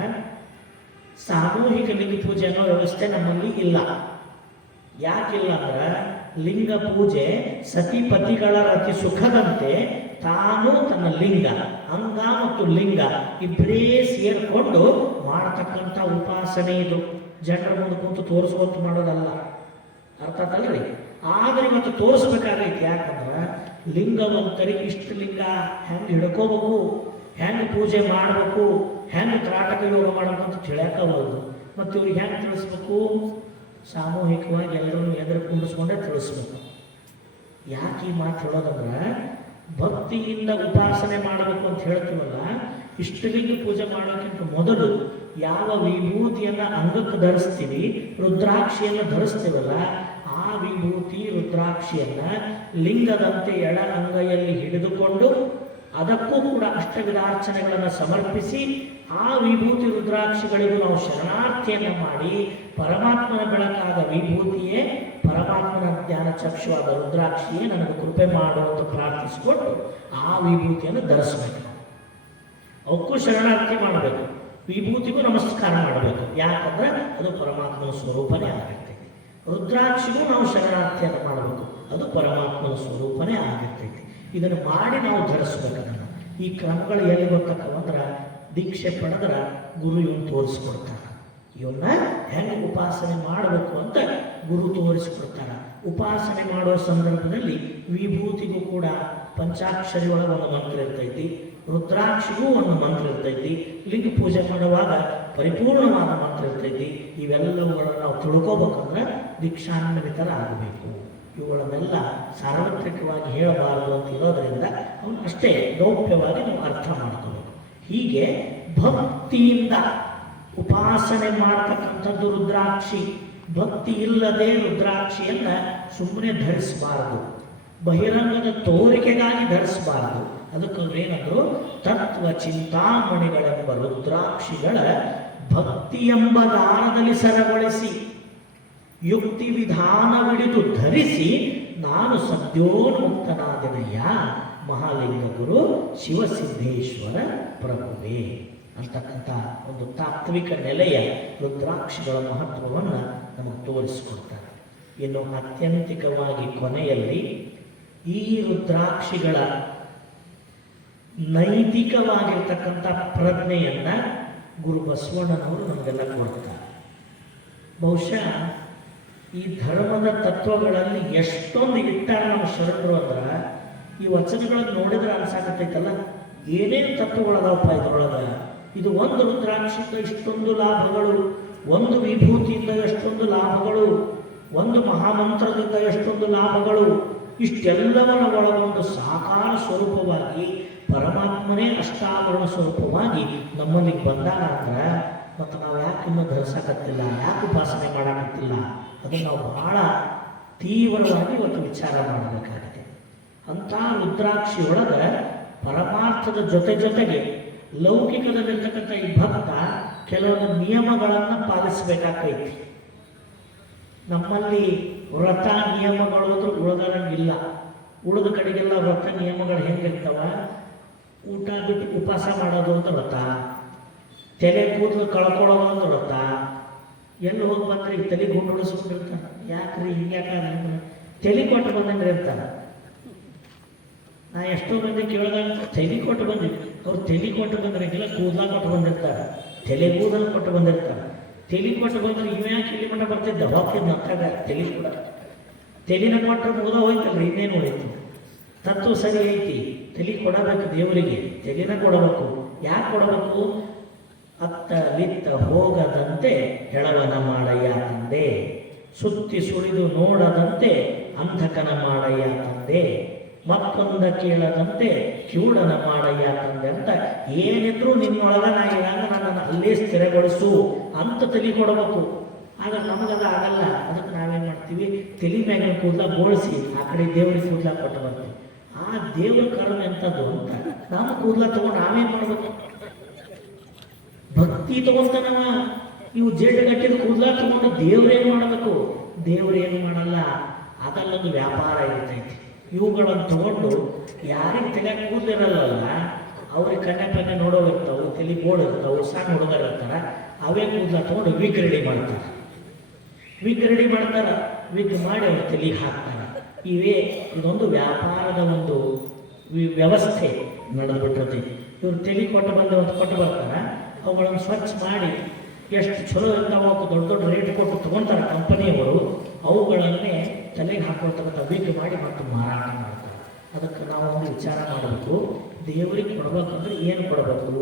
ಸಾಮೂಹಿಕ ಲಿಂಗ ಪೂಜೆ ಅನ್ನೋ ವ್ಯವಸ್ಥೆ ನಮ್ಮಲ್ಲಿ ಇಲ್ಲ. ಯಾಕಿಲ್ಲ ಅಂದ್ರೆ ಲಿಂಗ ಪೂಜೆ ಸತಿಪತಿಗಳ ಅತಿ ಸುಖದಂತೆ ತಾನು ತನ್ನ ಲಿಂಗ, ಅಂಗ ಮತ್ತು ಲಿಂಗ ಇಬ್ಬರೇ ಸೇರಿಕೊಂಡು ಮಾಡತಕ್ಕಂಥ ಉಪಾಸನೆ ಇದು. ಜನರ ಮುಂದೆ ಕುಂತು ತೋರಿಸುವಂತ ಮಾಡೋದಲ್ಲ, ಅರ್ಥ ಆತಲ್ರಿ? ಆದ್ರೆ ಇವತ್ತು ತೋರಿಸ್ಬೇಕಾಗೈತಿ. ಯಾಕಂದ್ರೆ ಲಿಂಗವಂತರಿಗೆ ಇಷ್ಟು ಲಿಂಗ ಹೆಂಗೆ ಹಿಡ್ಕೋಬೇಕು, ಹೆಂಗೆ ಪೂಜೆ ಮಾಡಬೇಕು, ಹೆಂಗೆ ತ್ರಾಟಕ ಯೋಗ ಮಾಡಬೇಕು ಅಂತ ತಿಳಿಯಾಕಬಹುದು. ಮತ್ತು ಇವ್ರಿಗೆ ಹೆಂಗೆ ತಿಳಿಸ್ಬೇಕು? ಸಾಮೂಹಿಕವಾಗಿ ಎಲ್ಲರೂ ಎದುರು ಕುಂಡಿಸ್ಕೊಂಡೇ ತಿಳಿಸ್ಬೇಕು. ಯಾಕೆ ಈ ಮಾತು ಹೇಳೋದಂದ್ರೆ ಭಕ್ತಿಯಿಂದ ಉಪಾಸನೆ ಮಾಡಬೇಕು ಅಂತ ಹೇಳ್ತೀವಲ್ಲ, ಇಷ್ಟಲಿಂಗ ಪೂಜೆ ಮಾಡೋಕ್ಕಿಂತ ಮೊದಲು ಯಾವ ವಿಭೂತಿಯನ್ನು ಅಂಗಕ್ಕೆ ಧರಿಸ್ತೀವಿ, ರುದ್ರಾಕ್ಷಿಯನ್ನು ಧರಿಸ್ತೀವಲ್ಲ, ಆ ವಿಭೂತಿ ರುದ್ರಾಕ್ಷಿಯನ್ನು ಲಿಂಗದಂತೆ ಎಡ ಅಂಗೈಯಲ್ಲಿ ಹಿಡಿದುಕೊಂಡು ಅದಕ್ಕೂ ಕೂಡ ಅಷ್ಟವಿಧಾರ್ಚನೆಗಳನ್ನು ಸಮರ್ಪಿಸಿ ಆ ವಿಭೂತಿ ರುದ್ರಾಕ್ಷಿಗಳಿಗೂ ನಾವು ಶರಣಾರ್ಥಿಯನ್ನು ಮಾಡಿ ಪರಮಾತ್ಮನ ಬೆಳಕಾದ ವಿಭೂತಿಯೇ, ಪರಮಾತ್ಮನ ಜ್ಞಾನ ಚಕ್ಷುವಾದ ರುದ್ರಾಕ್ಷಿಯೇ ನನಗೆ ಕೃಪೆ ಮಾಡು ಅಂತ ಪ್ರಾರ್ಥಿಸಿಕೊಂಡು ಆ ವಿಭೂತಿಯನ್ನು ಧರಿಸಬೇಕು. ಅವಕ್ಕೂ ಶರಣಾರ್ಥಿ ಮಾಡಬೇಕು, ವಿಭೂತಿಗೂ ನಮಸ್ಕಾರ ಮಾಡಬೇಕು. ಯಾಕಂದ್ರೆ ಅದು ಪರಮಾತ್ಮನ ಸ್ವರೂಪನೇ ಆಗಿರ್ತೈತಿ. ರುದ್ರಾಕ್ಷಿಗೂ ನಾವು ಶರಣಾರ್ಥಿಯನ್ನು ಮಾಡಬೇಕು, ಅದು ಪರಮಾತ್ಮನ ಸ್ವರೂಪನೇ ಆಗಿರ್ತೈತಿ. ಇದನ್ನು ಮಾಡಿ ನಾವು ಧರಿಸ್ಬೇಕದನ್ನು. ಈ ಕ್ರಮಗಳು ಎಲ್ಲಿ ಗೊತ್ತಕ್ಕವಂದ್ರೆ ದೀಕ್ಷೆ ಪಡೆದ್ರೆ ಗುರು ಇವನು ತೋರಿಸ್ಕೊಡ್ತಾರೆ. ಇವನ್ನ ಹೆಂಗೆ ಉಪಾಸನೆ ಮಾಡಬೇಕು ಅಂತ ಗುರು ತೋರಿಸ್ಕೊಡ್ತಾರೆ. ಉಪಾಸನೆ ಮಾಡೋ ಸಂದರ್ಭದಲ್ಲಿ ವಿಭೂತಿಗೂ ಕೂಡ ಪಂಚಾಕ್ಷರಿ ಒಳಗೆ ಒಂದು ಮಂತ್ರ ಇರ್ತೈತಿ, ರುದ್ರಾಕ್ಷಿಗೂ ಒಂದು ಮಂತ್ರ ಇರ್ತೈತಿ, ಲಿಂಗ ಪೂಜೆ ಮಾಡುವಾಗ ಪರಿಪೂರ್ಣವಾದ ಮಂತ್ರ ಇರ್ತೈತಿ. ಇವೆಲ್ಲವುಗಳನ್ನು ನಾವು ತಿಳ್ಕೋಬೇಕಂದ್ರೆ ದೀಕ್ಷಾನ್ವಿತರ ಆಗಬೇಕು. ಇವುಗಳನ್ನೆಲ್ಲ ಸಾರ್ವತ್ರಿಕವಾಗಿ ಹೇಳಬಾರದು ಅಂತ ಇರೋದರಿಂದ ಅವನು ಅಷ್ಟೇ ಗೌಪ್ಯವಾಗಿ ನಾವು ಅರ್ಥ ಮಾಡ್ಕೋಬೇಕು. ಹೀಗೆ ಭಕ್ತಿಯಿಂದ ಉಪಾಸನೆ ಮಾಡತಕ್ಕಂಥದ್ದು ರುದ್ರಾಕ್ಷಿ. ಭಕ್ತಿ ಇಲ್ಲದೆ ರುದ್ರಾಕ್ಷಿಯನ್ನ ಸುಮ್ಮನೆ ಧರಿಸಬಾರದು, ಬಹಿರಂಗದ ತೋರಿಕೆಗಾಗಿ ಧರಿಸಬಾರದು. ಅದಕ್ಕೆ ಅವರೇನಾದ್ರು ತತ್ವ ಚಿಂತಾಮಣಿಗಳೆಂಬ ರುದ್ರಾಕ್ಷಿಗಳ ಭಕ್ತಿ ಎಂಬ ದಾರದಲ್ಲಿ ಸರಗೊಳಿಸಿ ಯುಕ್ತಿ ವಿಧಾನವಿಡಿದು ಧರಿಸಿ ನಾನು ಸದ್ಯೋನ್ಮುಕ್ತನಾದೆನಯ್ಯ ಮಹಾಲಿಂಗ ಗುರು ಶಿವಸಿದ್ದೇಶ್ವರ ಪ್ರಭುವೇ ಅಂತಕ್ಕಂಥ ಒಂದು ತಾತ್ವಿಕ ನೆಲೆಯ ರುದ್ರಾಕ್ಷಿಗಳ ಮಹತ್ವವನ್ನು ನಮಗೆ ತೋರಿಸಿಕೊಡ್ತಾರೆ. ಇನ್ನು ಆತ್ಯಂತಿಕವಾಗಿ ಕೊನೆಯಲ್ಲಿ ಈ ರುದ್ರಾಕ್ಷಿಗಳ ನೈತಿಕವಾಗಿರ್ತಕ್ಕಂಥ ಪ್ರಜ್ಞೆಯನ್ನ ಗುರು ಬಸವಣ್ಣನವರು ನಮಗೆಲ್ಲ ಕೊಡ್ತಾರೆ. ಬಹುಶಃ ಈ ಧರ್ಮದ ತತ್ವಗಳಲ್ಲಿ ಎಷ್ಟೊಂದು ಇಟ್ಟಾರ ನಮ್ಮ ಶರಣರು ಅಂದ್ರೆ ಈ ವಚನಗಳನ್ನು ನೋಡಿದ್ರೆ ಅನ್ಸಾಕತ್ತೈತಲ್ಲ, ಏನೇನು ತತ್ವಗಳದಾವಪ್ಪ ಇದ್ರೊಳಗ. ಇದು ಒಂದು ರುದ್ರಾಕ್ಷಿಯಿಂದ ಇಷ್ಟೊಂದು ಲಾಭಗಳು, ಒಂದು ವಿಭೂತಿಯಿಂದ ಎಷ್ಟೊಂದು ಲಾಭಗಳು, ಒಂದು ಮಹಾಮಂತ್ರದಿಂದ ಎಷ್ಟೊಂದು ಲಾಭಗಳು, ಇಷ್ಟೆಲ್ಲವನ್ನು ಒಳಗೊಂಡು ಸಾಕಾರ ಸ್ವರೂಪವಾಗಿ ಪರಮಾತ್ಮನೇ ಅಷ್ಟಾವರಣ ಸ್ವರೂಪವಾಗಿ ನಮ್ಮಲ್ಲಿ ಬಂದಾಗ ಅಂದ್ರೆ ಮತ್ತು ನಾವು ಯಾಕೆ ಇನ್ನೂ ಧರಿಸಕತ್ತಿಲ್ಲ, ಯಾಕೆ ಉಪಾಸನೆ ಮಾಡಕತ್ತಿಲ್ಲ, ಅದನ್ನು ನಾವು ಬಹಳ ತೀವ್ರವಾಗಿ ಇವತ್ತು ವಿಚಾರ ಮಾಡಬೇಕಾಗಿದೆ. ಅಂಥ ರುದ್ರಾಕ್ಷಿಯೊಳಗೆ ಪರಮಾರ್ಥದ ಜೊತೆಗೆ ಲೌಕಿಕದಲ್ಲಿರ್ತಕ್ಕಂಥ ಈ ಭಕ್ತ ಕೆಲವೊಂದು ನಿಯಮಗಳನ್ನು ಪಾಲಿಸಬೇಕಾಗೈತಿ. ನಮ್ಮಲ್ಲಿ ವ್ರತ ನಿಯಮಗಳು ಅಂದ್ರೆ ಉಳಿದಂಗಿಲ್ಲ. ಉಳಿದ ಕಡೆಗೆಲ್ಲ ವ್ರತ ನಿಯಮಗಳು ಹೆಂಗಿರ್ತಾವ, ಊಟ ಬಿಟ್ಟು ಉಪವಾಸ ಮಾಡೋದು ಅಂತ ವ್ರತ, ತಲೆ ಕೂದಲು ಕಳ್ಕೊಳ್ಳೋದು ಅಂತ ವ್ರತ. ಎಲ್ಲಿ ಹೋಗಿ ಬಂದ್ರೆ ಈಗ ತಲೆ ಗುಂಡು ಉಳಿಸ್ಕೊಂಡಿರ್ತಾನೆ, ಯಾಕ್ರಿ ಹಿಂಗ್ಯಾಕ ತಲೆ ಕೊಟ್ಟು ಬಂದಂಗೆ ಇರ್ತಾನೆ. ನಾ ಎಷ್ಟೋ ಮಂದಿ ಕೇಳಿದಾಗ ತಲೆ ಕೊಟ್ಟು ಬಂದಿವಿ, ಅವ್ರು ತಲೆ ಕೊಟ್ಟು ಬಂದ್ರಂಗಿಲ್ಲ, ಕೂದಲ ಕೊಟ್ಟು ಬಂದಿರ್ತಾರೆ, ತಲೆ ಕೂದಲು ಕೊಟ್ಟು ಬಂದಿರ್ತಾರೆ. ತಲೆ ಕೊಟ್ಟು ಬಂದ್ರೆ ಇವ್ಯಾಕೆ ಇಲ್ಲಿ ಮಟ್ಟ ಬರ್ತಿದ್ದ ಹೋಗ್ತಿದ್ದ ನಕ್ಕಾಗ ತಲೆ ಕೂಡ ತಲೆನ ಕೊಟ್ಟರೆ ಮುಗಿದ ಹೋಯ್ತಲ್ರಿ, ಇನ್ನೇನು ಹೋಯ್ತು. ತತ್ವ ಸರಿ ಐತಿ, ತಲೆ ಕೊಡಬೇಕು ದೇವರಿಗೆ, ತಲೆನ ಕೊಡಬೇಕು. ಯಾಕೆ ಕೊಡಬೇಕು? ಅತ್ತ ವಿತ್ತ ಹೋಗದಂತೆ ಹೆಳವನ ಮಾಡಯ್ಯ ತಂದೆ, ಸುತ್ತಿ ಸುಳಿದು ನೋಡದಂತೆ ಅಂಧಕನ ಮಾಡಯ್ಯ ತಂದೆ, ಮತ್ತೊಂದ ಕೇಳದಂತೆ ಕಿವುಡನ ಮಾಡಯ್ಯ ತಂದೆ ಅಂತ ಏನಿದ್ರು ನಿನ್ನೊಳಗ ನಾ ಇರಂಗ ನನ್ನನ್ನು ಅಲ್ಲೇ ಸ್ಥಿರಗೊಳಿಸು ಅಂತ ತಲೆ ಕೊಡಬೇಕು. ಆಗ ನಮಗದ ಆಗಲ್ಲ. ಅದಕ್ಕೆ ನಾವೇನು ಮಾಡ್ತೀವಿ, ತಲೆ ಮ್ಯಾಗಿನ ಕೂದಲ ಬೋಳಿಸಿ ಆ ಕಡೆ ದೇವರಿಗೆ ಕೂದಲ ಕೊಟ್ಟು ಬರ್ತೀವಿ. ಆ ದೇವ್ರ ಕರ್ಮ ಎಂಥದ್ದು ಅಂತ ನಾವು ಕೂದಲ ತಗೊಂಡು ನಾವೇನು ಮಾಡಬೇಕು? ಭಕ್ತಿ ತಗೊಂತಾನವ ಇವು ಜೇಡಗಟ್ಟಿದ ಕೂದಲ ತಗೊಂಡು ದೇವ್ರೇನು ಮಾಡಬೇಕು? ದೇವ್ರೇನು ಮಾಡಲ್ಲ. ಅದಲ್ಲೊಂದು ವ್ಯಾಪಾರ ಇರ್ತೈತಿ. ಇವುಗಳನ್ನು ತಗೊಂಡು ಯಾರಿಗೆ ತಲೆಯಾಗ ಕೂದಲಿರಲ್ಲ ಅವ್ರಿಗೆ ಕನ್ನೆ ನೋಡೋರು ಇರ್ತಾವೆ, ತಲೆ ಬೋರ್ಡ್ ಇರ್ತಾವೆ, ಸಣ್ಣ ಹುಡುಗರು ಇರ್ತಾರ, ಅವೇ ಕೂದಲ ತಗೊಂಡು ವಿಗ್ ರೆಡಿ ಮಾಡ್ತಾರೆ. ವಿಗ್ ಮಾಡಿ ಅವ್ರ ತಲೆಗೆ ಹಾಕ್ತಾರೆ. ಇದೊಂದು ವ್ಯಾಪಾರದ ಒಂದು ವ್ಯವಸ್ಥೆ ನಡೆದ್ಬಿಟ್ಟಿರ್ತೈತಿ. ಇವ್ರು ತಲೆ ಕೊಟ್ಟು ಬರ್ತಾರೆ, ಅವುಗಳನ್ನು ಸ್ವಚ್ಛ ಮಾಡಿ ಎಷ್ಟು ಚಲೋ ಇರ್ತಾವ ದೊಡ್ಡ ದೊಡ್ಡ ರೇಟ್ ಕೊಟ್ಟು ತೊಗೊತಾರೆ ಕಂಪನಿಯವರು. ಅವುಗಳನ್ನೇ ತಲೆಗೆ ಹಾಕೊಳ್ತಕ್ಕಂಥ ವಿಗ್ ಮಾಡಿ ಮತ್ತು ಮಾರಾಟ ಮಾಡ್ತಾರೆ. ಅದಕ್ಕೆ ನಾವು ಒಂದು ವಿಚಾರ ಮಾಡಬೇಕು, ದೇವರಿಗೆ ಕೊಡ್ಬೇಕಂದ್ರೆ ಏನು ಕೊಡಬೇಕು?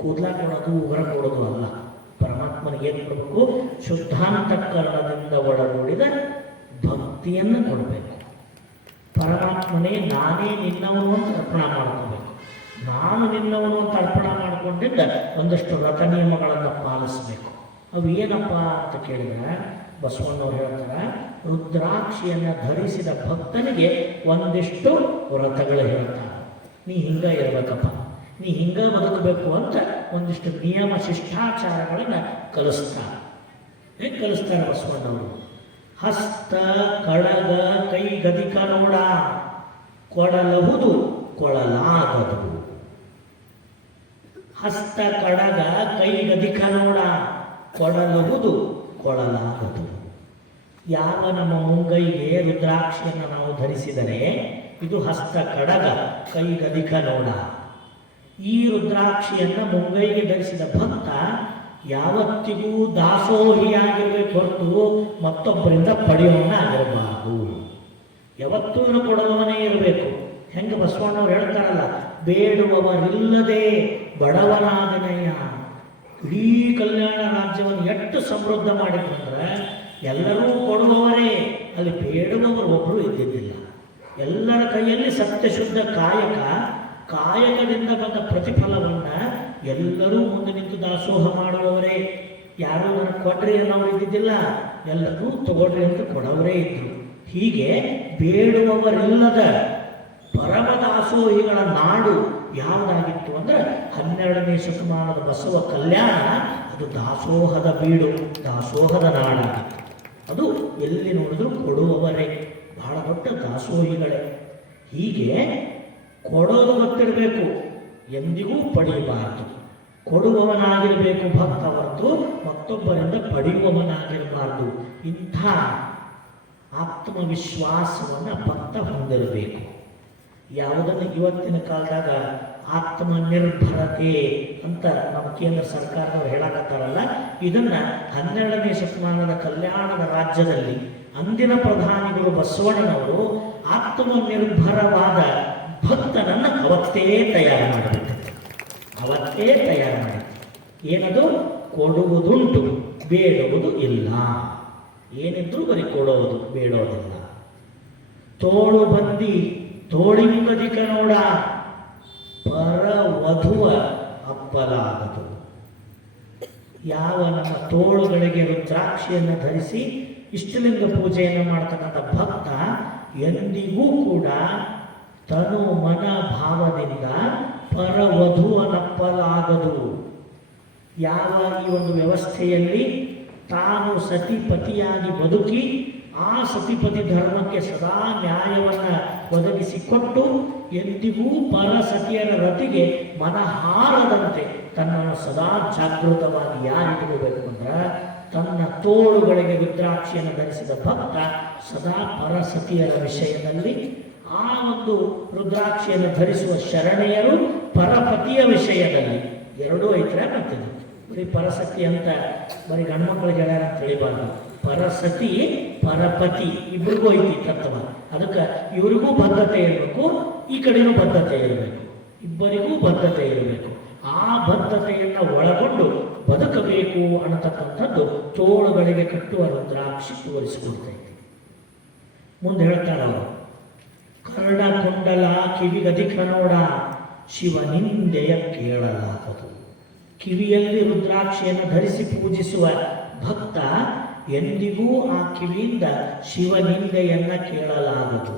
ಕೂದಲ ಕೊಡೋದು, ಉಗುರ ಕೊಡೋದು ಅಲ್ಲ. ಪರಮಾತ್ಮನಿಗೆ ಏನು ಕೊಡಬೇಕು? ಶುದ್ಧಾಂತಕರಣದಿಂದ ಒಳಗೂಡಿದ ಭಕ್ತಿಯನ್ನು ಕೊಡಬೇಕು. ಪರಮಾತ್ಮನೇ ನಾನೇ ನಿನ್ನವನು ಅಂತ ಅರ್ಪಣೆ ಮಾಡ್ಕೋಬೇಕು. ನಾನು ನಿನ್ನವನು ಅಂತ ಅರ್ಪಣೆ ಮಾಡಿಕೊಂಡಿದ್ದ ಒಂದಷ್ಟು ವ್ರತ ನಿಯಮಗಳನ್ನು ಪಾಲಿಸಬೇಕು. ಅವು ಏನಪ್ಪ ಅಂತ ಕೇಳಿದ್ರೆ ಬಸವಣ್ಣವ್ರು ಹೇಳ್ತಾರೆ, ರುದ್ರಾಕ್ಷಿಯನ್ನು ಧರಿಸಿದ ಭಕ್ತನಿಗೆ ಒಂದಿಷ್ಟು ವ್ರತಗಳು ಹೇಳ್ತಾರೆ. ನೀ ಹಿಂಗ ಇರಬೇಕಪ್ಪ, ನೀ ಹಿಂಗ ಬದುಕಬೇಕು ಅಂತ ಒಂದಿಷ್ಟು ನಿಯಮ ಶಿಷ್ಟಾಚಾರಗಳನ್ನು ಕಲಿಸ್ತಾರೆ. ಹೇಗೆ ಕಲಿಸ್ತಾರೆ ಬಸವಣ್ಣವರು? ಹಸ್ತ ಕಡಗ ಕೈ ಗದಿಕ ನೋಡ, ಕೊಡಲಹುದು ಕೊಳಲಾಗದು. ಹಸ್ತ ಕಡಗ ಕೈ ಗದಿಕ ನೋಡ, ಕೊಡಲಹುದು ಕೊಳಲಾಗದು. ಯಾವ ನಮ್ಮ ಮುಂಗೈಗೆ ರುದ್ರಾಕ್ಷಿಯನ್ನು ನಾವು ಧರಿಸಿದರೆ ಇದು ಹಸ್ತ ಕಡಗ ಕೈ ಗದಿಕ ನೋಡ. ಈ ರುದ್ರಾಕ್ಷಿಯನ್ನು ಮುಂಗೈಗೆ ಧರಿಸಿದ ಭಕ್ತ ಯಾವತ್ತಿಗೂ ದಾಸೋಹಿಯಾಗಿರ್ಬೇಕು ಹೊರತು ಮತ್ತೊಬ್ಬರಿಂದ ಪಡೆಯೋಣ ಆಗಿರಬಾರದು. ಯಾವತ್ತೂ ಕೊಡುವವನೇ ಇರಬೇಕು. ಹೆಂಗೆ ಬಸವಣ್ಣವ್ರು ಹೇಳ್ತಾರಲ್ಲ, ಬೇಡುವವರಿಲ್ಲದೆ ಬಡವನಾದನಯ್ಯ. ಇಡೀ ಕಲ್ಯಾಣ ರಾಜ್ಯವನ್ನು ಎಷ್ಟು ಸಮೃದ್ಧ ಮಾಡಿದ್ರಂದ್ರೆ ಎಲ್ಲರೂ ಕೊಡುವವರೇ, ಅಲ್ಲಿ ಬೇಡುವವರು ಒಬ್ಬರು ಇದ್ದಿದ್ದಿಲ್ಲ. ಎಲ್ಲರ ಕೈಯಲ್ಲಿ ಸತ್ಯಶುದ್ಧ ಕಾಯಕದಿಂದ ಬಂದ ಪ್ರತಿಫಲವನ್ನು ಎಲ್ಲರೂ ಮುಂದೆ ನಿಂತು ದಾಸೋಹ ಮಾಡುವವರೇ. ಯಾರೂ ನನಗೆ ಕೊಡ್ರಿ ಅನ್ನೋರು ಇದ್ದಿದ್ದಿಲ್ಲ, ಎಲ್ಲರೂ ತಗೊಳ್ರಿ ಅಂತ ಕೊಡವರೇ ಇದ್ರು. ಹೀಗೆ ಬೇಡುವವರಿಲ್ಲದ ಪರಮ ದಾಸೋಹಿಗಳ ನಾಡು ಯಾವುದಾಗಿತ್ತು ಅಂದರೆ 12ನೇ ಶತಮಾನದ ಬಸವ ಕಲ್ಯಾಣ. ಅದು ದಾಸೋಹದ ಬೀಡು, ದಾಸೋಹದ ನಾಡಾಗಿತ್ತು. ಅದು ಎಲ್ಲಿ ನೋಡಿದ್ರು ಕೊಡುವವರೇ, ಬಹಳ ದೊಡ್ಡ ದಾಸೋಹಿಗಳೇ. ಹೀಗೆ ಕೊಡೋದು ಗೊತ್ತಿರಬೇಕು, ಎಂದಿಗೂ ಪಡೆಯಬಾರದು. ಕೊಡುವವನಾಗಿರಬೇಕು ಭಕ್ತ ಹೊರತು ಮತ್ತೊಬ್ಬರಿಂದ ಪಡೆಯುವವನಾಗಿರಬಾರದು. ಇಂಥ ಆತ್ಮವಿಶ್ವಾಸವನ್ನು ಭಕ್ತ ಹೊಂದಿರಬೇಕು. ಯಾವುದನ್ನು ಇವತ್ತಿನ ಕಾಲದಾಗ ಆತ್ಮನಿರ್ಭರತೆ ಅಂತ ನಮ್ಮ ಕೇಂದ್ರ ಸರ್ಕಾರದವರು ಹೇಳಕತ್ತಾರಲ್ಲ, ಇದನ್ನ 12ನೇ ಶತಮಾನದ ಕಲ್ಯಾಣದ ರಾಜ್ಯದಲ್ಲಿ ಅಂದಿನ ಪ್ರಧಾನಿಗಳು ಬಸವಣ್ಣನವರು ಆತ್ಮನಿರ್ಭರವಾದ ಭಕ್ತನನ್ನು ಅವತ್ತೇ ತಯಾರು ಮಾಡಿಬಿಟ್ಟು. ಏನದು? ಕೊಡುವುದುಂಟು, ಬೇಡುವುದು ಇಲ್ಲ. ಏನಿದ್ರೂ ಬರೀ ಕೊಡುವುದು, ಬೇಡೋದಿಲ್ಲ. ತೋಳು ಬಂದಿ ತೋಳಿಂಗದಿಕ ನೋಡ, ಪರ ವಧುವ ಅಪ್ಪಲಾಗದು. ಯಾವ ನಮ್ಮ ತೋಳುಗಳಿಗೆ ರುದ್ರಾಕ್ಷಿಯನ್ನು ಧರಿಸಿ ಇಷ್ಟಲಿಂಗ ಪೂಜೆಯನ್ನು ಮಾಡ್ತಕ್ಕಂಥ ಭಕ್ತ ಎಂದಿಗೂ ಕೂಡ ತನು ಮನ ಭಾವದಿಂದ ಪರವಧುವನಪ್ಪಲಾಗದು. ಯಾವ ಈ ಒಂದು ವ್ಯವಸ್ಥೆಯಲ್ಲಿ ತಾನು ಸತಿಪತಿಯಾಗಿ ಬದುಕಿ ಆ ಸತಿಪತಿ ಧರ್ಮಕ್ಕೆ ಸದಾ ನ್ಯಾಯವನ್ನು ಒದಗಿಸಿಕೊಟ್ಟು ಎಂದಿಗೂ ಪರಸತಿಯರ ರತಿಗೆ ಮನ ಹಾರದಂತೆ ತನ್ನನ್ನು ಸದಾ ಜಾಗೃತವಾಗಿ ಯಾರಿಟ್ಕೋಬೇಕು ಅಂದ್ರೆ ತನ್ನ ತೋಳುಗಳಿಗೆ ರುದ್ರಾಕ್ಷಿಯನ್ನು ಧರಿಸಿದ ಭಕ್ತ ಸದಾ ಪರಸತಿಯರ ವಿಷಯದಲ್ಲಿ, ಆ ಒಂದು ರುದ್ರಾಕ್ಷಿಯನ್ನು ಧರಿಸುವ ಶರಣೆಯರು ಪರಪತಿಯ ವಿಷಯದಲ್ಲಿ ಎರಡೂ ಐತ್ರ ಬರ್ತಿದೆ. ಬರೀ ಪರಸತಿ ಅಂತ ಬರೀ ಗಂಡ್ಮಕ್ಳಿಗೆ ಹೇಳ್ಯಾರ ಅಂತ ತಿಳಿಬಾರ್ದು. ಪರಸತಿ ಪರಪತಿ ಇಬ್ಬರಿಗೂ ಐತಿ ತತ್ವ. ಅದಕ್ಕೆ ಇವರಿಗೂ ಬದ್ಧತೆ ಇರಬೇಕು, ಈ ಕಡೆನೂ ಬದ್ಧತೆ ಇರಬೇಕು, ಇಬ್ಬರಿಗೂ ಬದ್ಧತೆ ಇರಬೇಕು. ಆ ಬದ್ಧತೆಯನ್ನು ಒಳಗೊಂಡು ಬದುಕಬೇಕು ಅನ್ನತಕ್ಕಂಥದ್ದು ತೋಳುಗಳಿಗೆ ಕಟ್ಟುವ ರುದ್ರಾಕ್ಷಿ ತೋರಿಸಿಕೊಡ್ತೈತಿ. ಮುಂದೆ ಹೇಳ್ತಾರ ಅವರು, ಕರ್ಣ ಕುಂಡಲ ಕಿವಿಗದಿಕ ನೋಡ, ಶಿವನಿಂದೆಯ ಕೇಳಲಾಗದು. ಕಿವಿಯಲ್ಲಿ ರುದ್ರಾಕ್ಷಿಯನ್ನು ಧರಿಸಿ ಪೂಜಿಸುವ ಭಕ್ತ ಎಂದಿಗೂ ಆ ಕಿವಿಯಿಂದ ಶಿವನಿಂದೆಯನ್ನ ಕೇಳಲಾಗದು.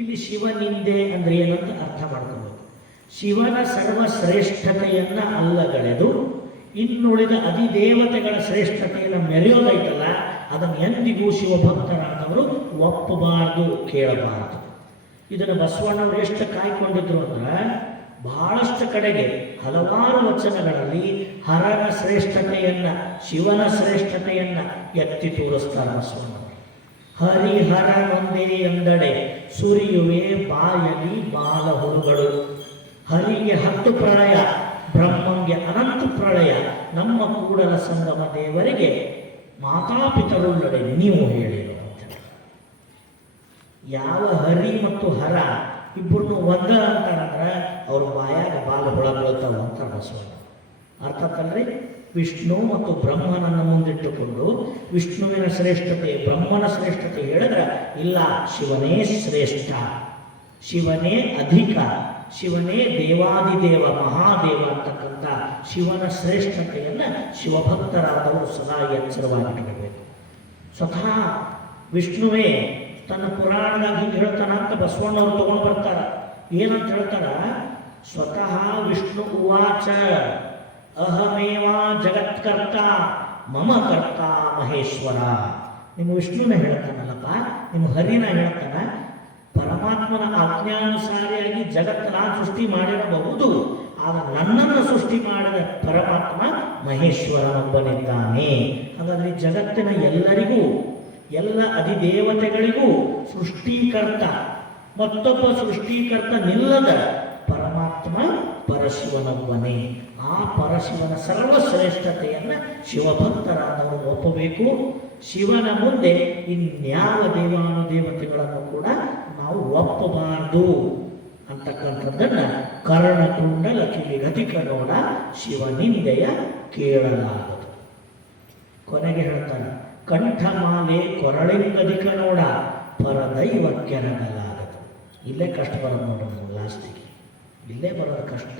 ಇಲ್ಲಿ ಶಿವನಿಂದೆ ಅಂದ್ರೆ ಏನಂತ ಅರ್ಥ ಮಾಡ್ಕೋಬೇಕು. ಶಿವನ ಸರ್ವಶ್ರೇಷ್ಠತೆಯನ್ನ ಅಲ್ಲಗಳೆದು ಇನ್ನುಳಿದ ಅಧಿದೇವತೆಗಳ ಶ್ರೇಷ್ಠತೆಯನ್ನು ಮೆರೆಯೋದೈತಲ್ಲ, ಅದನ್ನು ಎಂದಿಗೂ ಶಿವಭಕ್ತರಾದವರು ಒಪ್ಪಬಾರದು, ಕೇಳಬಾರದು. ಇದನ್ನು ಬಸವಣ್ಣವರು ಎಷ್ಟು ಕಾಯ್ಕೊಂಡಿದ್ರು ಅಂದ್ರೆ ಬಹಳಷ್ಟು ಕಡೆಗೆ ಹಲವಾರು ವಚನಗಳಲ್ಲಿ ಹರನ ಶ್ರೇಷ್ಠತೆಯನ್ನ, ಶಿವನ ಶ್ರೇಷ್ಠತೆಯನ್ನ ಎತ್ತಿ ತೋರಿಸ್ತಾರೆ ಬಸವಣ್ಣವರು. ಹರಿಹರನೊಂದೇ ಎಂದಡೆ ಸುರಿಯುವೆ ಬಾಯಲಿ ಬಾಲ ಹುರುಗಳು. ಹರಿಗೆ 10 ಪ್ರಳಯ, ಬ್ರಹ್ಮಂಗೆ ಅನಂತ ಪ್ರಳಯ, ನಮ್ಮ ಕೂಡಲ ಸಂಗಮ ದೇವರಿಗೆ ಮಾತಾಪಿತರುಳ್ಳಡೆ ನೀವು ಹೇಳಿರು. ಯಾವ ಹರಿ ಮತ್ತು ಹರ ಇಬ್ಬರನ್ನು ಒಂದ ಅಂತಾರಂದ್ರೆ ಅವ್ರ ಬಾಯಾಗ ಬಾಲ ಹುಳ ಬೀಳ್ತಾವ ಅಂತ ಬಸವಣ್ಣ. ಅರ್ಥಕ್ಕಲ್ರಿ? ವಿಷ್ಣು ಮತ್ತು ಬ್ರಹ್ಮನನ್ನು ಮುಂದಿಟ್ಟುಕೊಂಡು ವಿಷ್ಣುವಿನ ಶ್ರೇಷ್ಠತೆ ಬ್ರಹ್ಮನ ಶ್ರೇಷ್ಠತೆ ಹೇಳಿದ್ರೆ ಇಲ್ಲ, ಶಿವನೇ ಶ್ರೇಷ್ಠ, ಶಿವನೇ ಅಧಿಕ, ಶಿವನೇ ದೇವಾದಿದೇವ ಮಹಾದೇವ ಅಂತಕ್ಕಂಥ ಶಿವನ ಶ್ರೇಷ್ಠತೆಯನ್ನು ಶಿವಭಕ್ತರಾದವರು ಸದಾ ಎಚ್ಚರವಾಗಿರಬೇಕು. ಸ್ವತಃ ವಿಷ್ಣುವೇ ತನ್ನ ಪುರಾಣದಾಗ ಹಿಂಗೆ ಹೇಳ್ತಾನ ಅಂತ ಬಸವಣ್ಣವರು ತಗೊಂಡು ಬರ್ತಾರ. ಏನಂತ ಹೇಳ್ತಾರ? ಸ್ವತಃ ವಿಷ್ಣು ಉವಾಚ ಅಹಮೇವ ಜಗತ್ಕರ್ತ ಮಮ ಕರ್ತ ಮಹೇಶ್ವರ. ನಿಮ್ಮ ವಿಷ್ಣುನ ಹೇಳ್ತಾನಲ್ಲಪ್ಪ, ನಿಮ್ಮ ಹರಿನ ಹೇಳ್ತಾನ, ಪರಮಾತ್ಮನ ಆಜ್ಞಾನುಸಾರಿಯಾಗಿ ಜಗತ್ತನ್ನ ಸೃಷ್ಟಿ ಮಾಡಿರಬಹುದು, ಆಗ ನನ್ನನ್ನು ಸೃಷ್ಟಿ ಮಾಡಿದ ಪರಮಾತ್ಮ ಮಹೇಶ್ವರನೊಬ್ಬನಿದ್ದಾನೆ. ಹಾಗಾದ್ರೆ ಜಗತ್ತಿನ ಎಲ್ಲರಿಗೂ, ಎಲ್ಲ ಅಧಿದೇವತೆಗಳಿಗೂ ಸೃಷ್ಟಿಕರ್ತ, ಮತ್ತೊಬ್ಬ ಸೃಷ್ಟಿಕರ್ತ ನಿಲ್ಲದ ಪರಮಾತ್ಮ ಪರಶಿವನೊಬ್ಬನೇ. ಆ ಪರಶಿವನ ಸರ್ವಶ್ರೇಷ್ಠತೆಯನ್ನು ಶಿವಭಕ್ತರಾದವರು ಒಪ್ಪಬೇಕು. ಶಿವನ ಮುಂದೆ ಇನ್ಯಾವ ದೇವಾನುದೇವತೆಗಳನ್ನು ಕೂಡ ನಾವು ಒಪ್ಪಬಾರದು ಅಂತಕ್ಕಂಥದ್ದನ್ನು ಕರ್ಣಕುಂಡಲ ಕಿವಿಗತಿಕ ನೋಡ, ಶಿವನಿಂದೆಯ ಕೇಳಲಾಗದು. ಕೊನೆಗೆ ಹೇಳ್ತಾನೆ, ಕಂಠಮಾಲೆ ಕೊರಳಿಂಗದಿಕ ನೋಡ, ಪರದೈವಕ್ಕೆರಗಲಾಗದು. ಇಲ್ಲೇ ಕಷ್ಟ ಬರೋದು ನೋಡೋಣ, ಲಾಸ್ಟಿಗೆ ಇಲ್ಲೇ ಬರೋದು ಕಷ್ಟ.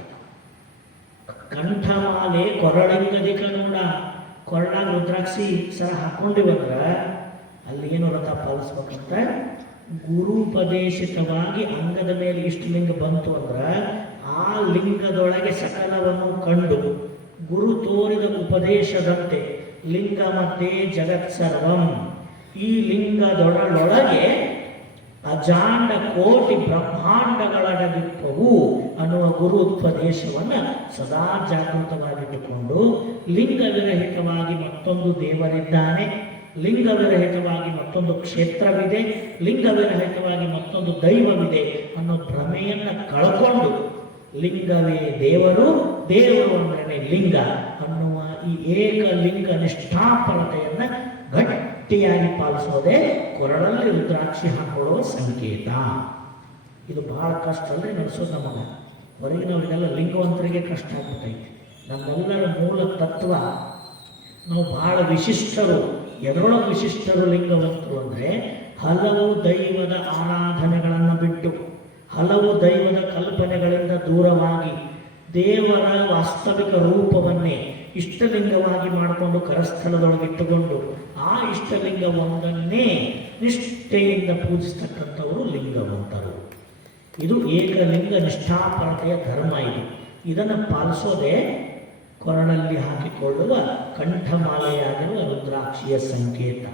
ಕಂಠಮಾಲೆ ಕೊರಳಿಂಗದಿಕ ನೋಡ, ಕೊರಳಾಗ ರುದ್ರಾಕ್ಷಿ ಸರ ಹಾಕೊಂಡಿವಂದ್ರ ಅಲ್ಲಿ ಏನು ವ್ರತ ಪಾಲಿಸ್ಬೇಕಂತ, ಗುರುಪದೇಶಿತವಾಗಿ ಅಂಗದ ಮೇಲೆ ಇಷ್ಟು ಲಿಂಗ ಬಂತು ಅಂದ್ರೆ ಆ ಲಿಂಗದೊಳಗೆ ಸಕಲವನ್ನು ಕಂಡು ಗುರು ತೋರಿದ ಉಪದೇಶದಂತೆ ಲಿಂಗ ಮಧ್ಯೆ ಜಗತ್ ಸರ್ವಂ, ಈ ಲಿಂಗದೊಳಗೆ ಅಜಾಂಡ ಕೋಟಿ ಬ್ರಹ್ಮಾಂಡಗಳಡಗಿಪ್ಪವು ಅನ್ನುವ ಗುರು ಉಪದೇಶವನ್ನು ಸದಾ ಜಾಗೃತವಾಗಿಟ್ಟುಕೊಂಡು ಲಿಂಗವಿರಹಿತವಾಗಿ ಮತ್ತೊಂದು ದೇವರಿದ್ದಾನೆ, ಲಿಂಗವಿರಹಿತವಾಗಿ ಮತ್ತೊಂದು ಕ್ಷೇತ್ರವಿದೆ, ಲಿಂಗವಿರಹಿತವಾಗಿ ಮತ್ತೊಂದು ದೈವವಿದೆ ಅನ್ನೋ ಭ್ರಮೆಯನ್ನು ಕಳ್ಕೊಂಡು ಲಿಂಗವೇ ದೇವರು, ದೇವರು ಅಂದರೆ ಲಿಂಗ ಅನ್ನುವ ಈ ಏಕಲಿಂಗ ನಿಷ್ಠಾಪರತೆಯನ್ನು ಗಟ್ಟಿಯಾಗಿ ಪಾಲಿಸೋದೇ ಕೊರಳಲ್ಲಿ ರುದ್ರಾಕ್ಷಿ ಹಾಕೊಳ್ಳುವ ಸಂಕೇತ. ಇದು ಬಹಳ ಕಷ್ಟ ಅಲ್ಲದೆ ನಡೆಸೋದು ನಮಗೆ. ಹೊರಗಿನವರಿಗೆಲ್ಲ ಲಿಂಗವಂತರಿಗೆ ಕಷ್ಟ ಆಗ್ಬಿಟ್ಟೈತಿ. ನಮ್ಮೆಲ್ಲರ ಮೂಲ ತತ್ವ ನಾವು ಬಹಳ ವಿಶಿಷ್ಟರು. ಎದರೊಳಗೆ ವಿಶಿಷ್ಟರು ಲಿಂಗವಂತರು ಅಂದರೆ ಹಲವು ದೈವದ ಆರಾಧನೆಗಳನ್ನು ಬಿಟ್ಟು, ಹಲವು ದೈವದ ಕಲ್ಪನೆಗಳಿಂದ ದೂರವಾಗಿ ದೇವರ ವಾಸ್ತವಿಕ ರೂಪವನ್ನೇ ಇಷ್ಟಲಿಂಗವಾಗಿ ಮಾಡಿಕೊಂಡು ಕರಸ್ಥಲದೊಳಗಿಟ್ಟುಕೊಂಡು ಆ ಇಷ್ಟಲಿಂಗ ಒಂದನ್ನೇ ನಿಷ್ಠೆಯಿಂದ ಪೂಜಿಸ್ತಕ್ಕಂಥವರು ಲಿಂಗವಂತರು. ಇದು ಏಕಲಿಂಗ ನಿಷ್ಠಾಪರತೆಯ ಧರ್ಮ. ಇದನ್ನು ಪಾಲಿಸೋದೇ ಕೊರಳಲ್ಲಿ ಹಾಕಿಕೊಳ್ಳುವ ಕಂಠಮಾಲೆಯಾಗಿರುವ ರುದ್ರಾಕ್ಷಿಯ ಸಂಕೇತ.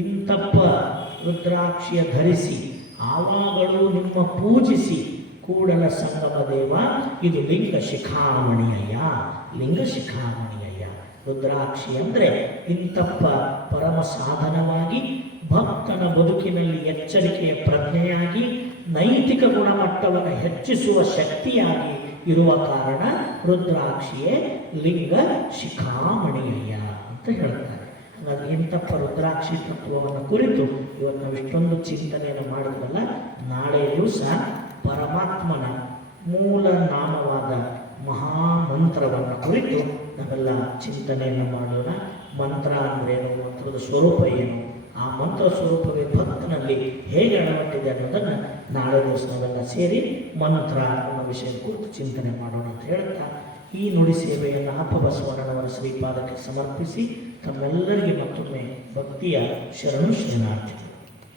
ಇಂತಪ್ಪ ರುದ್ರಾಕ್ಷಿಯ ಧರಿಸಿ ಆವಾಗಳು ನಿಮ್ಮ ಪೂಜಿಸಿ ಕೂಡಲ ಸಂಗಮ ದೇವ, ಇದು ಲಿಂಗ ಶಿಖಾಮಣಿಯಯ್ಯ, ಲಿಂಗ ಶಿಖಾಮಣಿಯಯ್ಯ. ರುದ್ರಾಕ್ಷಿ ಅಂದರೆ ಇಂತಪ್ಪ ಪರಮ ಸಾಧನವಾಗಿ ಭಕ್ತನ ಬದುಕಿನಲ್ಲಿ ಎಚ್ಚರಿಕೆಯ ಪ್ರಜ್ಞೆಯಾಗಿ ನೈತಿಕ ಗುಣಮಟ್ಟವನ್ನು ಹೆಚ್ಚಿಸುವ ಶಕ್ತಿಯಾಗಿ ಇರುವ ಕಾರಣ ರುದ್ರಾಕ್ಷಿಯೇ ಲಿಂಗ ಶಿಖಾಮಣಿಯಯ್ಯ ಅಂತ ಹೇಳ್ತಾರೆ. ಹಾಗಾಗಿ ಇಂತಪ್ಪ ರುದ್ರಾಕ್ಷಿ ತತ್ವವನ್ನು ಕುರಿತು ಇವತ್ತು ನಾವು ಇಷ್ಟೊಂದು ಚಿಂತನೆಯನ್ನು ಮಾಡಿದ್ವಲ್ಲ, ನಾಳೆ ದಿವಸ ಪರಮಾತ್ಮನ ಮೂಲ ನಾಮವಾದ ಮಹಾಮಂತ್ರವನ್ನು ಕುರಿತು ನಾವೆಲ್ಲ ಚಿಂತನೆಯನ್ನು ಮಾಡೋಣ. ಮಂತ್ರ ಅಂದ್ರೇನು, ಮಂತ್ರದ ಸ್ವರೂಪ ಏನು, ಆ ಮಂತ್ರ ಸ್ವರೂಪವೇ ಭಕ್ತನಲ್ಲಿ ಹೇಗೆ ಅಳವಟ್ಟಿದೆ ಅನ್ನೋದನ್ನು ನಾಳೆ ದಿವಸ ನಾವೆಲ್ಲ ಸೇರಿ ಮಂತ್ರ ಅನ್ನೋ ವಿಷಯ ಕುರಿತು ಚಿಂತನೆ ಮಾಡೋಣ ಅಂತ ಹೇಳ್ತಾ ಈ ನುಡಿ ಸೇವೆಯನ್ನು ಅಪ್ಪ ಬಸವಣ್ಣನವರ ಶ್ರೀಪಾದಕ್ಕೆ ಸಮರ್ಪಿಸಿ ತಮ್ಮೆಲ್ಲರಿಗೆ ಮತ್ತೊಮ್ಮೆ ಭಕ್ತಿಯ ಶರಣು ಶರಣಾರ್ಥಿ.